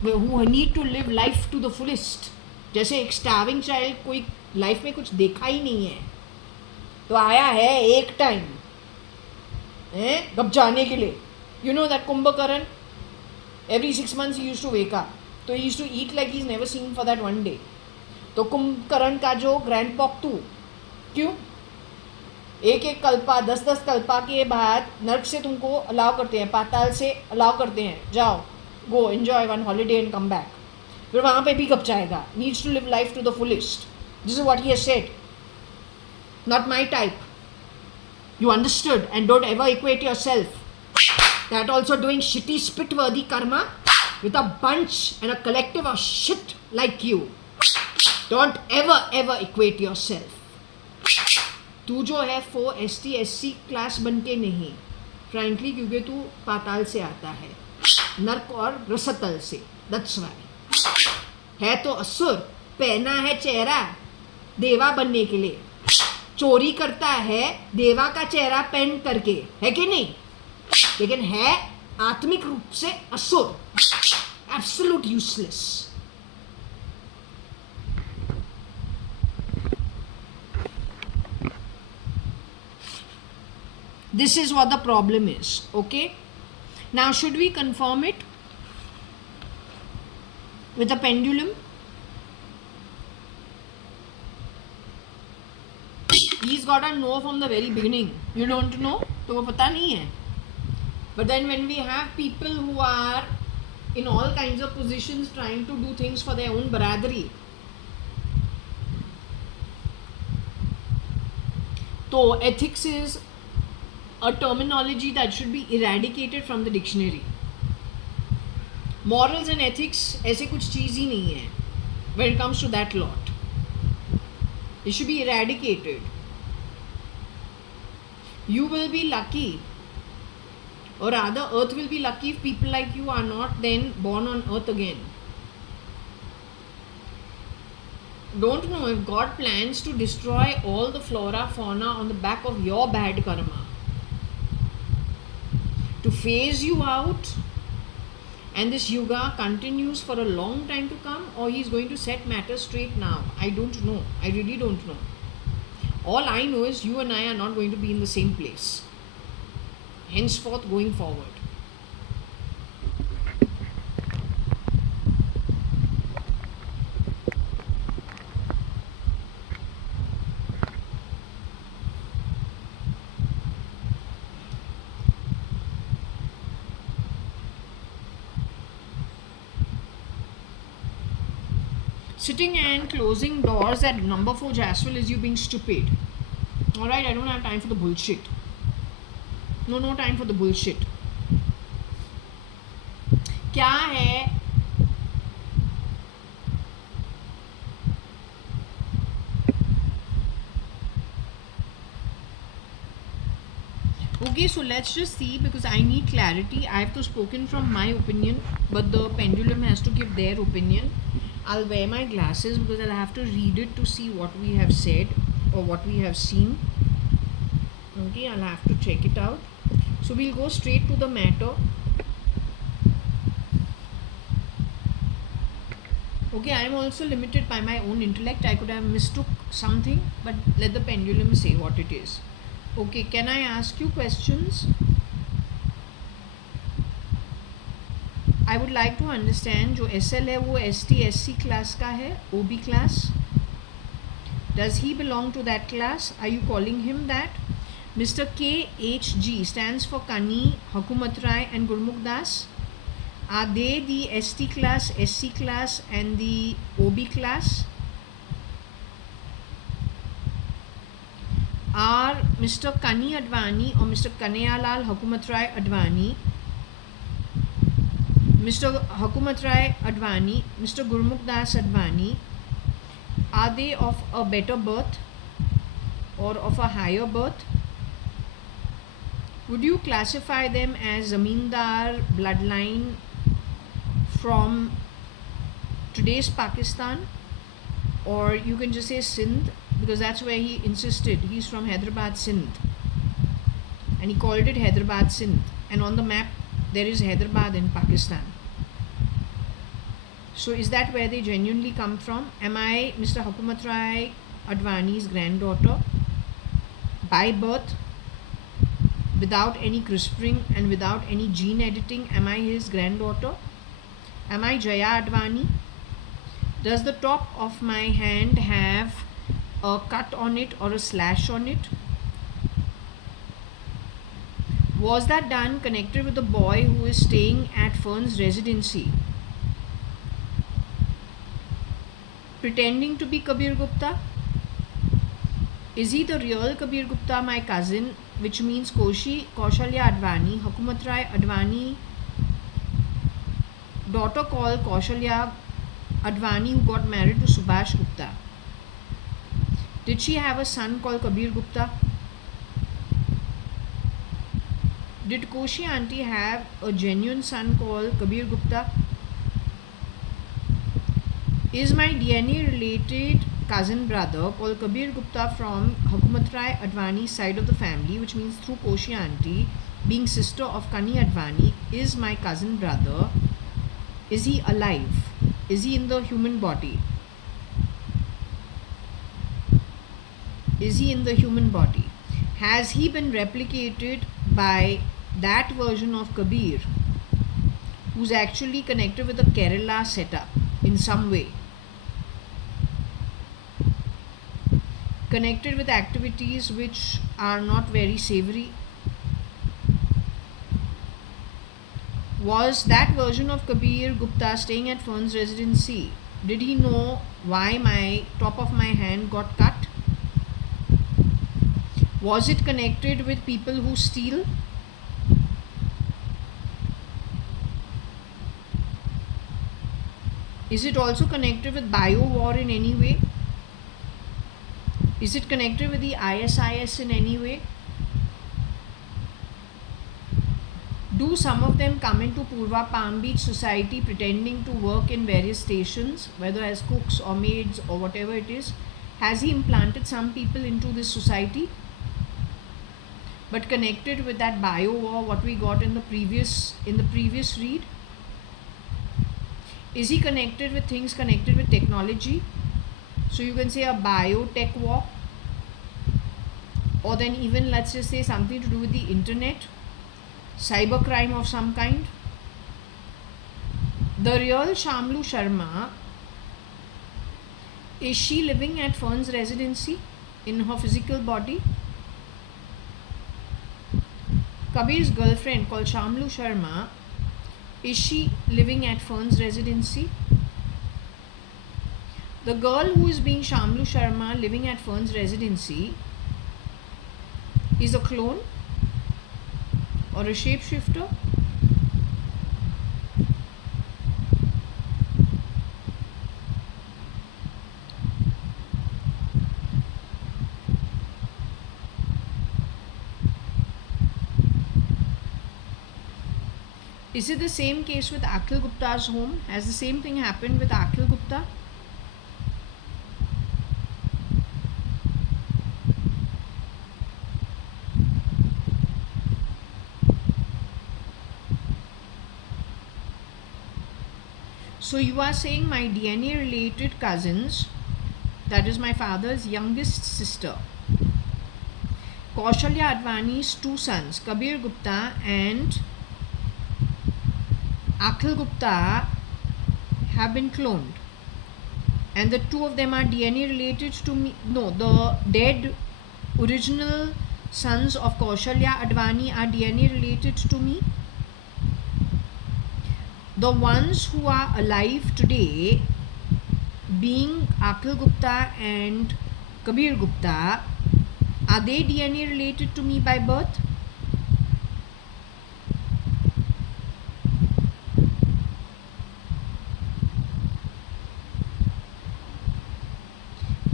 who need to live life to the fullest, जैसे एक starving child, कोई life में कुछ देखा ही नहीं है तो आया है एक टाइम गप जाने के लिए. You know that Kumbhakarna, every 6 months he used to wake up, तो he used to eat like he's never seen for that one day. तो कुंभकर्ण का जो ग्रैंड पॉक्टू, क्यों एक एक कल्पा 10-10 कल्पा के बाद नर्क से तुमको अलाउ करते हैं, पाताल से अलाउ करते हैं, जाओ go enjoy one holiday and come back. फिर वहाँ पे भी कब जाएगा. Needs to live life to the fullest. This is what he has said. Not my type. You understood and don't ever equate yourself. That also doing shitty spit-worthy karma with a bunch and a collective of shit like you. Don't ever equate yourself. तू जो है 4 ST SC class बनके नहीं, frankly क्योंकि तू पाताल से आता है, नर्क और रसतल से. That's why. है तो असुर, पहना है चेहरा देवा बनने के लिए, चोरी करता है देवा का चेहरा पहन करके, है कि नहीं, लेकिन है आत्मिक रूप से असुर. Absolute useless. This is what the problem is. Okay, now should we confirm it with a pendulum? He's got to know from the very beginning. You don't know, तो वो पता नहीं है. But then when we have people who are in all kinds of positions trying to do things for their own baradari, so ethics is a terminology that should be eradicated from the dictionary. Morals and ethics ऐसे कुछ चीज़ ही नहीं है when it comes to that lot. It should be eradicated. You will be lucky, or rather earth will be lucky if people like you are not then born on earth again. Don't know if God plans to destroy all the flora fauna on the back of your bad karma, to phase you out, and this yuga continues for a long time to come, or he is going to set matters straight now. I don't know. I really don't know. All I know is you and I are not going to be in the same place henceforth going forward. Sitting and closing doors at number 4 Jaswell is you being stupid. Alright, I don't have time for the bullshit. No time for the bullshit. क्या है okay, so let's just see, because I need clarity. I have to spoken from my opinion, but the pendulum has to give their opinion. I'll wear my glasses because I'll have to read it to see what we have said or what we have seen. Okay, I'll have to check it out. So we'll go straight to the matter. Okay, I am also limited by my own intellect. I could have mistook something, but let the pendulum say what it is. Okay, can I ask you questions? I would like to understand, जो SL है वो ST SC class का है, OB class. Does he belong to that class? Are you calling him that? Mr. KHG stands for Kani, Hakumat Rai and Gurmukh Das. Are they the ST class, SC class and the OB class? Are Mr. Kani Advani or Mr. Kanayalal Hakumat Rai Advani, Mr. Hakumat Rai Advani, Mr. Gurmukh Das Advani, are they of a better birth or of a higher birth? Would you classify them as Zamindar bloodline from today's Pakistan? or you can just say Sindh, because that's where he insisted. He's from Hyderabad, Sindh, and he called it Hyderabad, Sindh, and on the map there is Hyderabad in Pakistan. So is that where they genuinely come from? Am I Mr. Hukumat Rai Advani's granddaughter by birth, without any CRISPRing and without any gene editing? Am I his granddaughter? Am I JAYA.ADVANI? Does the top of my hand have a cut on it or a slash on it? Was that done connected with the boy who is staying at Fern's residency, pretending to be Kabir Gupta? Is he the real Kabir Gupta, my cousin, which means Kaushalya Advani, Hukumat Rai Advani, daughter called Kaushalya Advani, who got married to Subhash Gupta? Did she have a son called Kabir Gupta? Did Koshi auntie have a genuine son called Kabir Gupta? Is my DNA related cousin brother called Kabir Gupta from Hukumat Rai Advani's side of the family, which means through Koshi auntie, being sister of Kani Advani, is my cousin brother? Is he alive? Is he in the human body? Is he in the human body? Has he been replicated by that version of Kabir who's actually connected with the Kerala setup in some way? Connected with activities which are not very savory? Was that version of Kabir Gupta staying at Fern's residency? Did he know why my top of my hand got cut? Was it connected with people who steal? Is it also connected with bio war in any way? Is it connected with the ISIS in any way? Do some of them come into Purva Palm Beach society pretending to work in various stations, whether as cooks or maids or whatever it is? Has he implanted some people into this society? But connected with that bio war, what we got in the previous read? Is he connected with things connected with technology? So you can say a biotech war, or then even let's just say something to do with the internet, cybercrime of some kind. The real Shamlu Sharma, is she living at Fern's residency in her physical body? Kabir's girlfriend called Shamlu Sharma, is she living at Fern's residency? The girl who is being Shamlu Sharma living at Fern's residency is a clone or a shapeshifter? Is it the same case with Akhil Gupta's home? Has the same thing happened with Akhil Gupta? So you are saying my DNA related cousins, that is my father's youngest sister, Kaushalya Advani's two sons, Kabir Gupta and Akhil Gupta, have been cloned, and the two of them are DNA related to me? No, the dead original sons of Kaushalya Advani are DNA related to me. The ones who are alive today, being Akhil Gupta and Kabir Gupta, are they DNA related to me by birth?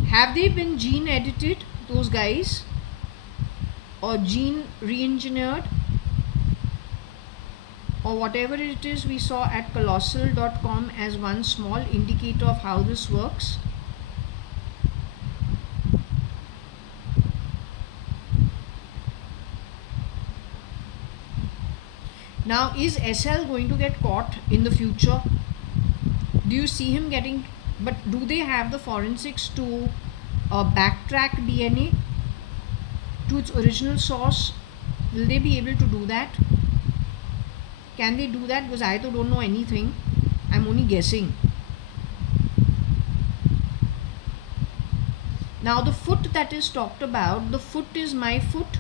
Have they been gene edited, those guys, or gene re-engineered, or whatever it is we saw at colossal.com as one small indicator of how this works? Now, is SL going to get caught in the future? Do you see him getting, but do they have the forensics to backtrack DNA to its original source? Will they be able to do that? Can they do that? Because I don't know anything. I'm only guessing. Now the foot that is talked about, the foot is my foot.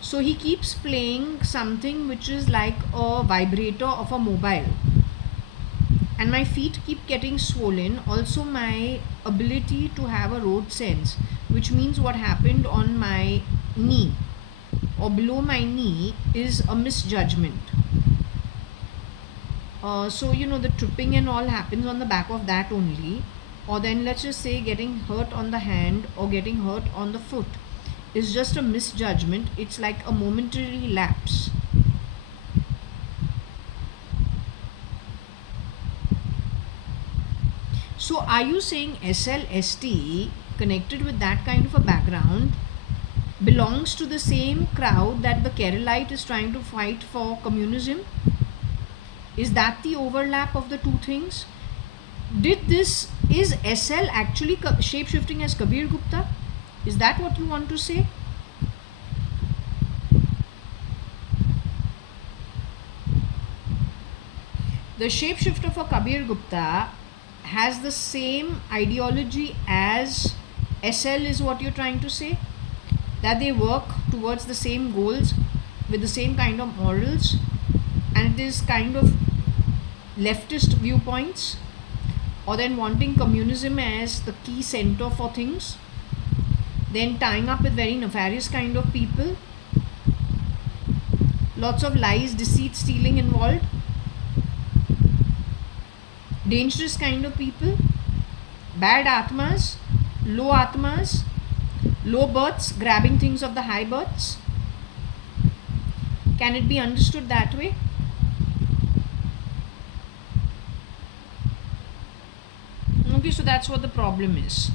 So he keeps playing something which is like a vibrator of a mobile. And my feet keep getting swollen. Also my ability to have a road sense, which means what happened on my knee or below my knee is a misjudgment. So the tripping and all happens on the back of that only. Or then let's just say getting hurt on the hand or getting hurt on the foot is just a misjudgment. It's like a momentary lapse. So are you saying SLST connected with that kind of a background belongs to the same crowd that the Keralite is trying to fight for communism? Is that the overlap of the two things? Is SL actually shape-shifting as Kabir Gupta? Is that what you want to say? The shapeshifter for Kabir Gupta has the same ideology as SL, is what you're trying to say? That they work towards the same goals with the same kind of morals, and it is kind of leftist viewpoints, or then wanting communism as the key center for things, then tying up with very nefarious kind of people, lots of lies, deceit, stealing involved, dangerous kind of people, bad atmas, low births, grabbing things of the high births. Can it be understood that way? Okay, so that's what the problem is.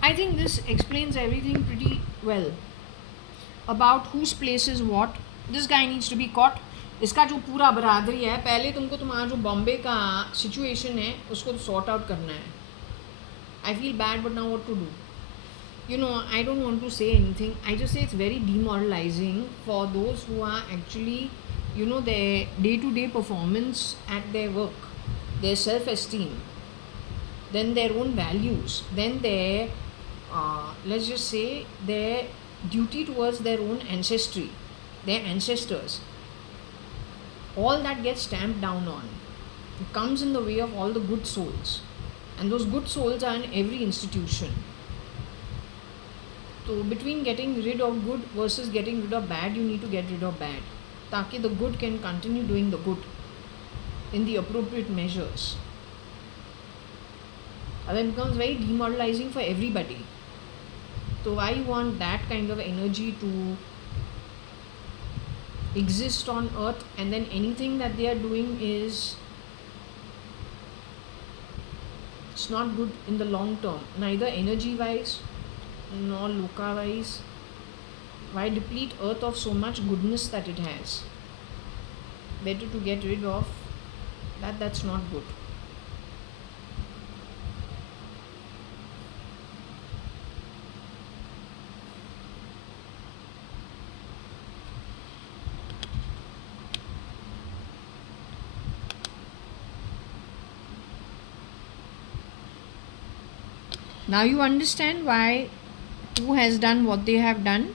I think this explains everything pretty well about whose place is what. This guy needs to be caught. इसका जो पूरा बरादरी है, पहले तुमको तुम्हारा जो बॉम्बे का सिचुएशन है उसको तो सॉर्ट आउट करना है. I feel bad, but now what to do? I don't want to say anything. I just say it's very demoralizing for those who are actually, their day-to-day performance at their work, their self-esteem, then their own values, then their, let's just say, their duty towards their own ancestry, their ancestors. All that gets stamped down on. It comes in the way of all the good souls. And those good souls are in every institution. So between getting rid of good versus getting rid of bad, you need to get rid of bad. Taki the good can continue doing the good in the appropriate measures. And then it becomes very demoralizing for everybody. So I want that kind of energy to exist on earth, and then anything that they are doing is, it's not good in the long term, neither energy wise nor loka wise. Why deplete earth of so much goodness that it has? Better to get rid of that. That's not good. Now you understand why who has done what they have done.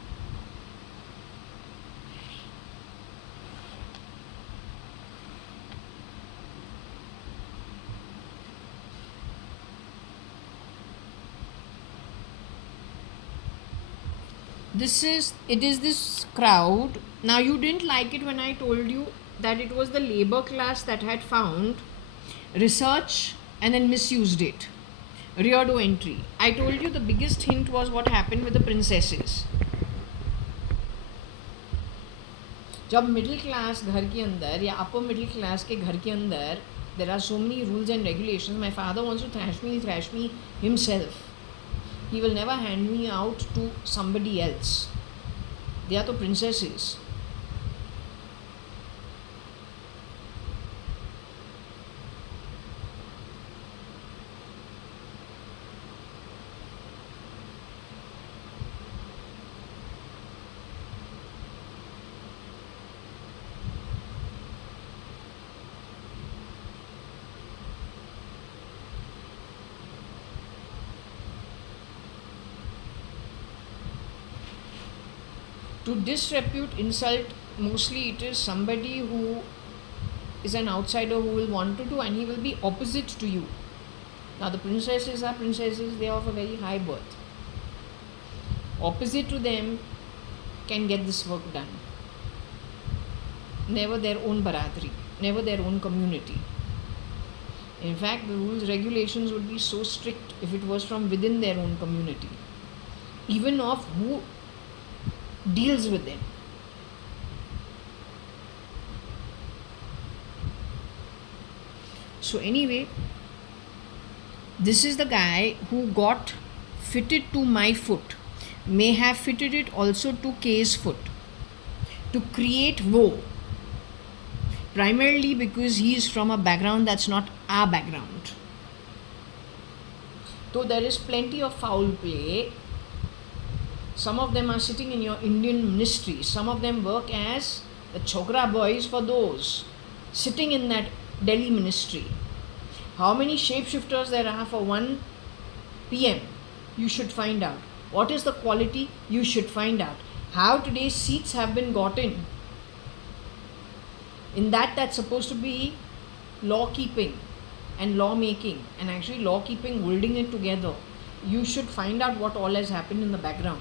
It is this crowd. Now you didn't like it when I told you that it was the labor class that had found research and then misused it. Reardo entry. I told you the biggest hint was what happened with the princesses. जब middle class घर के अंदर या upper middle class के घर के अंदर there are so many rules and regulations. My father wants to thrash me himself. He will never hand me out to somebody else. They are the princesses. To disrepute, insult, mostly it is somebody who is an outsider who will want to do, and he will be opposite to you. Now the princesses are princesses, they are of a very high birth. Opposite to them can get this work done. Never their own baratri, never their own community. In fact, the rules, regulations would be so strict if it was from within their own community, even of who deals with them. So anyway, this is the guy who got fitted to my foot, may have fitted it also to K's foot, to create woe, primarily because he is from a background that's not our background. Though there is plenty of foul play, some of them are sitting in your Indian ministry. Some of them work as the chokra boys for those sitting in that Delhi ministry. How many shapeshifters there are for one PM? You should find out. What is the quality? You should find out. How today's seats have been gotten in that's supposed to be law keeping and law making, and actually law keeping holding it together. You should find out what all has happened in the background.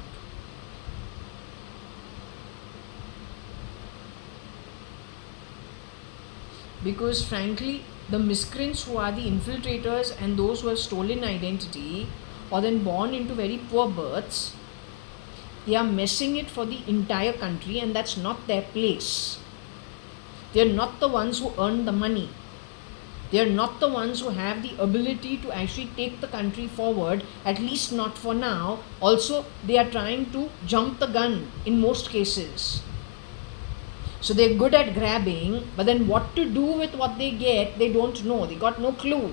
Because frankly, the miscreants who are the infiltrators and those who have stolen identity or then born into very poor births, they are messing it for the entire country, and that's not their place. They are not the ones who earn the money. They are not the ones who have the ability to actually take the country forward, at least not for now. Also, they are trying to jump the gun in most cases. So they're good at grabbing, but then what to do with what they get, they don't know. They got no clue.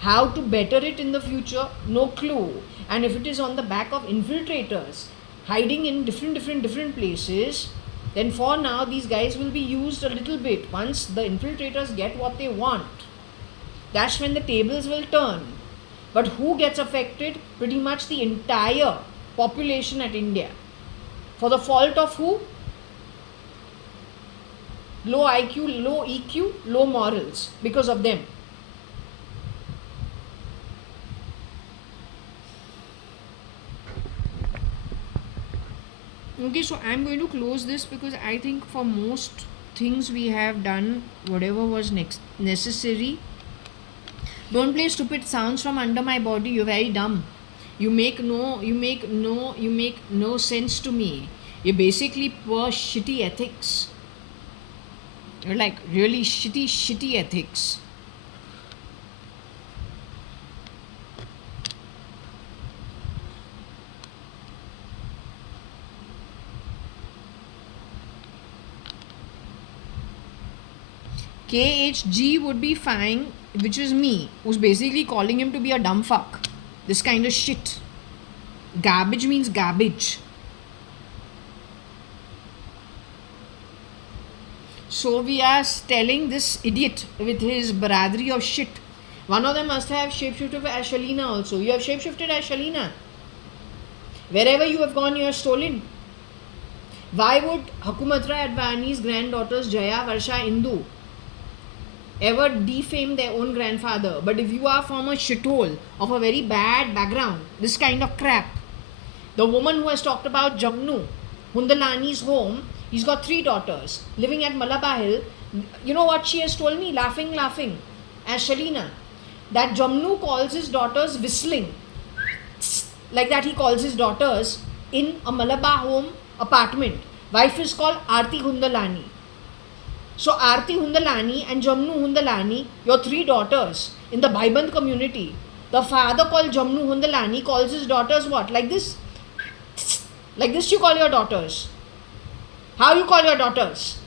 How to better it in the future, no clue. And if it is on the back of infiltrators hiding in different places, then for now these guys will be used a little bit. Once the infiltrators get what they want, that's when the tables will turn. But who gets affected? Pretty much the entire population at India. For the fault of who? Low IQ, low EQ, low morals, because of them. Okay, so I'm going to close this because I think for most things we have done whatever was necessary. Don't play stupid sounds from under my body. You're very dumb. You make no sense to me. You're basically poor shitty ethics. You're like really shitty ethics. KHG would be fine, which is me, who's basically calling him to be a dumb fuck. This kind of shit. Garbage means garbage. So we are telling this idiot with his baradri of shit. One of them must have shapeshifted as Shalina also. You have shapeshifted as Shalina. Wherever you have gone, you have stolen. Why would JAYA.ADVANI's granddaughters Jaya, Varsha, Indu ever defame their own grandfather? But if you are from a shithole of a very bad background, this kind of crap. The woman who has talked about Jamnu, Hundalani's home, he's got 3 daughters living at Malaba Hill. You know what she has told me? Laughing, as Shalina, that Jamnu calls his daughters whistling. Like that he calls his daughters in a Malaba home apartment. Wife is called Aarti Hundalani. So Aarti Hundalani and Jamnu Hundalani, your 3 daughters in the Bhaiband community, The father called Jamnu Hundalani calls his daughters what? Like this? Like this you call your daughters. How you call your daughters?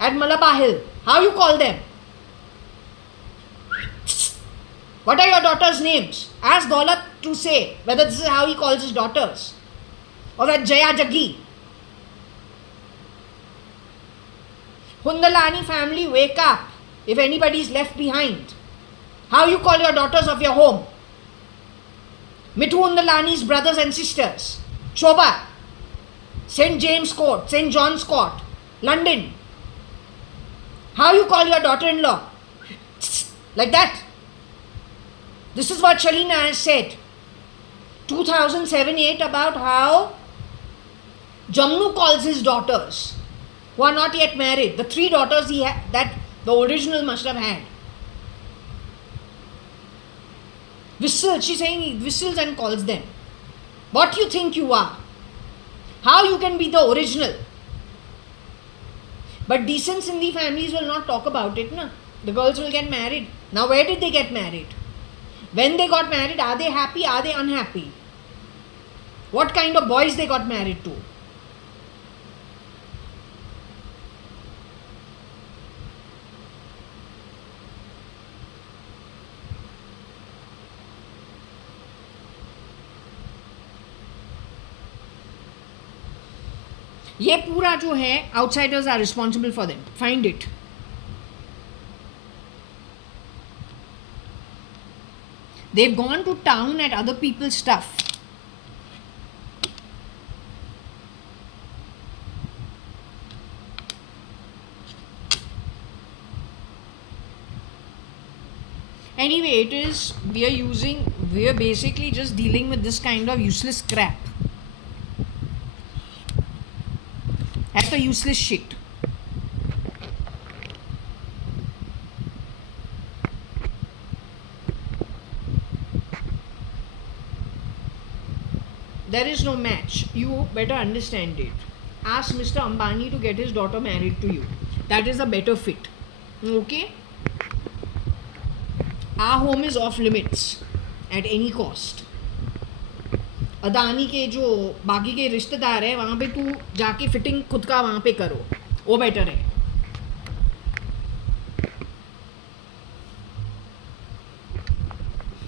At Malabar Hill. How you call them? What are your daughters' names? Ask Daulat to say whether this is how he calls his daughters. Or that Jaya Jaggi. Hundalani family, wake up. If anybody is left behind. How you call your daughters of your home? Mithu Hundalani's brothers and sisters. Shobha. St. James Court. St. John's Court. London. How you call your daughter-in-law? Like that. This is what Shalina has said. 2007-8 about how Jamnu calls his daughters who are not yet married. The 3 daughters he had, that the original must have had. Whistles. She's saying he whistles and calls them. What you think you are? How you can be the original? But decent Sindhi families will not talk about it, na? The girls will get married. Now where did they get married? When they got married, are they happy? Are they unhappy? What kind of boys they got married to? ये पूरा जो है outsiders are responsible for them. Find it. They've gone to town at other people's stuff. Anyway, we are basically just dealing with this kind of useless crap. That's the useless shit. There is no match. You better understand it. Ask Mr. Ambani to get his daughter married to you. That is a better fit. Okay? Our home is off limits at any cost. Adani के जो बाकी के रिश्तेदार हैं वहाँ पे तू जाके फिटिंग खुद का वहाँ पे करो, वो बेटर है.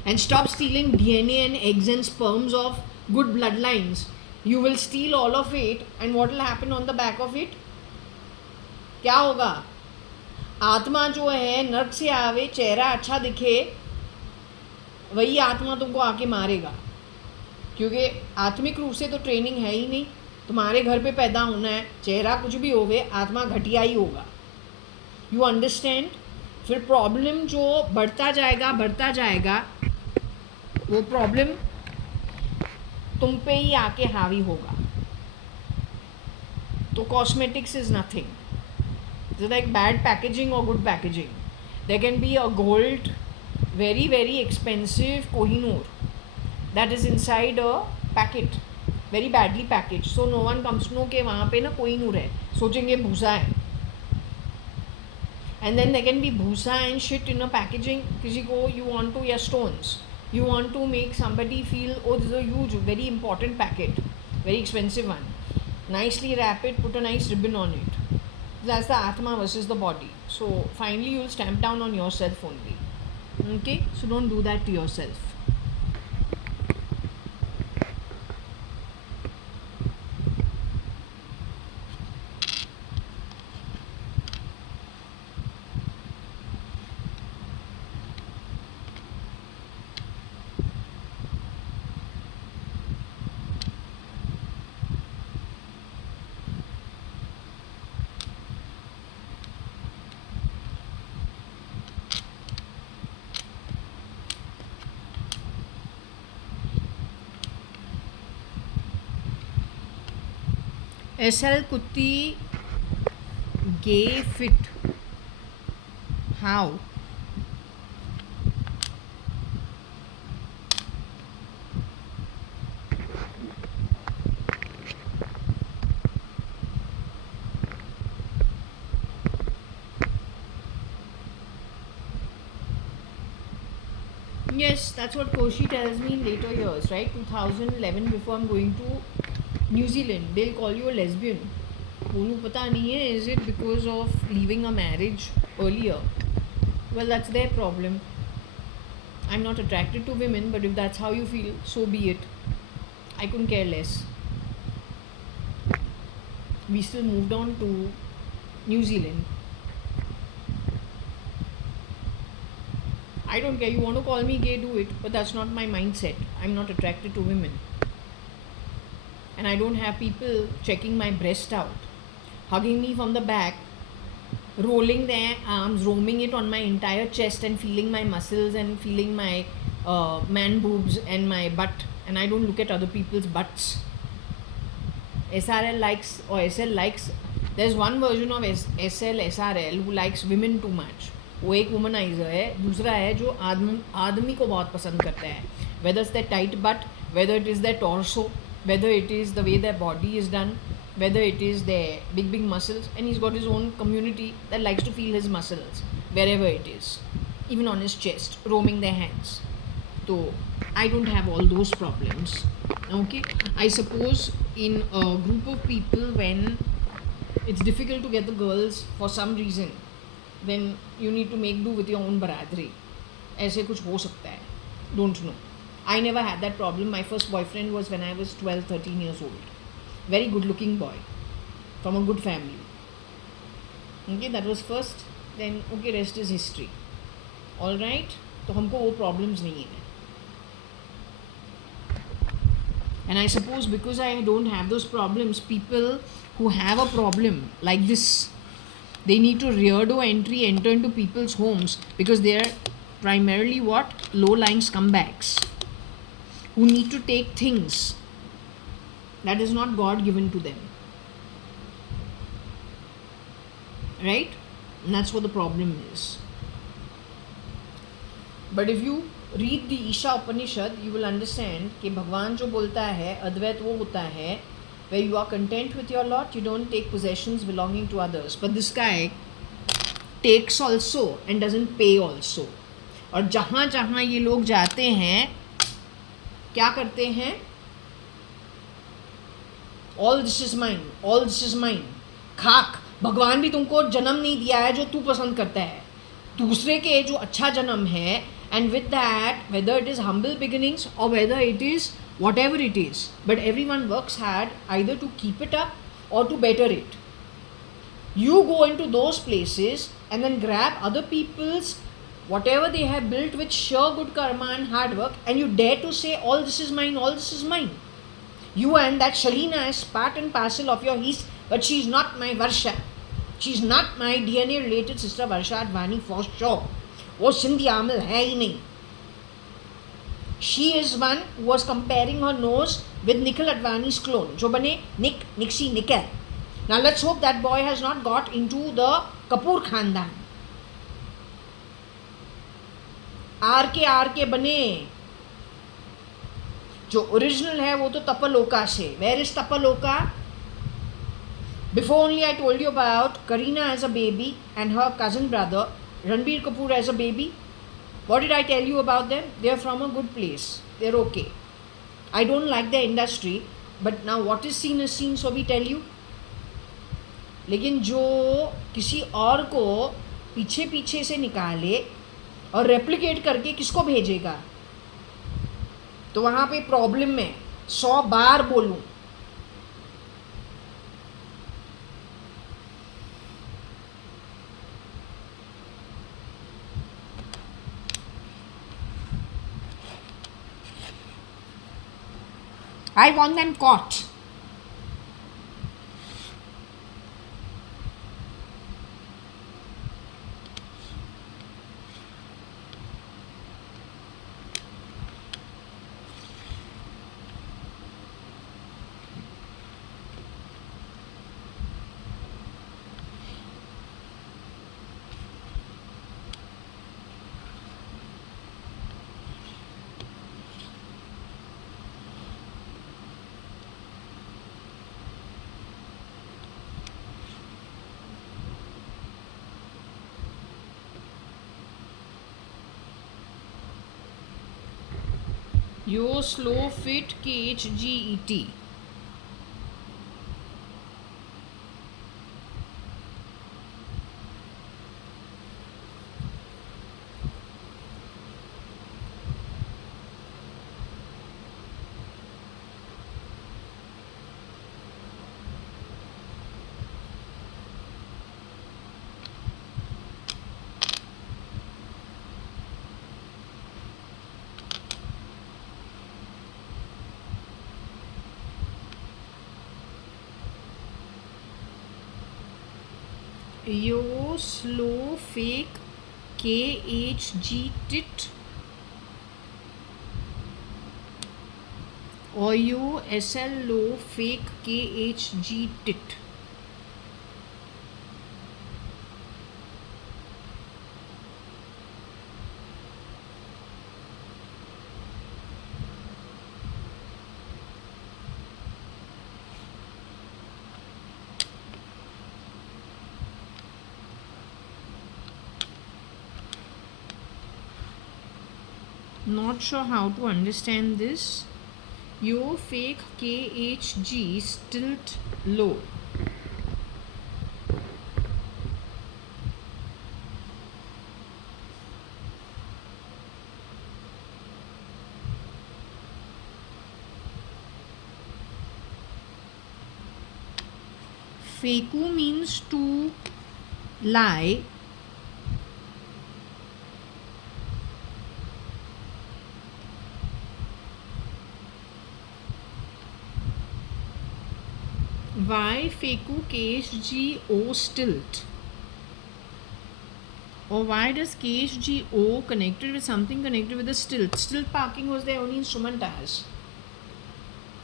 And stop stealing DNA and eggs and sperms of good bloodlines. You will steal all of it, and what will happen on the back of it? क्या होगा? आत्मा जो है नर्क से आवे, चेहरा अच्छा दिखे, वही आत्मा तुमको आके मारेगा. क्योंकि आत्मिक रूप से तो ट्रेनिंग है ही नहीं. तुम्हारे घर पे पैदा होना है, चेहरा कुछ भी होवे, आत्मा घटिया ही होगा. You understand? फिर प्रॉब्लम जो बढ़ता जाएगा, वो प्रॉब्लम तुम पे ही आके हावी होगा. तो cosmetics is nothing. It's like bad packaging और good packaging. There can be a gold very very expensive Kohinoor that is inside a packet, very badly packaged, so no one comes to know कि वहाँ पे ना कोई नूर है, सोचेंगे भूसा है. And then there can be bhusa and shit in a packaging. किसी को you want to, या stones, you want to make somebody feel, oh this is a huge very important packet, very expensive one, nicely wrap it, put a nice ribbon on it. That's the atma versus the body. So finally you will stamp down on yourself only. Okay, so don't do that to yourself. SL Kutti gay fit. How? Yes, that's what Koshi tells me in later years, right? 2011, before I'm going to New Zealand, they'll call you a lesbian. बोलूँ पता नहीं है, is it because of leaving a marriage earlier? Well, that's their problem. I'm not attracted to women, but if that's how you feel, so be it. I couldn't care less. We still moved on to New Zealand. I don't care. You want to call me gay, do it. But that's not my mindset. I'm not attracted to women. And I don't have people checking my breast out, hugging me from the back, rolling their arms, roaming it on my entire chest and feeling my muscles and feeling my man boobs and my butt. And I don't look at other people's butts. SRL likes, or SL likes, there's one version of SL, SRL who likes women too much. वो एक womaniser है. दूसरा है जो आदमी को बहुत पसंद करता है. Whether it's their tight butt, whether it is their torso, whether it is the way their body is done, whether it is their big muscles, and he's got his own community that likes to feel his muscles wherever it is, even on his chest, roaming their hands. So I don't have all those problems. Okay, I suppose in a group of people, when it's difficult to get the girls for some reason, then you need to make do with your own baradri. ऐसे कुछ हो सकता है. Don't know. I never had that problem. My first boyfriend was when I was 12, 13 years old. Very good looking boy from a good family. Okay, that was first. Then okay, rest is history. All right, तो हमको वो problems नहीं है. And I suppose because I don't have those problems, people who have a problem like this, they need to reardo entry, enter into people's homes, because they are primarily what? Low-lying scumbags who need to take things that is not God given to them. Right? And that's what the problem is. But if you read the Isha Upanishad, you will understand कि भगवान जो बोलता है अद्वैत वो होता है where you are content with your lot, you don't take possessions belonging to others. But this guy takes also and doesn't pay also. और जहाँ जहाँ ये लोग जाते हैं क्या करते हैं? All this is mine, all this is mine. खाक, भगवान भी तुमको जन्म नहीं दिया है जो तू पसंद करता है. दूसरे के जो अच्छा जन्म है, and with that, whether it is humble beginnings or whether it is whatever it is, but everyone works hard either to keep it up or to better it. You go into those places and then grab other people's whatever they have built with sheer good karma and hard work, and you dare to say all this is mine, all this is mine. You and that Shalina is part and parcel of your East, but she is not my Varsha. She is not my DNA related sister JAYA.ADVANI for sure. वो सिंधी आमिल है ही नहीं. She is one who was comparing her nose with Nikhil Advani's clone, जो बने Nixie Nikhil. Now let's hope that boy has not got into the Kapoor Khandan. RK बने. जो original है वो तो तपलोका से. Where is Tapaloka? Before only I told you about Kareena as a baby and her cousin brother Ranbir Kapoor as a baby. What did I tell you about them? They are from a good place. They're okay. I don't like their industry, but now what is seen is seen, so we tell you. लेकिन जो किसी और को पीछे पीछे से निकाले और रेप्लिकेट करके किसको भेजेगा, तो वहाँ पे प्रॉब्लम है. 100 बार बोलूं. I want them caught. Yo slow fit KHGET. Yo slow fake KHG tit. Or yo SL low fake KHG tit. Not sure how to understand this. Yo fake KHG stilt low. Faku means to lie. Why Faku KHGO stilt? Or why does KHGO connected with something connected with the stilt? Stilt parking was their only instrument as.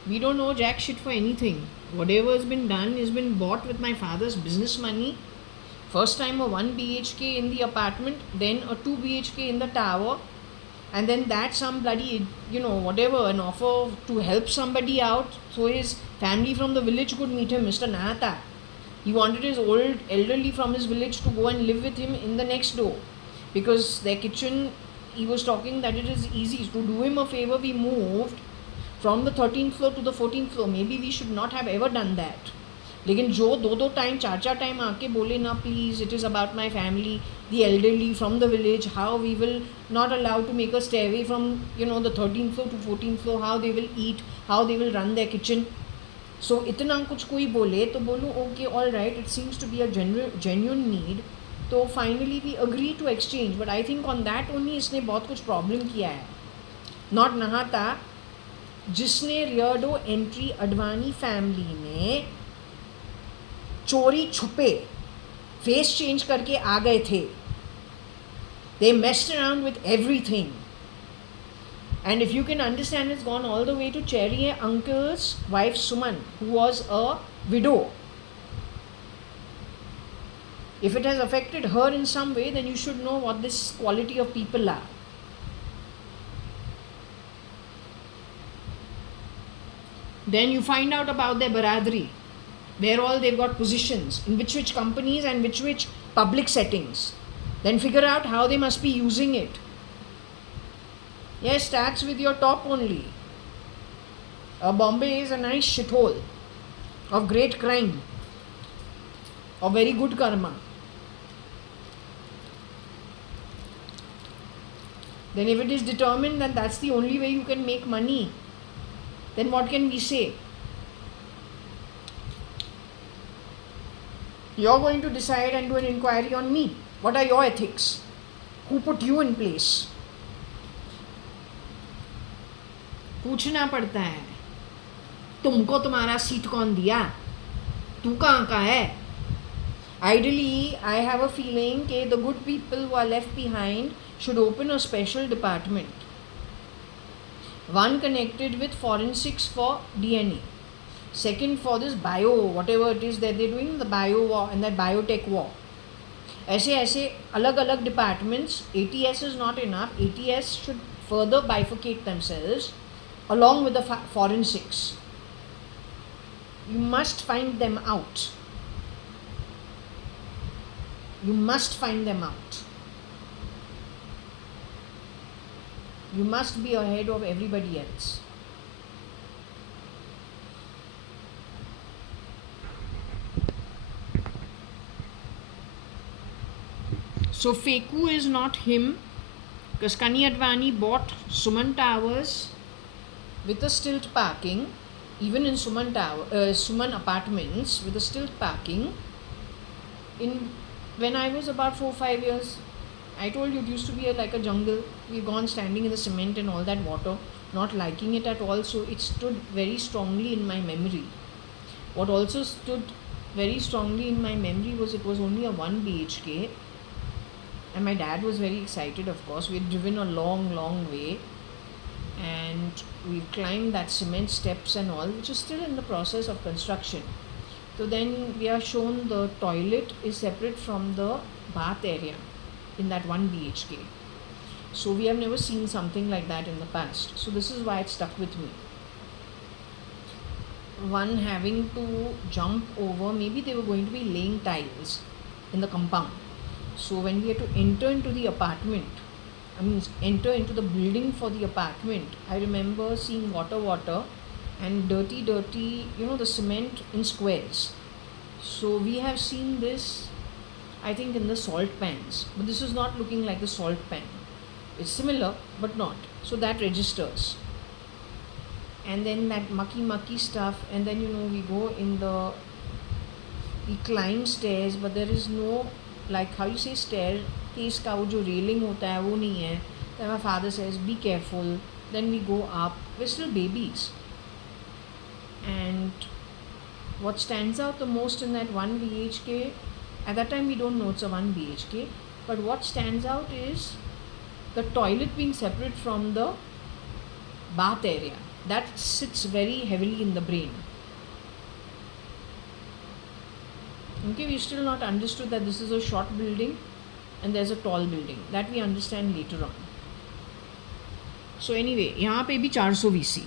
We don't know jack shit for anything. Whatever has been done has been bought with my father's business money. First time a 1 BHK in the apartment, then a 2 BHK in the tower, and then that some bloody, whatever, an offer to help somebody out so his family from the village could meet him, Mr. Nahata. He wanted his old elderly from his village to go and live with him in the next door because their kitchen, he was talking that it is easy. To do him a favor, we moved from the 13th floor to the 14th floor. Maybe we should not have ever done that. लेकिन जो दो time चार time आके बोले ना please it is about my family the elderly from the village how we will not allowed to make a stairway from the 13th floor to 14th floor, how they will eat, how they will run their kitchen. So इतना कुछ कोई बोले तो बोलूँ okay all right, it seems to be a genuine need. तो finally we agree to exchange, but I think on that only इसने बहुत कुछ प्रॉब्लम किया है. नॉट नहाता, जिसने रियर्डो एंट्री अडवाणी फैमिली में चोरी छुपे फेस चेंज करके आ गए थे. They messed around with everything. And if you can understand, it's gone all the way to Cherry uncle's wife Suman, who was a widow. If it has affected her in some way, then you should know what this quality of people are. Then you find out about their baradri, where all they've got positions, in which companies and which public settings. Then figure out how they must be using it. Yes, starts with your top only. Bombay is a nice shithole of great crime, of very good karma. Then if it is determined that that's the only way you can make money, then what can we say? You're going to decide and do an inquiry on me. What are your ethics? Who put you in place? पूछना पड़ता है, तुमको तुम्हारा seat कौन दिया, तू कहाँ का है. Ideally, I have a feeling that the good people who are left behind should open a special department. One connected with forensics for DNA. Second for this bio, whatever it is that they're doing, the bio war and that biotech war. ऐसे अलग अलग departments. ATS is not enough. ATS should further bifurcate themselves along with the forensics. You must find them out. You must find them out. You must be ahead of everybody else. So Feku is not him, because Kani Advani bought Suman Towers with a stilt parking, even in Suman apartments with a stilt parking. In when I was about 4-5 years, I told you it used to be like a jungle. We've gone standing in the cement and all that water, not liking it at all. So it stood very strongly in my memory. What also stood very strongly in my memory was it was only a 1 BHK, and my dad was very excited. Of course, we had driven a long way, and we climbed that cement steps and all, which is still in the process of construction. So then we are shown the toilet is separate from the bath area in that 1 BHK. So we have never seen something like that in the past. So this is why it stuck with me. One having to jump over, maybe they were going to be laying tiles in the compound. So when we had to enter into the apartment, enter into the building for the apartment, I remember seeing water and dirty, the cement in squares. So we have seen this, I think, in the salt pans, but this is not looking like the salt pan. It's similar, but not. So that registers. And then that mucky stuff, and then we go in we climb stairs, but there is no, like how you say, staircase का वो जो railing होता है वो नहीं है. Then my father says, be careful. Then we go up. We're still babies. And what stands out the most in that 1 BHK, at that time we don't know it's a 1 BHK, but what stands out is the toilet being separate from the bath area. That sits very heavily in the brain. Okay, we've still not understood that this is a short building and there's a tall building. That we understand later on. So anyway, यहाँ पे भी 400 VC.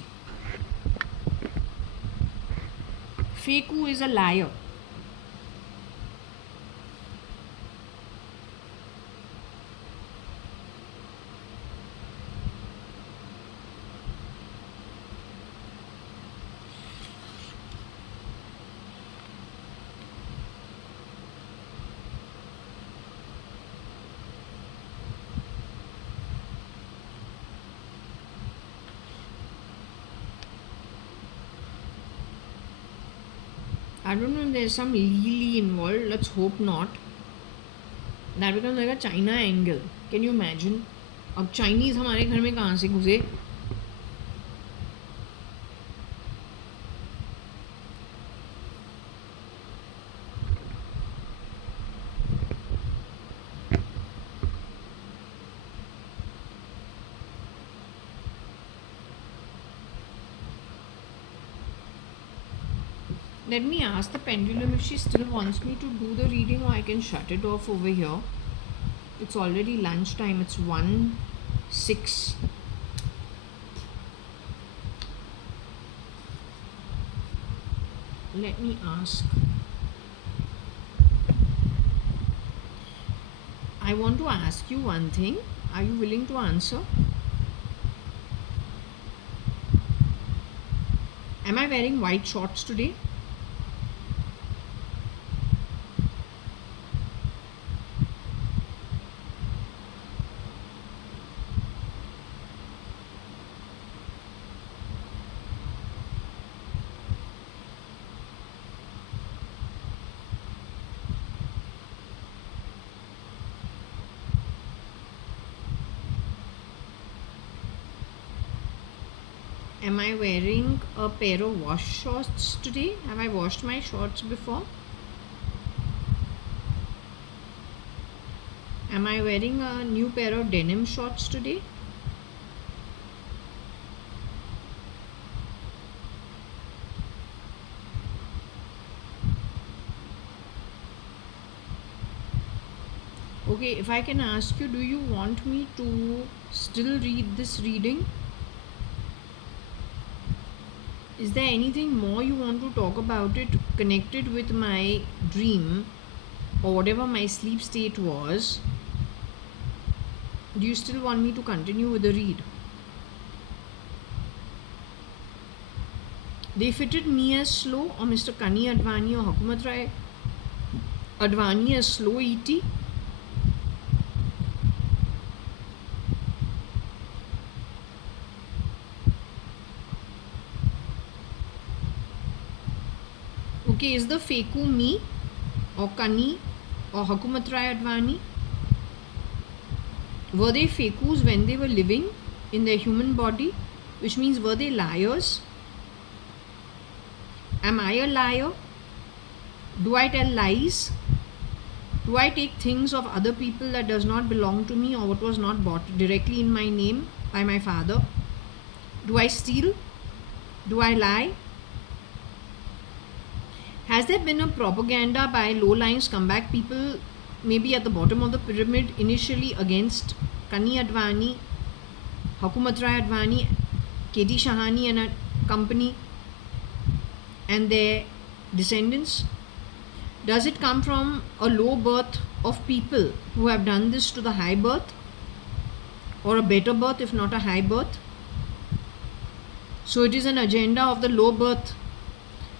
Feku is a liar. I don't know if there's some Lily involved. Let's hope not. That becomes like a China angle. Can you imagine? अब Chinese हमारे घर में कहाँ से घुसे? Let me ask the pendulum if she still wants me to do the reading, or I can shut it off over here. It's already lunchtime. It's 1:06. Let me ask. I want to ask you one thing. Are you willing to answer? Am I wearing white shorts today? Am I wearing a pair of wash shorts today? Have I washed my shorts before? Am I wearing a new pair of denim shorts today? Okay, if I can ask you, do you want me to still read this reading? Is there anything more you want to talk about it connected with my dream or whatever my sleep state was? Do you still want me to continue with the read? They fitted me as slow, or Mr. Kani Advani or Hukumat Rai Advani as slow ET. Okay, is the Feku me or Kani or Hukumat Rai Advani? Were they Fekus when they were living in their human body? Which means, were they liars? Am I a liar? Do I tell lies? Do I take things of other people that does not belong to me or what was not bought directly in my name by my father? Do I steal? Do I lie? Has there been a propaganda by low-lying scumbag people, maybe at the bottom of the pyramid, initially against Kani Advani, Hukumat Rai Advani, K.D. Shahani and a company and their descendants? Does it come from a low birth of people who have done this to the high birth, or a better birth if not a high birth? So it is an agenda of the low birth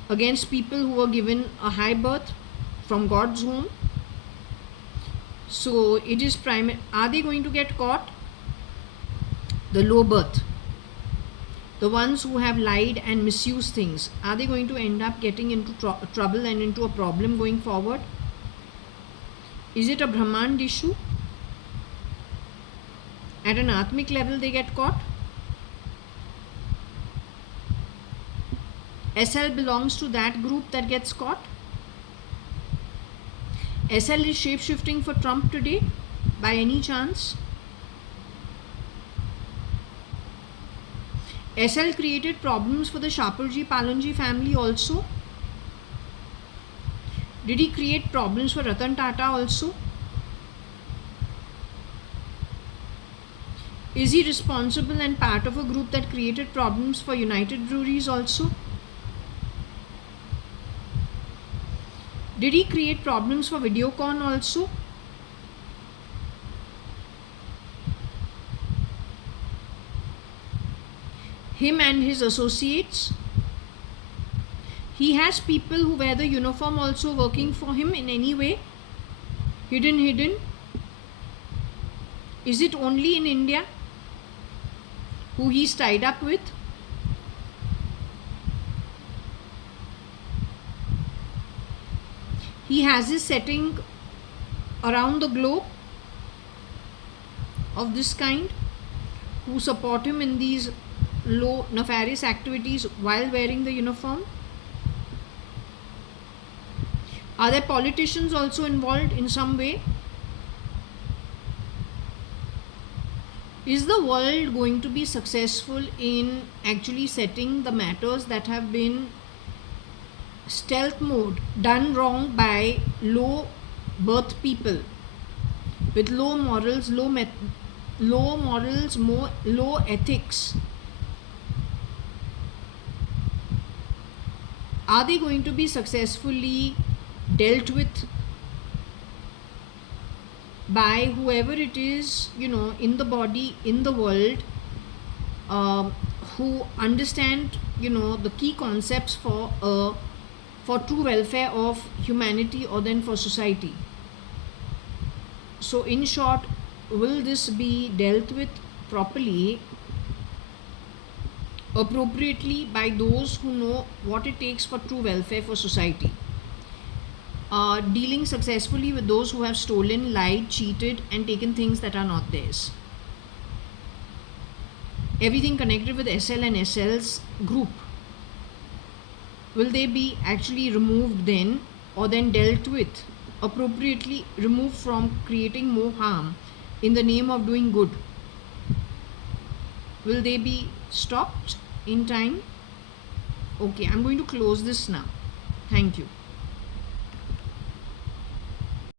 against people who were given a high birth from God's womb. So it is are they going to get caught? The low birth, the ones who have lied and misused things, are they going to end up getting into trouble and into a problem going forward? Is it a Brahmand issue? At an Atmic level they get caught? SL belongs to that group that gets caught? SL is shape-shifting for Trump today by any chance? SL created problems for the Shapoorji Palonji family also? Did he create problems for Ratan Tata also? Is he responsible and part of a group that created problems for United Breweries also? Did he create problems for Videocon also? Him and his associates? He has people who wear the uniform also working for him in any way? Hidden? Is it only in India who he's tied up with? He has his setting around the globe of this kind who support him in these low nefarious activities while wearing the uniform. Are there politicians also involved in some way? Is the world going to be successful in actually setting the matters that have been stealth mode done wrong by low birth people with low morals, low ethics? Are they going to be successfully dealt with by whoever it is, in the body, in the world, who understand, the key concepts for true welfare of humanity or then for society? So in short, will this be dealt with properly, appropriately by those who know what it takes for true welfare for society? Dealing successfully with those who have stolen, lied, cheated and taken things that are not theirs. Everything connected with SL and SL's group, will they be actually removed then, or then dealt with appropriately, removed from creating more harm in the name of doing good? Will they be stopped in time? Okay, I'm going to close this now. Thank you.